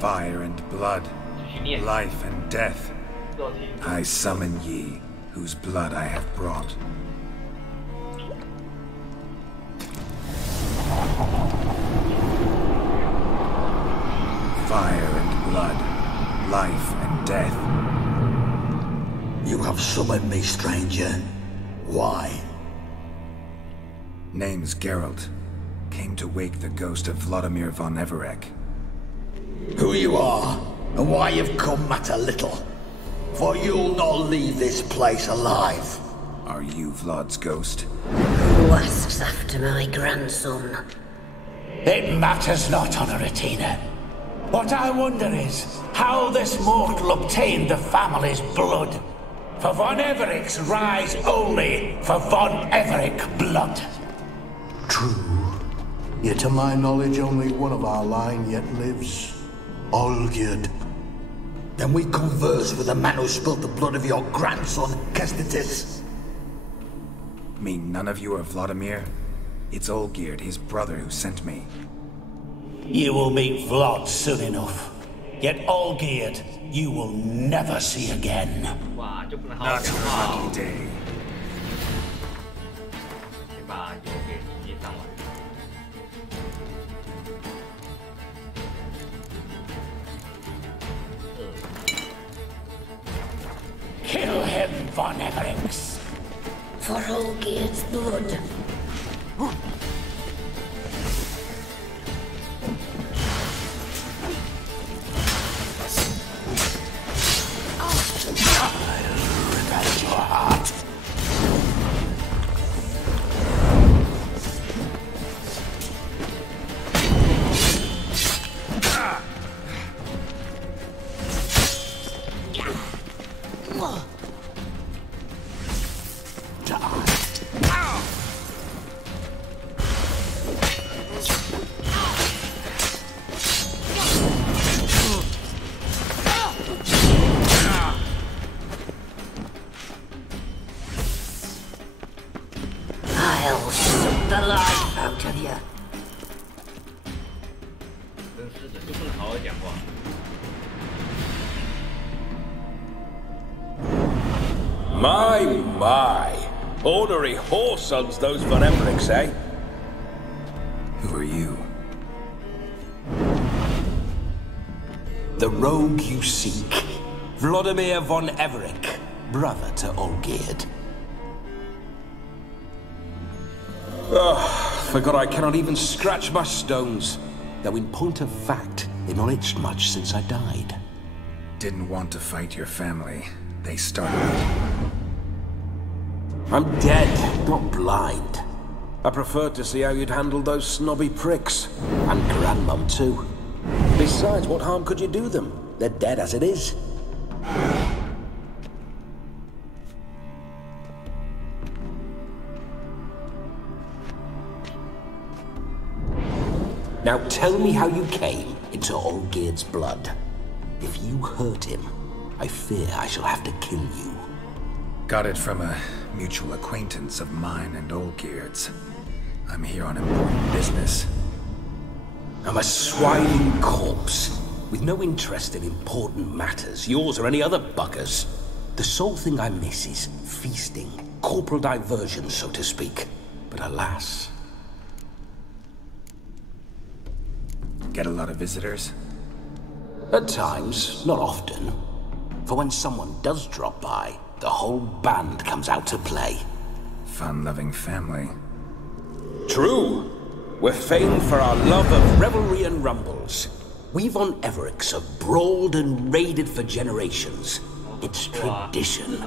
Fire and blood, life and death, I summon ye, whose blood I have brought. Fire and blood, life and death. You have summoned me, stranger. Why? Name's Geralt. Came to wake the ghost of Vladimir von Everec. Who you are, and why you've come matter little. For you'll not leave this place alive. Are you Vlad's ghost? Who asks after my grandson? It matters not, Honoratina. What I wonder is how this mortal obtained the family's blood. For von Everec's rise only for von Everec blood. True. Yet to my knowledge, only one of our line yet lives. Olgierd. Then we converse with the man who spilled the blood of your grandson, Kestitis. Mean none of you are Vladimir? It's Olgierd, his brother, who sent me. You will meet Vlad soon enough. Yet Olgierd, you will never see again. Not a lucky day. Kill him, von Everec. For Olgierd's blood. I'll revenge your heart. I'll suck the life out of you. My. Ornery whoresons, those von Everecs, eh? Who are you? The rogue you seek. Vladimir von Everec, brother to Olgierd. Forgot I cannot even scratch my stones. Though in point of fact, they've not itched much since I died. Didn't want to fight your family. They started it. I'm dead, not blind. I preferred to see how you'd handled those snobby pricks. And Grandmum, too. Besides, what harm could you do them? They're dead as it is. Now tell me how you came into Olgierd's blood. If you hurt him, I fear I shall have to kill you. Got it from a mutual acquaintance of mine and Olgierd's. I'm here on important business. I'm a swining corpse, with no interest in important matters, yours or any other buggers. The sole thing I miss is feasting, corporal diversion, so to speak. But alas... Get a lot of visitors? At times, not often. For when someone does drop by, the whole band comes out to play. Fun-loving family. True. We're famed for our love of revelry and rumbles. We von Evericks have brawled and raided for generations. It's tradition.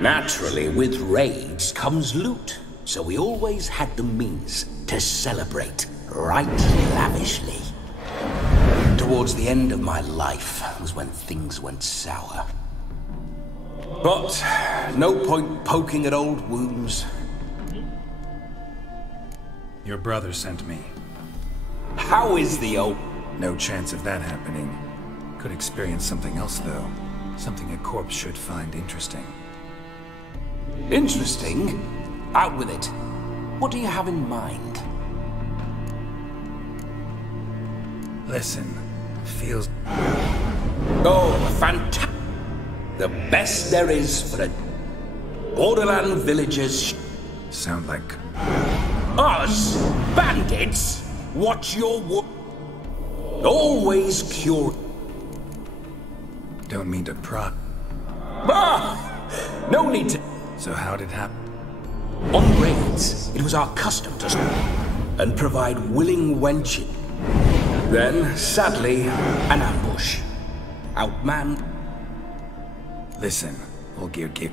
Naturally, with raids comes loot, so we always had the means to celebrate right lavishly. Towards the end of my life was when things went sour. But no point poking at old wounds. Your brother sent me. How is the old... No chance of that happening. Could experience something else, though. Something a corpse should find interesting. Interesting? Out with it. What do you have in mind? Listen, feels... Oh, fantastic. The best there is for a borderland villagers. Sound like... Us? Bandits? Watch your always cure. Don't mean to prod. Ah! No need to... So how'd it happen? On raids, it was our custom to... and provide willing wenches. Then, sadly, an ambush. Outmanned. Listen, Olgierd gave...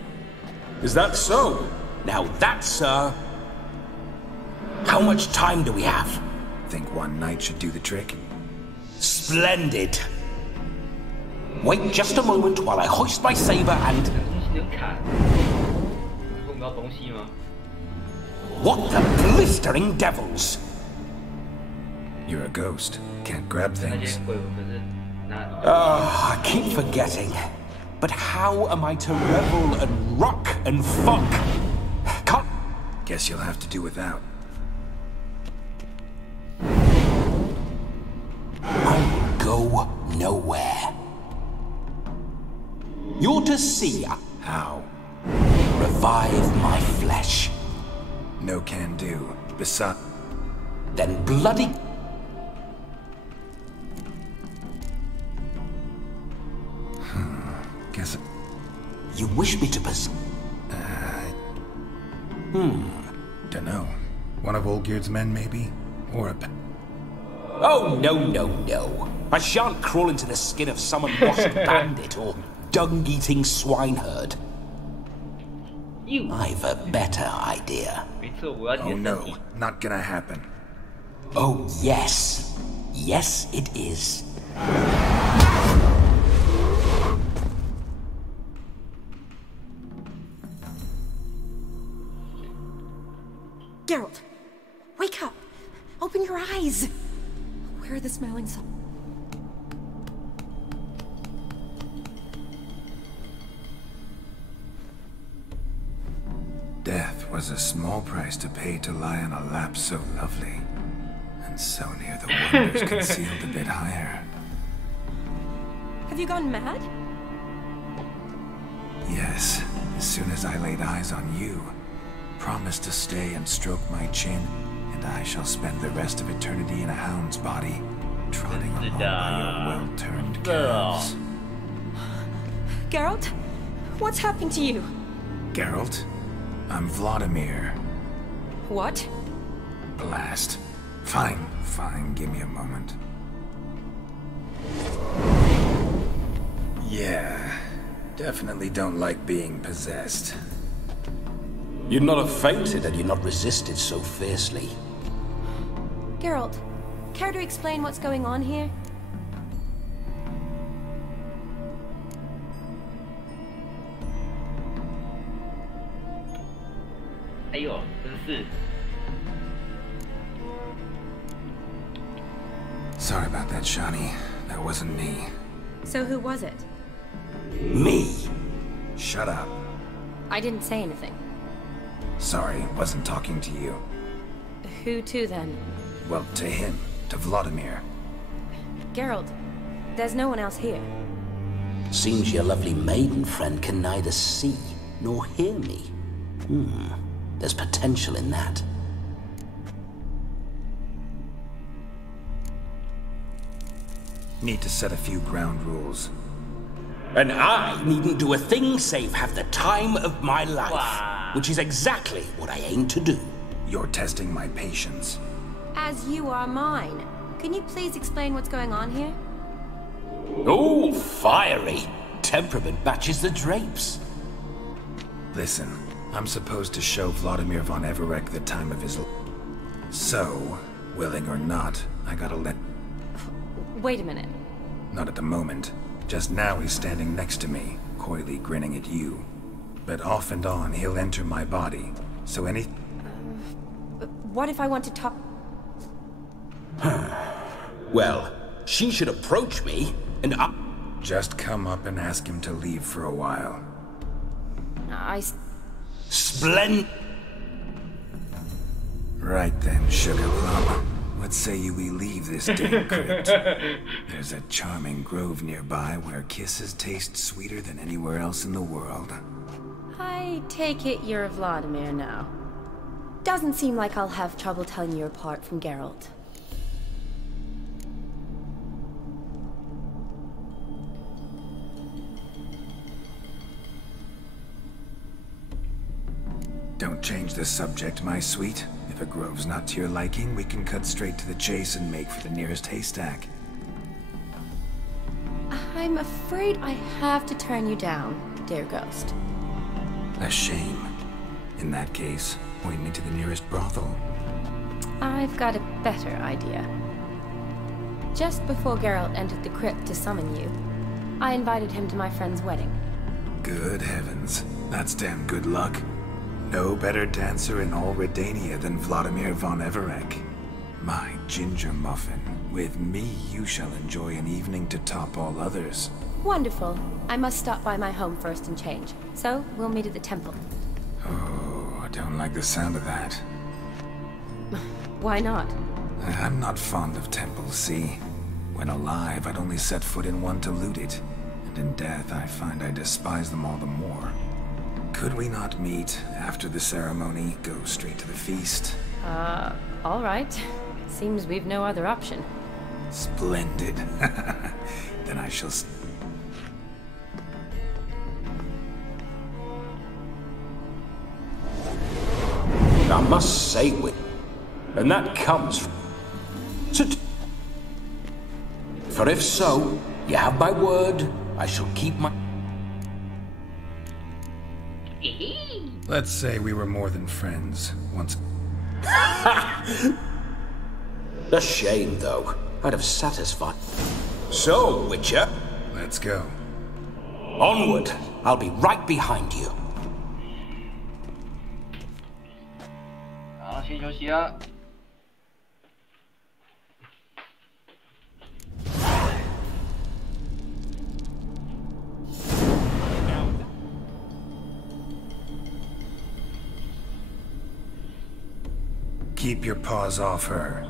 Is that so? Now that, sir... How much time do we have? Think one night should do the trick? Splendid. Wait just a moment while I hoist my saber and... What the blistering devils? You're a ghost. Can't grab things. I keep forgetting. But how am I to revel and rock and fuck? Can't... Guess you'll have to do without. I will go nowhere. You're to see... How? Revive my flesh. No can do. Besides... Then bloody... Guess... You wish me to Dunno. One of Olgierd's men, maybe? Or a... Oh, no. I shan't crawl into the skin of some unwashed bandit or dung-eating swineherd. I've a better idea. Oh no, not gonna happen. Oh yes. Yes, it is. Geralt, wake up! Open your eyes! Where are the smelling salts? Death was a small price to pay to lie on a lap so lovely, and so near the wonders concealed a bit higher. Have you gone mad? Yes, as soon as I laid eyes on you, promised to stay and stroke my chin, and I shall spend the rest of eternity in a hound's body, trotting along by your well-turned calves. Geralt, what's happened to you? Geralt? I'm Vladimir. What? Blast. Fine, give me a moment. Yeah, definitely don't like being possessed. You'd not have fainted had you not resisted so fiercely. Geralt, care to explain what's going on here? Sorry about that, Shani. That wasn't me. So who was it? Me. Shut up. I didn't say anything. Sorry, wasn't talking to you. Who to then? Well, to him. To Vladimir. Geralt, there's no one else here. Seems your lovely maiden friend can neither see nor hear me. There's potential in that. Need to set a few ground rules. And I needn't do a thing save have the time of my life, which is exactly what I aim to do. You're testing my patience. As you are mine. Can you please explain what's going on here? Oh, fiery. Temperament matches the drapes. Listen, I'm supposed to show Vladimir von Everec the time of his life. So, willing or not, I gotta let... Wait a minute. Not at the moment. Just now he's standing next to me, coyly grinning at you. But off and on, he'll enter my body. So any... What if I want to talk... Well, she should approach me, and I... Just come up and ask him to leave for a while. Splendid. Right then, Sugar Plum. What say we leave this damn crypt? There's a charming grove nearby where kisses taste sweeter than anywhere else in the world. I take it you're Vladimir now. Doesn't seem like I'll have trouble telling you apart from Geralt. Don't change the subject, my sweet. If a grove's not to your liking, we can cut straight to the chase and make for the nearest haystack. I'm afraid I have to turn you down, dear ghost. A shame. In that case, point me to the nearest brothel. I've got a better idea. Just before Geralt entered the crypt to summon you, I invited him to my friend's wedding. Good heavens. That's damn good luck. No better dancer in all Redania than Vladimir von Everec. My ginger muffin. With me, you shall enjoy an evening to top all others. Wonderful. I must stop by my home first and change. So, we'll meet at the temple. Oh, I don't like the sound of that. Why not? I'm not fond of temples, see? When alive, I'd only set foot in one to loot it. And in death, I find I despise them all the more. Could we not meet after the ceremony, go straight to the feast? All right. Seems we've no other option. Splendid. Then I shall... I must say, and that comes from... For if so, you have my word, I shall keep my... Let's say we were more than friends once. A shame, though. I'd have satisfied. So, Witcher. Let's go. Onward. I'll be right behind you. 好，先休息啊。Keep your paws off her.